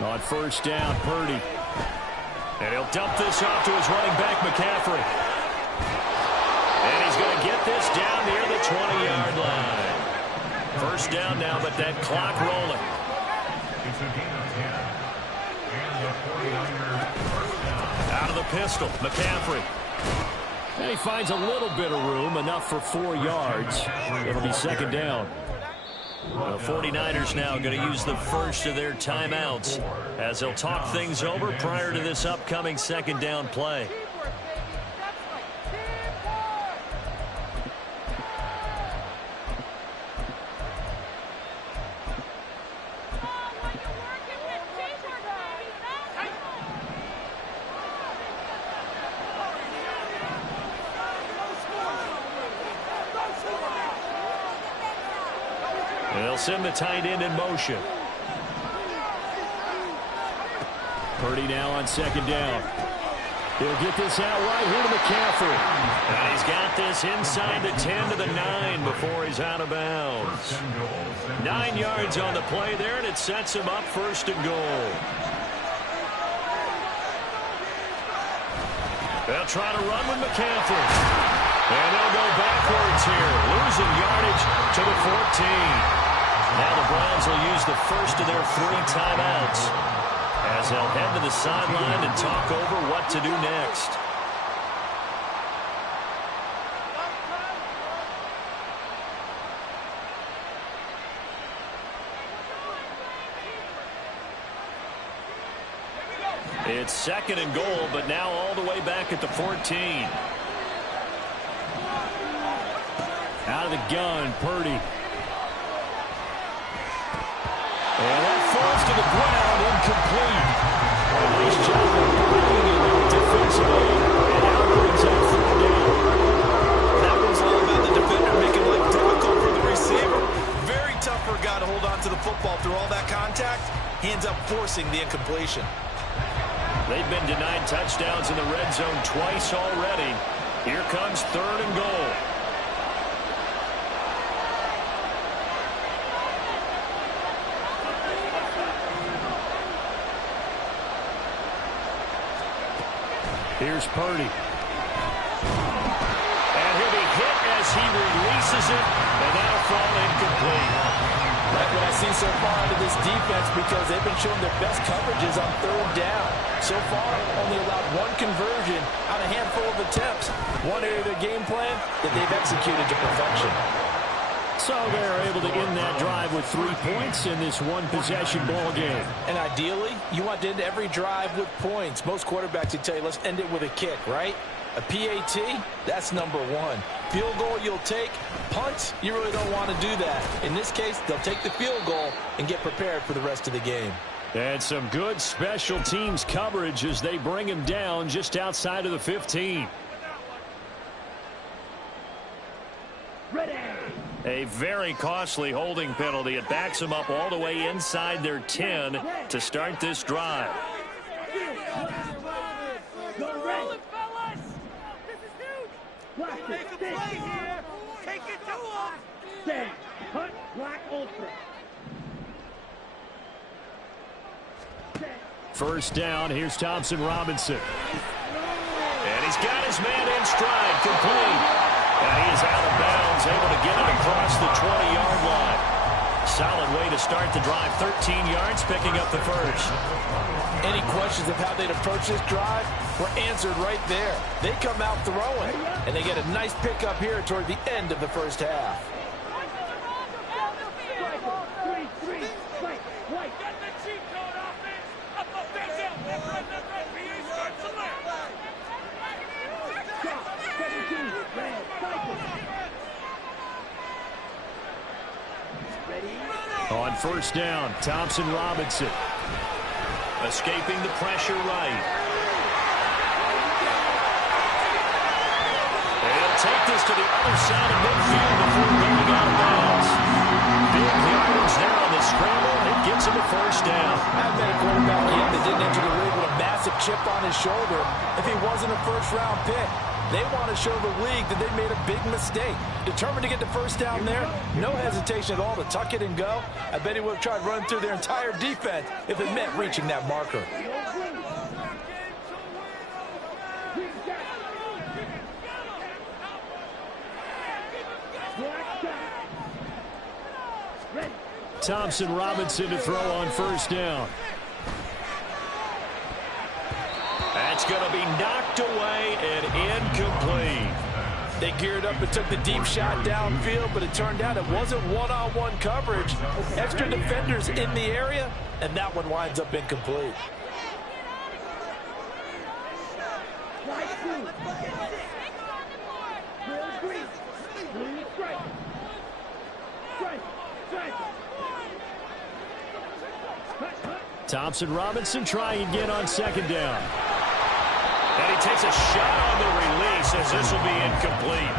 On first down, Purdy. And he'll dump this off to his running back, McCaffrey. And he's going to get this down near the 20-yard line. First down now, but that clock rolling. It's a gain of 10. And the 49ers first down. Out of the pistol, McCaffrey. And he finds a little bit of room, enough for 4 yards. It'll be second down. The 49ers now going to use the first of their timeouts as they'll talk things over prior to this upcoming second down play. They'll send the tight end in motion. Purdy now on second down. He'll get this out right here to McCaffrey. And he's got this inside the 10 to the 9 before he's out of bounds. 9 yards on the play there, and it sets him up first and goal. They'll try to run with McCaffrey. And they'll go backwards here, losing yardage to the 14. Now the Browns will use the first of their 3 timeouts as they'll head to the sideline and talk over what to do next. It's second and goal, but now all the way back at the 14. Out of the gun, Purdy. And that falls to the ground, incomplete. A nice job of breaking it defensively. And now brings up third down. That was all about the defender making life difficult for the receiver. Very tough for a guy to hold on to the football through all that contact. He ends up forcing the incompletion. They've been denied touchdowns in the red zone twice already. Here comes third and goal. Here's Purdy. And he'll be hit as he releases it, and that'll fall incomplete. Like what I've seen so far out of this defense because they've been showing their best coverages on third down. So far, only allowed 1 conversion on a handful of attempts. One area of their game plan that they've executed to perfection. So they're able to end that drive with 3 points in this one-possession ball game. And ideally, you want to end every drive with points. Most quarterbacks would tell you, let's end it with a kick, right? A PAT, that's number one. Field goal you'll take. Punt, you really don't want to do that. In this case, they'll take the field goal and get prepared for the rest of the game. And some good special teams coverage as they bring him down just outside of the 15. A very costly holding penalty. It backs them up all the way inside their 10 to start this drive. Take a play here. Take it to him. Stay. Hunt Black Ultra. First down, here's Thompson Robinson. And he's got his man in stride, complete. And he is out of bounds, able to get it across the 20-yard line. Solid way to start the drive, 13 yards, picking up the first. Any questions of how they'd approach this drive were answered right there. They come out throwing, and they get a nice pickup here toward the end of the first half. On first down, Thompson Robinson. Escaping the pressure right. They'll take this to the other side of midfield before going out of bounds. Big yardage there on the scramble, and it gets him a first down. I've been a quarterback yet that didn't enter the league with a massive chip on his shoulder if he wasn't a first-round pick. They want to show the league that they made a big mistake. Determined to get the first down there, no hesitation at all to tuck it and go. I bet he would have tried running through their entire defense if it meant reaching that marker. Thompson Robinson to throw on first down. That's going to be knocked away and incomplete. They geared up and took the deep shot downfield, but it turned out it wasn't one-on-one coverage. Extra defenders in the area, and that one winds up incomplete. Thompson Robinson trying again on second down. And he takes a shot on the release as this will be incomplete.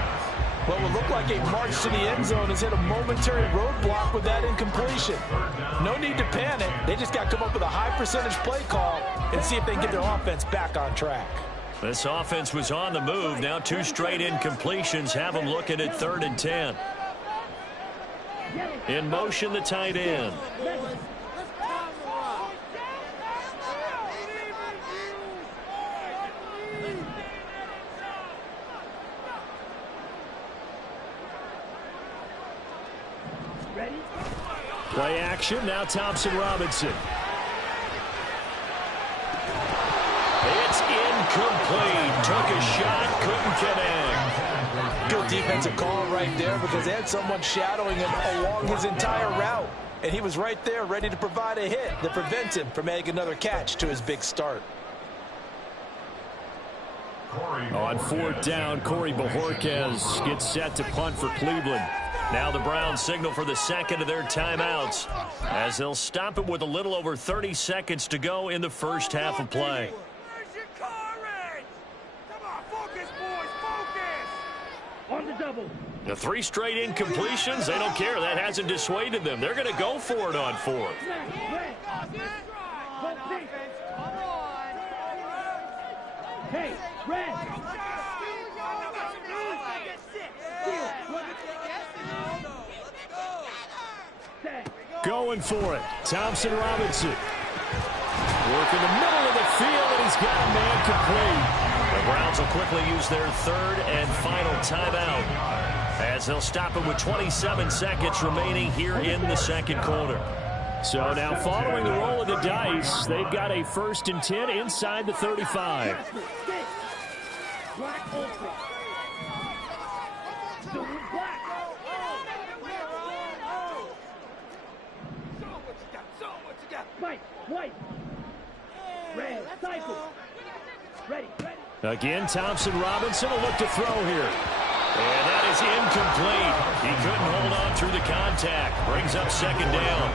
What would look like a march to the end zone has hit a momentary roadblock with that incompletion. No need to panic. They just got to come up with a high percentage play call and see if they can get their offense back on track. This offense was on the move. Now two straight incompletions have them looking at 3rd and 10. In motion, the tight end. Play action, now Thompson Robinson. It's incomplete. Took a shot, couldn't connect. Good defensive call right there because they had someone shadowing him along his entire route. And he was right there ready to provide a hit that prevents him from making another catch to his big start. On 4th down, Corey Bojorquez gets set to punt for Cleveland. Now the Browns signal for the second of their timeouts as they'll stop it with a little over 30 seconds to go in the first half of play. Where's your courage? Come on, focus, boys, focus! On the double. The 3 straight incompletions, they don't care. That hasn't dissuaded them. They're going to go for it on 4th. Hey, Red! Going for it. Thompson Robinson. Work in the middle of the field, and he's got a man complete. The Browns will quickly use their 3rd and final timeout as they'll stop it with 27 seconds remaining here in the second quarter. So now following the roll of the dice, they've got a 1st and 10 inside the 35. Black Ultra. Black. White. Red. Cycle. Ready. Again, Thompson Robinson will look to throw here. And that is incomplete. He couldn't hold on through the contact. Brings up second down.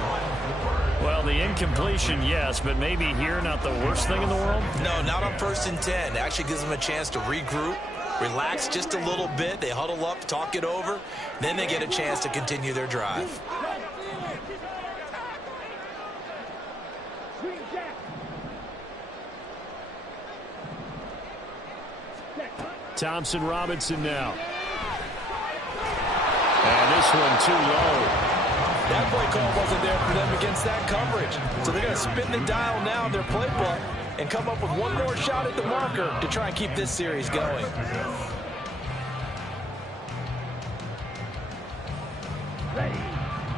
Well, the incompletion, yes, but maybe here not the worst thing in the world? No, not on 1st and 10. It actually gives them a chance to regroup, relax just a little bit. They huddle up, talk it over. Then they get a chance to continue their drive. Thompson Robinson now. And this one too low. That play call wasn't there for them against that coverage. So they're going to spin the dial now in their playbook and come up with one more shot at the marker to try and keep this series going.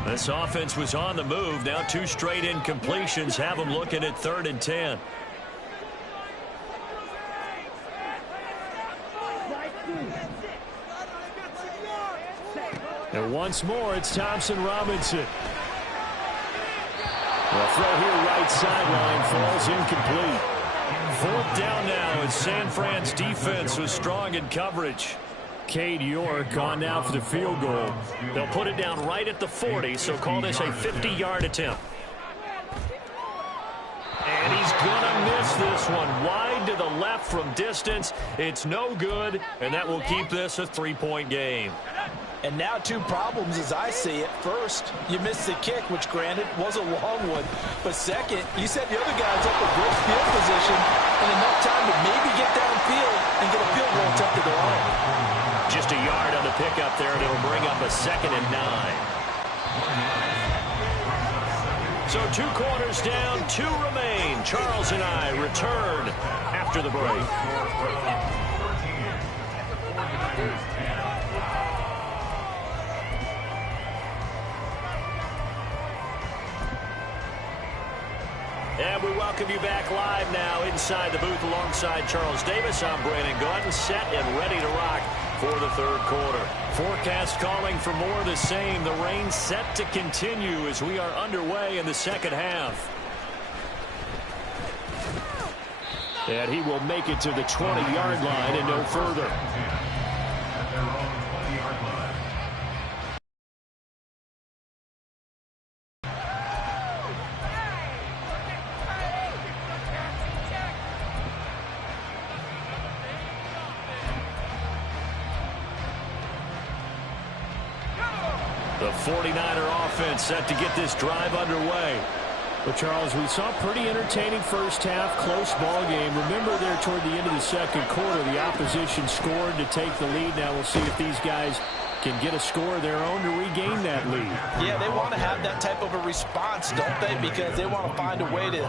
This offense was on the move. Now 2 straight incompletions have them looking at 3rd and 10. And once more, it's Thompson Robinson. The throw here, right sideline, falls incomplete. 4th down now as San Fran's defense was strong in coverage. Cade York on now for the field goal. They'll put it down right at the 40, so call this a 50-yard attempt. And he's going to miss this one. Wide to the left from distance. It's no good, and that will keep this a 3-point game. And now 2 problems as I see it. First, you missed the kick, which granted was a long one. But second, you set the other guys up with great field position and enough time to maybe get downfield and get a field goal attempt of their own. Just a yard on the pickup there, and it'll bring up a 2nd and 9. So 2 quarters down, 2 remain. Charles and I return after the break. And we welcome you back live now inside the booth alongside Charles Davis. I'm Brandon Gaudin, set and ready to rock for the 3rd quarter. Forecast calling for more of the same. The rain set to continue as we are underway in the 2nd half. And he will make it to the 20-yard line and no further. At their own 20-yard line. The 49er offense set to get this drive underway. But, Charles, we saw a pretty entertaining first half, close ball game. Remember there toward the end of the 2nd quarter, the opposition scored to take the lead. Now we'll see if these guys can get a score of their own to regain that lead. Yeah, they want to have that type of a response, don't they? Because they want to find a way to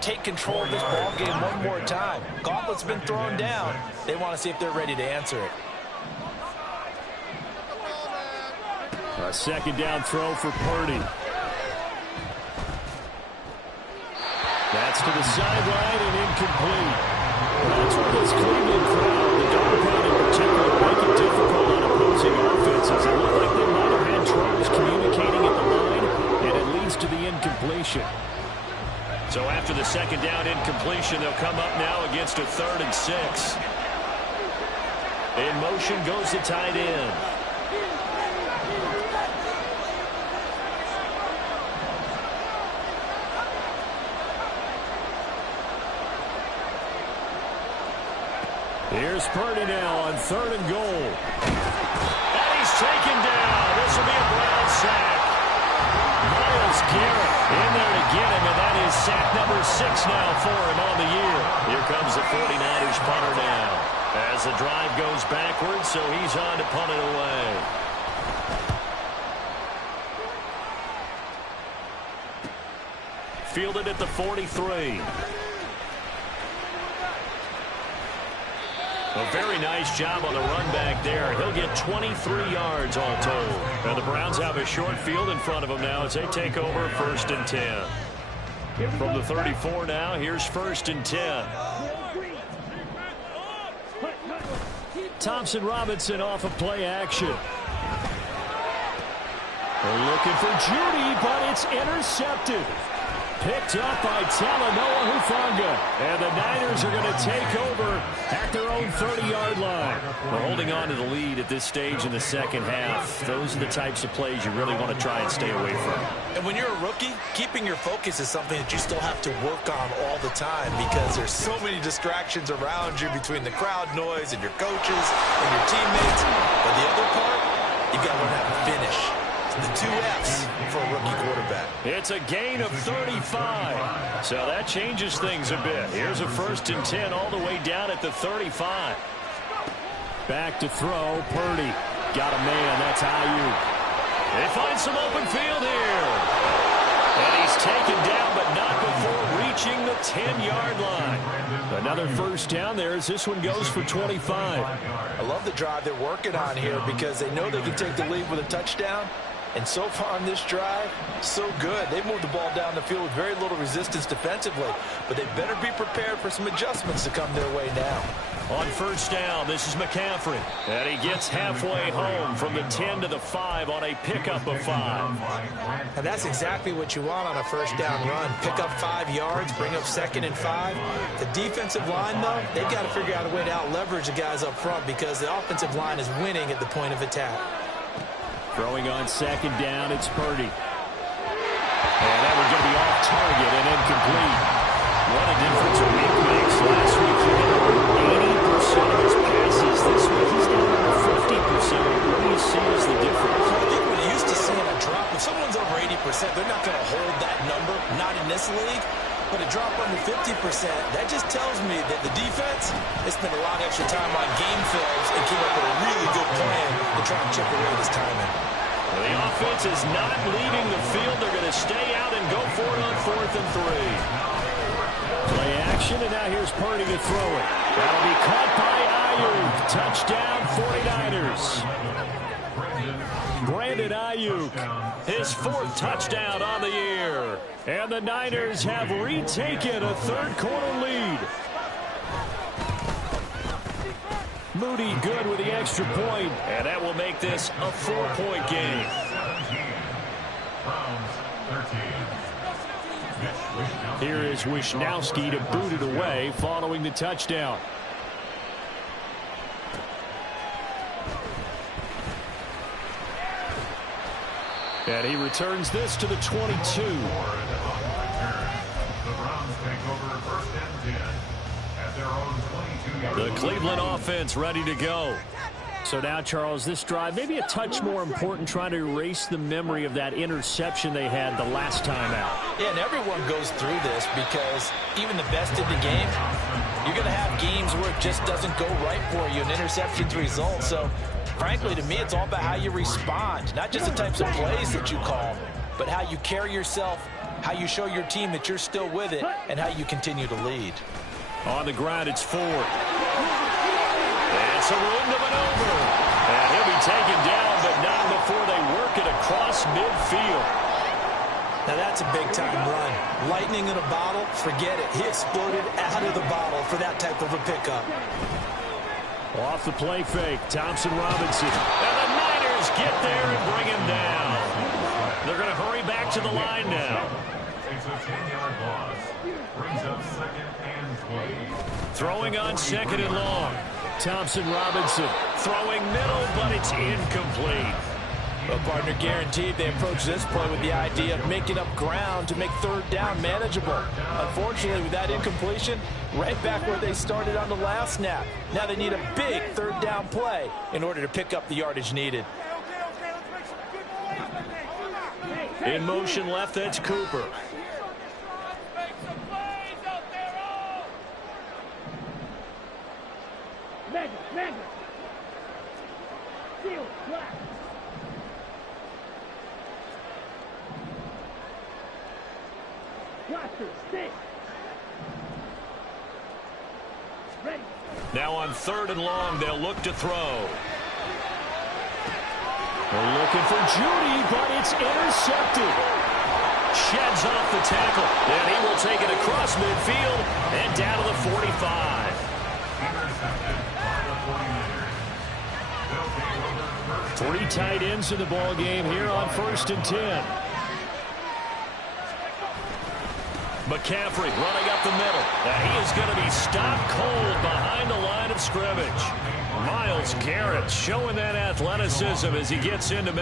take control of this ball game one more time. Gauntlet's been thrown down. They want to see if they're ready to answer it. A 2nd down throw for Purdy. That's to the sideline and incomplete. That's what this Cleveland crowd, the dog crowd in particular, make it difficult on opposing offenses. It looked like they might have had troubles communicating at the line, and it leads to the incompletion. So after the 2nd down incompletion, they'll come up now against a 3rd and 6. In motion goes the tight end. Here's Purdy now on 3rd and goal. And he's taken down. This will be a Brown sack. Myles Garrett in there to get him, and that is sack number 6 now for him on the year. Here comes the 49ers punter now. As the drive goes backwards, so he's on to punt it away. Fielded at the 43. A very nice job on the run back there. He'll get 23 yards all told. Now the Browns have a short field in front of them now as they take over 1st and 10. From the 34 now, here's 1st and 10. Thompson Robinson off of play action. They're looking for Judy, but it's intercepted. Picked up by Talanoa Hufanga. And the Niners Niners are going to take over at their own 30-yard line. We're holding on to the lead at this stage in the second half. Those are the types of plays you really want to try and stay away from. And when you're a rookie, keeping your focus is something that you still have to work on all the time because there's so many distractions around you between the crowd noise and your coaches and your teammates. But the other part, you've got to learn how to finish. The 2 F's for a rookie quarterback. It's a gain of 35. So that changes things a bit. Here's a 1st and 10 all the way down at the 35. Back to throw. Purdy. Got a man. That's Ayuk. They find some open field here. And he's taken down, but not before reaching the 10-yard line. Another 1st down there as this one goes for 25. I love the drive they're working on here because they know they can take the lead with a touchdown. And so far on this drive, so good. They moved the ball down the field with very little resistance defensively. But they better be prepared for some adjustments to come their way now. On 1st down, this is McCaffrey. And he gets halfway home from the 10 to the 5 on a pickup of 5. And that's exactly what you want on a 1st down run. Pick up 5 yards, bring up 2nd and 5. The defensive line, though, they've got to figure out a way to out-leverage the guys up front because the offensive line is winning at the point of attack. Throwing on 2nd down, it's Purdy. And that was going to be off target and incomplete. What a difference a week makes. Last week he hit over 80% of his passes. This week he's down over 50%. What do you see as the difference? I think we're used to seeing a drop. If someone's over 80%, they're not going to hold that number, not in this league. But a drop under 50%, that just tells me that the defense has spent a lot of extra time on game films and came up with a really good plan to try and chip away this timing. Well, the offense is not leaving the field. They're going to stay out and go for it on 4th and 3. Play action, and now here's Purdy to throw it. That'll be caught by Ayuk. Touchdown, 49ers. Brandon Ayuk, his 4th touchdown on the year. And the Niners have retaken a 3rd quarter lead. Moody good with the extra point, and that will make this a 4-point game. Here is Wishnowski to boot it away following the touchdown. And he returns this to the 22. The Cleveland offense ready to go. So now, Charles, this drive maybe a touch more important, trying to erase the memory of that interception they had the last time out. Yeah, and everyone goes through this because even the best in the game, you're going to have games where it just doesn't go right for you, and interceptions result. So, frankly, to me, it's all about how you respond, not just the types of plays that you call, but how you carry yourself, how you show your team that you're still with it, and how you continue to lead. On the ground, it's Ford. It's a room to maneuver. And he'll be taken down, but not before they work it across midfield. Now that's a big-time run. Lightning in a bottle, forget it. He exploded out of the bottle for that type of a pickup. Off the play fake, Thompson Robinson. And the Niners get there and bring him down. They're going to hurry back to the line now. It's a 10-yard loss. Brings up 2nd and 20. Throwing on 2nd and long. Thompson Robinson throwing middle, but it's incomplete. Well, partner guaranteed they approach this play with the idea of making up ground to make 3rd down manageable. Unfortunately, with that incompletion, right back where they started on the last snap. Now they need a big 3rd down play in order to pick up the yardage needed. In motion left, that's Cooper. Mega. Seal, black. Blaster, stick. Ready. Now on 3rd and long, they'll look to throw. They're looking for Judy, but it's intercepted. Sheds off the tackle, and he will take it across midfield and down to the 45. 3 tight ends in the ball game here on 1st and 10. McCaffrey running up the middle. He is going to be stopped cold behind the line of scrimmage. Myles Garrett showing that athleticism as he gets into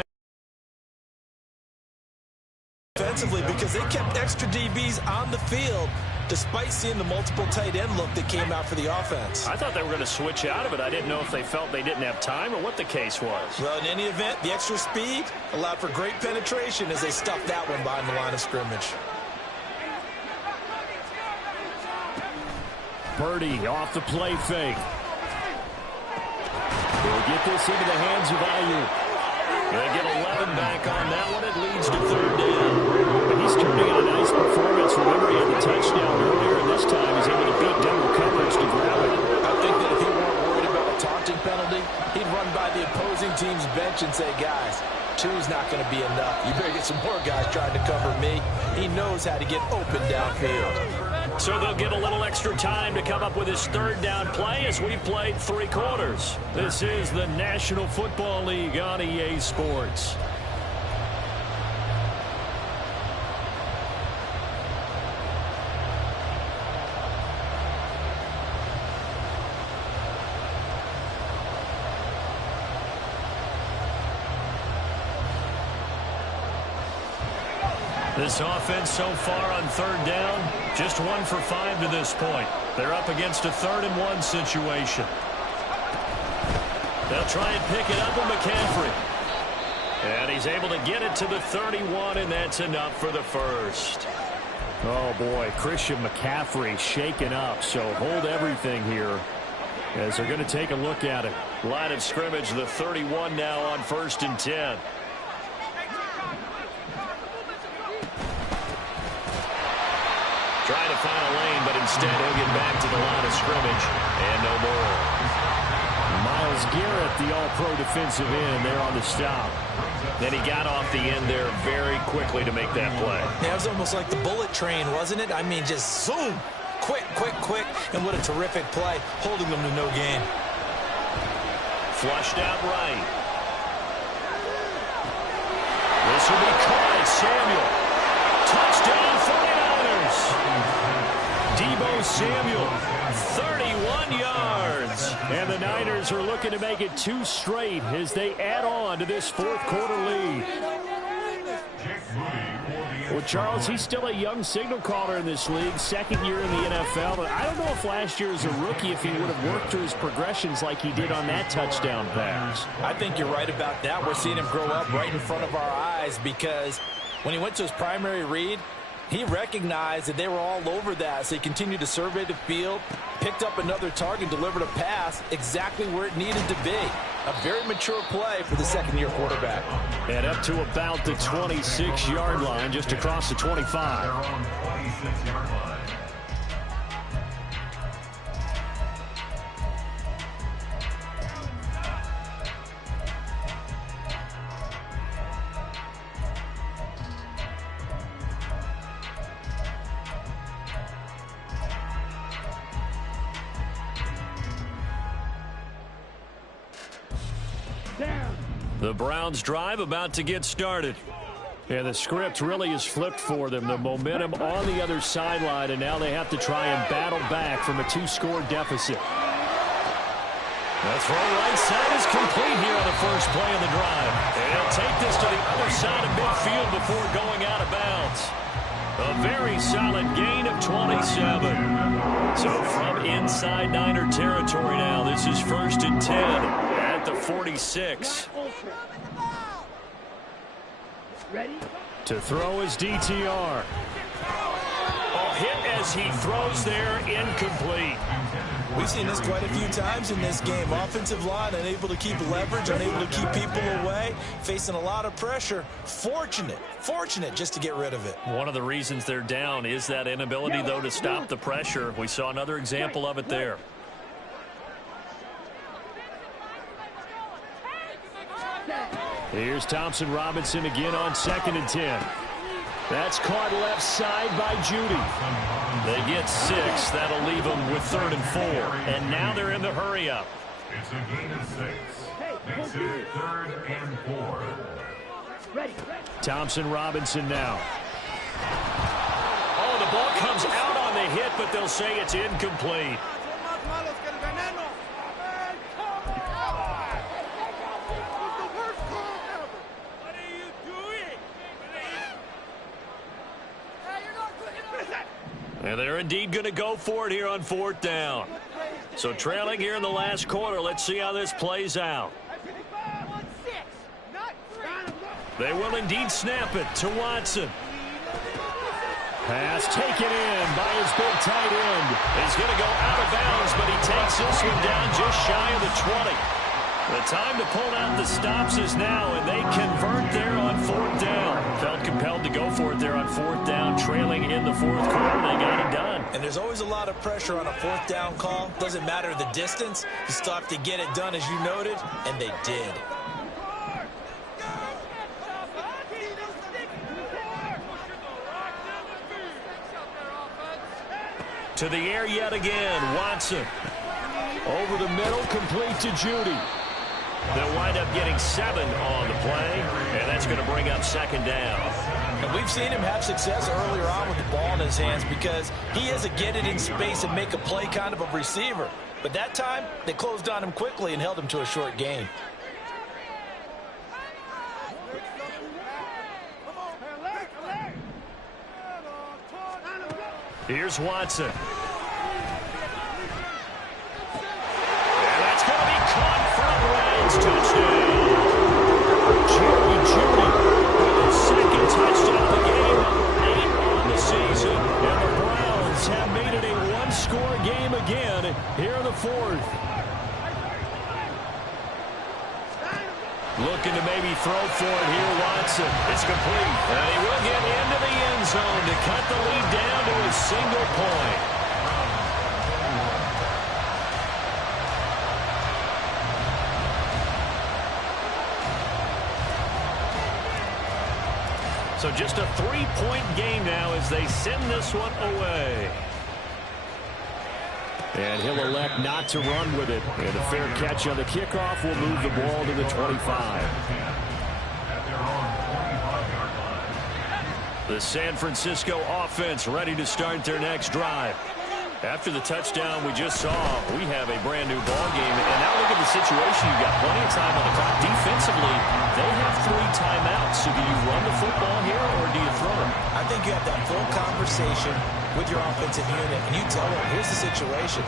defensively, because they kept extra DBs on the field despite seeing the multiple tight end look that came out for the offense. I thought they were going to switch out of it. I didn't know if they felt they didn't have time or what the case was. Well, in any event, the extra speed allowed for great penetration as they stuffed that one behind the line of scrimmage. Purdy off the play fake. They'll get this into the hands of Ayuk. They get 11 back on that one. It leads to third down. But he's turning in a nice performance. Remember, he had the touchdown earlier, and this time he's able to beat double coverage to grab it. I think that if he weren't worried about a taunting penalty, he'd run by the opposing team's bench and say, guys, two's not going to be enough. You better get some more guys trying to cover me. He knows how to get open downfield. So they'll get a little extra time to come up with his third down play as we played 3 quarters. This is the National Football League on EA Sports. This offense so far on third down, just 1 for 5 to this point. They're up against a 3rd and 1 situation. They'll try and pick it up with McCaffrey. And he's able to get it to the 31, and that's enough for the first. Oh, boy, Christian McCaffrey shaken up, so hold everything here as they're going to take a look at it. Line of scrimmage, the 31 now on 1st and 10. Trying to find a lane, but instead he'll get back to the line of scrimmage, and no more. Myles Garrett, the all-pro defensive end, there on the stop. Then he got off the end there very quickly to make that play. Yeah, it was almost like the bullet train, wasn't it? I mean, just zoom, quick, and what a terrific play, holding them to no gain. Flushed out right. This will be caught. Samuel. Touchdown 49ers. Deebo Samuel, 31 yards. And the Niners are looking to make it 2 straight as they add on to this 4th quarter lead. Well, Charles, he's still a young signal caller in this league, 2nd year in the NFL. But I don't know if last year as a rookie, if he would have worked through his progressions like he did on that touchdown pass. I think you're right about that. We're seeing him grow up right in front of our eyes because when he went to his primary read, he recognized that they were all over that, so he continued to survey the field, picked up another target, delivered a pass exactly where it needed to be. A very mature play for the 2nd-year quarterback. And up to about the 26-yard line, just across the 25. Their own 26-yard line. The Browns drive about to get started. Yeah, the script really is flipped for them. The momentum on the other sideline, and now they have to try and battle back from a 2-score deficit. The throw right side is complete here on the first play of the drive. They'll take this to the other side of midfield before going out of bounds. A very solid gain of 27. So from inside Niner territory now, this is 1st and 10 at the 46. Ready? To throw is DTR. Oh, hit as he throws there, incomplete. We've seen this quite a few times in this game. Offensive line unable to keep leverage, unable to keep people away, facing a lot of pressure. Fortunate just to get rid of it. One of the reasons they're down is that inability, though, to stop the pressure. We saw another example of it there. Here's Thompson Robinson again on 2nd and 10. That's caught left side by Judy. They get 6. That'll leave them with 3rd and 4. And now they're in the hurry-up. It's a gain of 6. Makes it 3rd and 4. Ready. Thompson Robinson now. Oh, the ball comes out on the hit, but they'll say it's incomplete. And they're indeed going to go for it here on 4th down. So trailing here in the last quarter. Let's see how this plays out. They will indeed snap it to Watson. Pass taken in by his big tight end. He's going to go out of bounds, but he takes this one down just shy of the 20. The time to pull out the stops is now, and they convert there on 4th down. Felt compelled to go for it there on 4th down, trailing in the 4th quarter. They got it done. And there's always a lot of pressure on a 4th down call. Doesn't matter the distance. You still have to get it done, as you noted, and they did. To the air yet again, Watson. Over the middle, complete to Judy. They'll wind up getting 7 on the play, and that's going to bring up 2nd down. And we've seen him have success earlier on with the ball in his hands because he is a get it in space and make a play kind of a receiver. But that time, they closed on him quickly and held him to a short gain. Here's Watson. And that's going to be caught from Ryan's touchdown. Jerry Judy With his 2nd touchdown of the game, number 8 on the season. And the Browns have made it a one-score game again here in the 4th. Looking to maybe throw for it here, Watson. It's complete. And he will get into the end zone to cut the lead down to a single point. So just a 3-point game now as they send this one away. And he'll elect not to run with it. And a fair catch on the kickoff will move the ball to the 25. The San Francisco offense ready to start their next drive. After the touchdown we just saw, we have a brand new ball game. And now look at the situation. You've got plenty of time on the clock. Defensively, they have 3 timeouts. So do you run the football here or do you throw it? I think you have that full conversation with your offensive unit, and you tell them, here's the situation.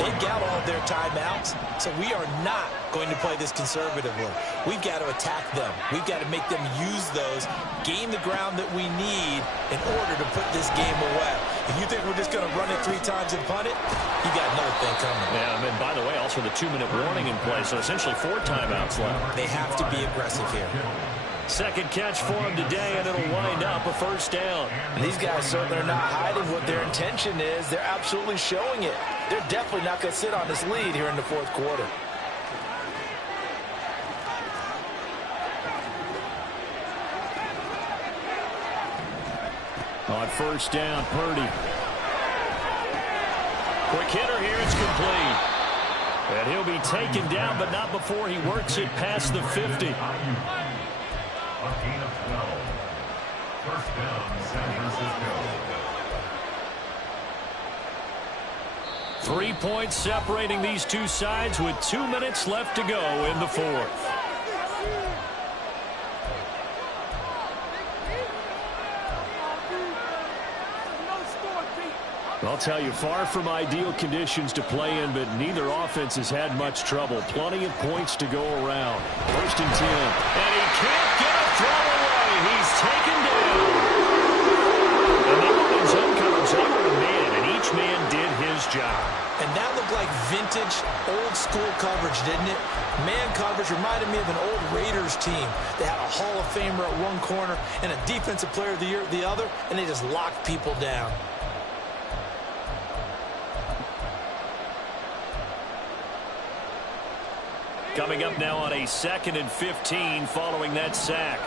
They got all of their timeouts, so we are not going to play this conservatively. We've got to attack them. We've got to make them use those, gain the ground that we need in order to put this game away. If you think we're just going to run it 3 times and punt it, you got another thing coming. Yeah, and by the way, also the 2-minute warning in play, so essentially 4 timeouts left. They have to be aggressive here. 2nd catch for him today, and it'll wind up a 1st down. And these guys certainly are not hiding what their intention is. They're absolutely showing it. They're definitely not going to sit on this lead here in the 4th quarter. On 1st down, Purdy. Quick hitter here, it's complete. And he'll be taken down, but not before he works it past the 50. A gain of 12. 1st down, San Francisco. 3 points separating these two sides with 2 minutes left to go in the 4th. I'll tell you, far from ideal conditions to play in, but neither offense has had much trouble. Plenty of points to go around. 1st and 10. And he can't get a throw away. He's taken down. And they were in zone coverage. They were a man, and each man did his job. And that looked like vintage, old-school coverage, didn't it? Man coverage reminded me of an old Raiders team. They had a Hall of Famer at one corner and a Defensive Player of the Year at the other, and they just locked people down. Coming up now on a 2nd and 15 following that sack.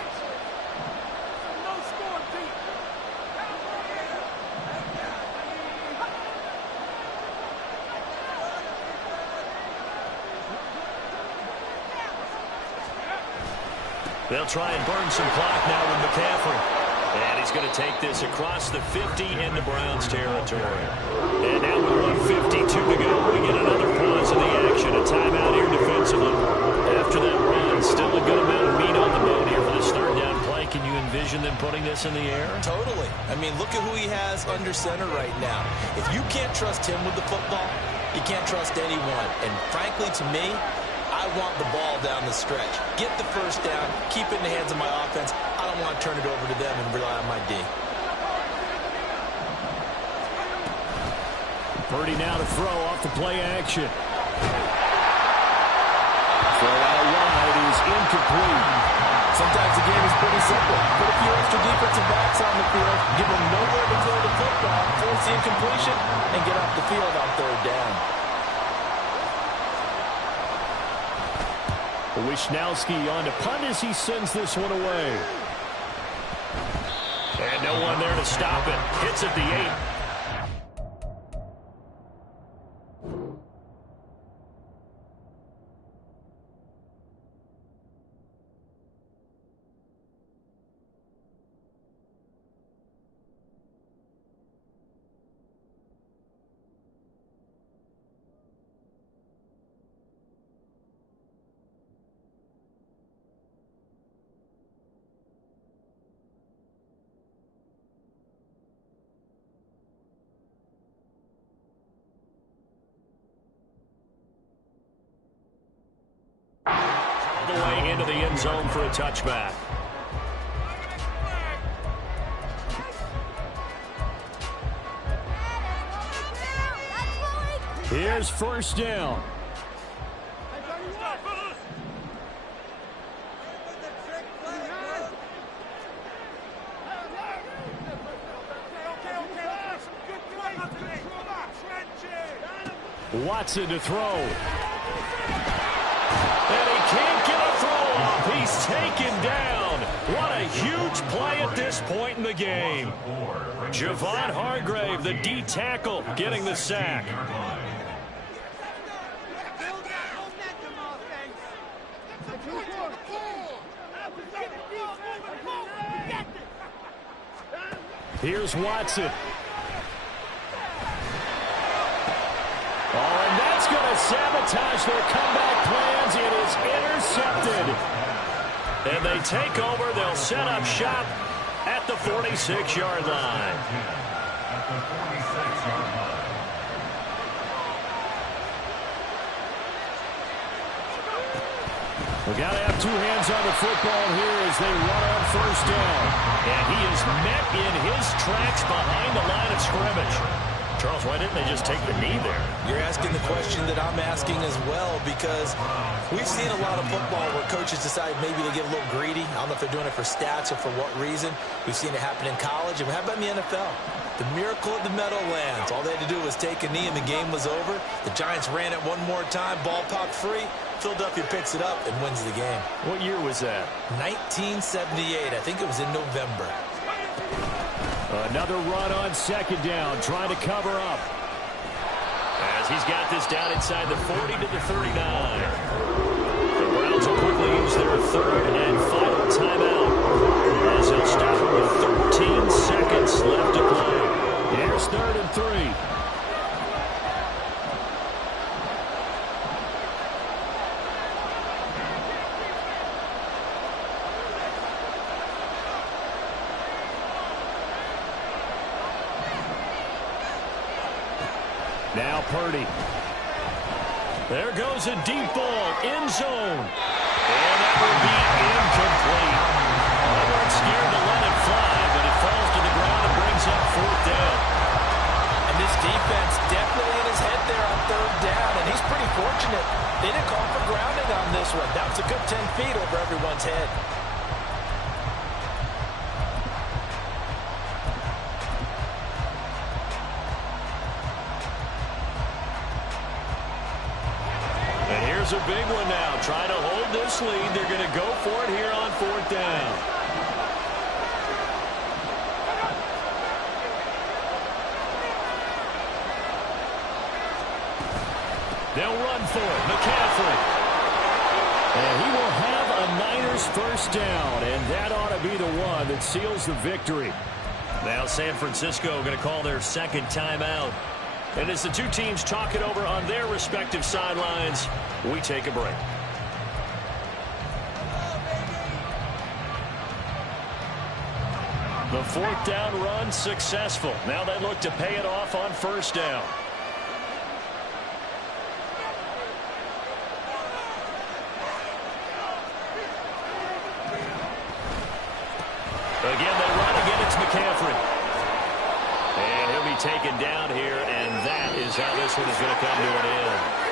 They'll try and burn some clock now with McCaffrey. And he's going to take this across the 50 into Browns territory. And now with 1:52 to go, we get another pause in the action. A timeout here defensively. After that run, still a good amount of meat on the bone here for this third down play. Can you envision them putting this in the air? Totally. I mean, look at who he has under center right now. If you can't trust him with the football, you can't trust anyone. And frankly, to me, I want the ball down the stretch. Get the first down, keep it in the hands of my offense. I don't want to turn it over to them and rely on my D. Purdy now to throw off the play action. Throw out wide is incomplete. Sometimes the game is pretty simple. Put a few extra defensive backs on the field, give them nowhere to throw the football, force the incompletion, and get off the field on third down. Wishnowski on to punt as he sends this one away. And no one there to stop it. Hits at the 8. The way into the end zone for a touchback. Here's first down. Watson to throw. And he can't get a throw off. He's taken down. What a huge play at this point in the game. Javon Hargrave, the D tackle, getting the sack. Here's Watson. Oh, and that's going to sabotage their comeback plans. It is intercepted. And they take over. They'll set up shop at the 46-yard line. At the 46-yard line. We got to have two hands on the football here as they run on first down. And he is met in his tracks behind the line of scrimmage. Charles, why didn't they just take the knee there? You're asking the question that I'm asking as well, because we've seen a lot of football where coaches decide maybe they get a little greedy. I don't know if they're doing it for stats or for what reason. We've seen it happen in college. And how about in the NFL? The miracle of the Meadowlands. All they had to do was take a knee and the game was over. The Giants ran it one more time. Ball popped free. Philadelphia picks it up and wins the game. What year was that? 1978. I think it was in November. Another run on second down, trying to cover up. As he's got this down inside the 40 to the 39. The Browns will quickly use their third and final timeout, as they'll stop with 13 seconds left to play. Here's 3rd and 3. Now Purdy. There goes a deep ball, end zone. And that will be incomplete. They weren't scared to let it fly, but it falls to the ground and brings up 4th down. And this defense definitely in his head there on 3rd down, and he's pretty fortunate. They didn't call for grounding on this one. That was a good 10 feet over everyone's head. Here's a big one now. Trying to hold this lead. They're going to go for it here on 4th down. They'll run for it. McCaffrey. And he will have a Niners first down, and that ought to be the one that seals the victory. Now San Francisco going to call their second timeout. And as the two teams talk it over on their respective sidelines, we take a break. The fourth down run successful. Now they look to pay it off on first down. Again, they run again. It's McCaffrey. And he'll be taken down here, and that is how this one is going to come to an end.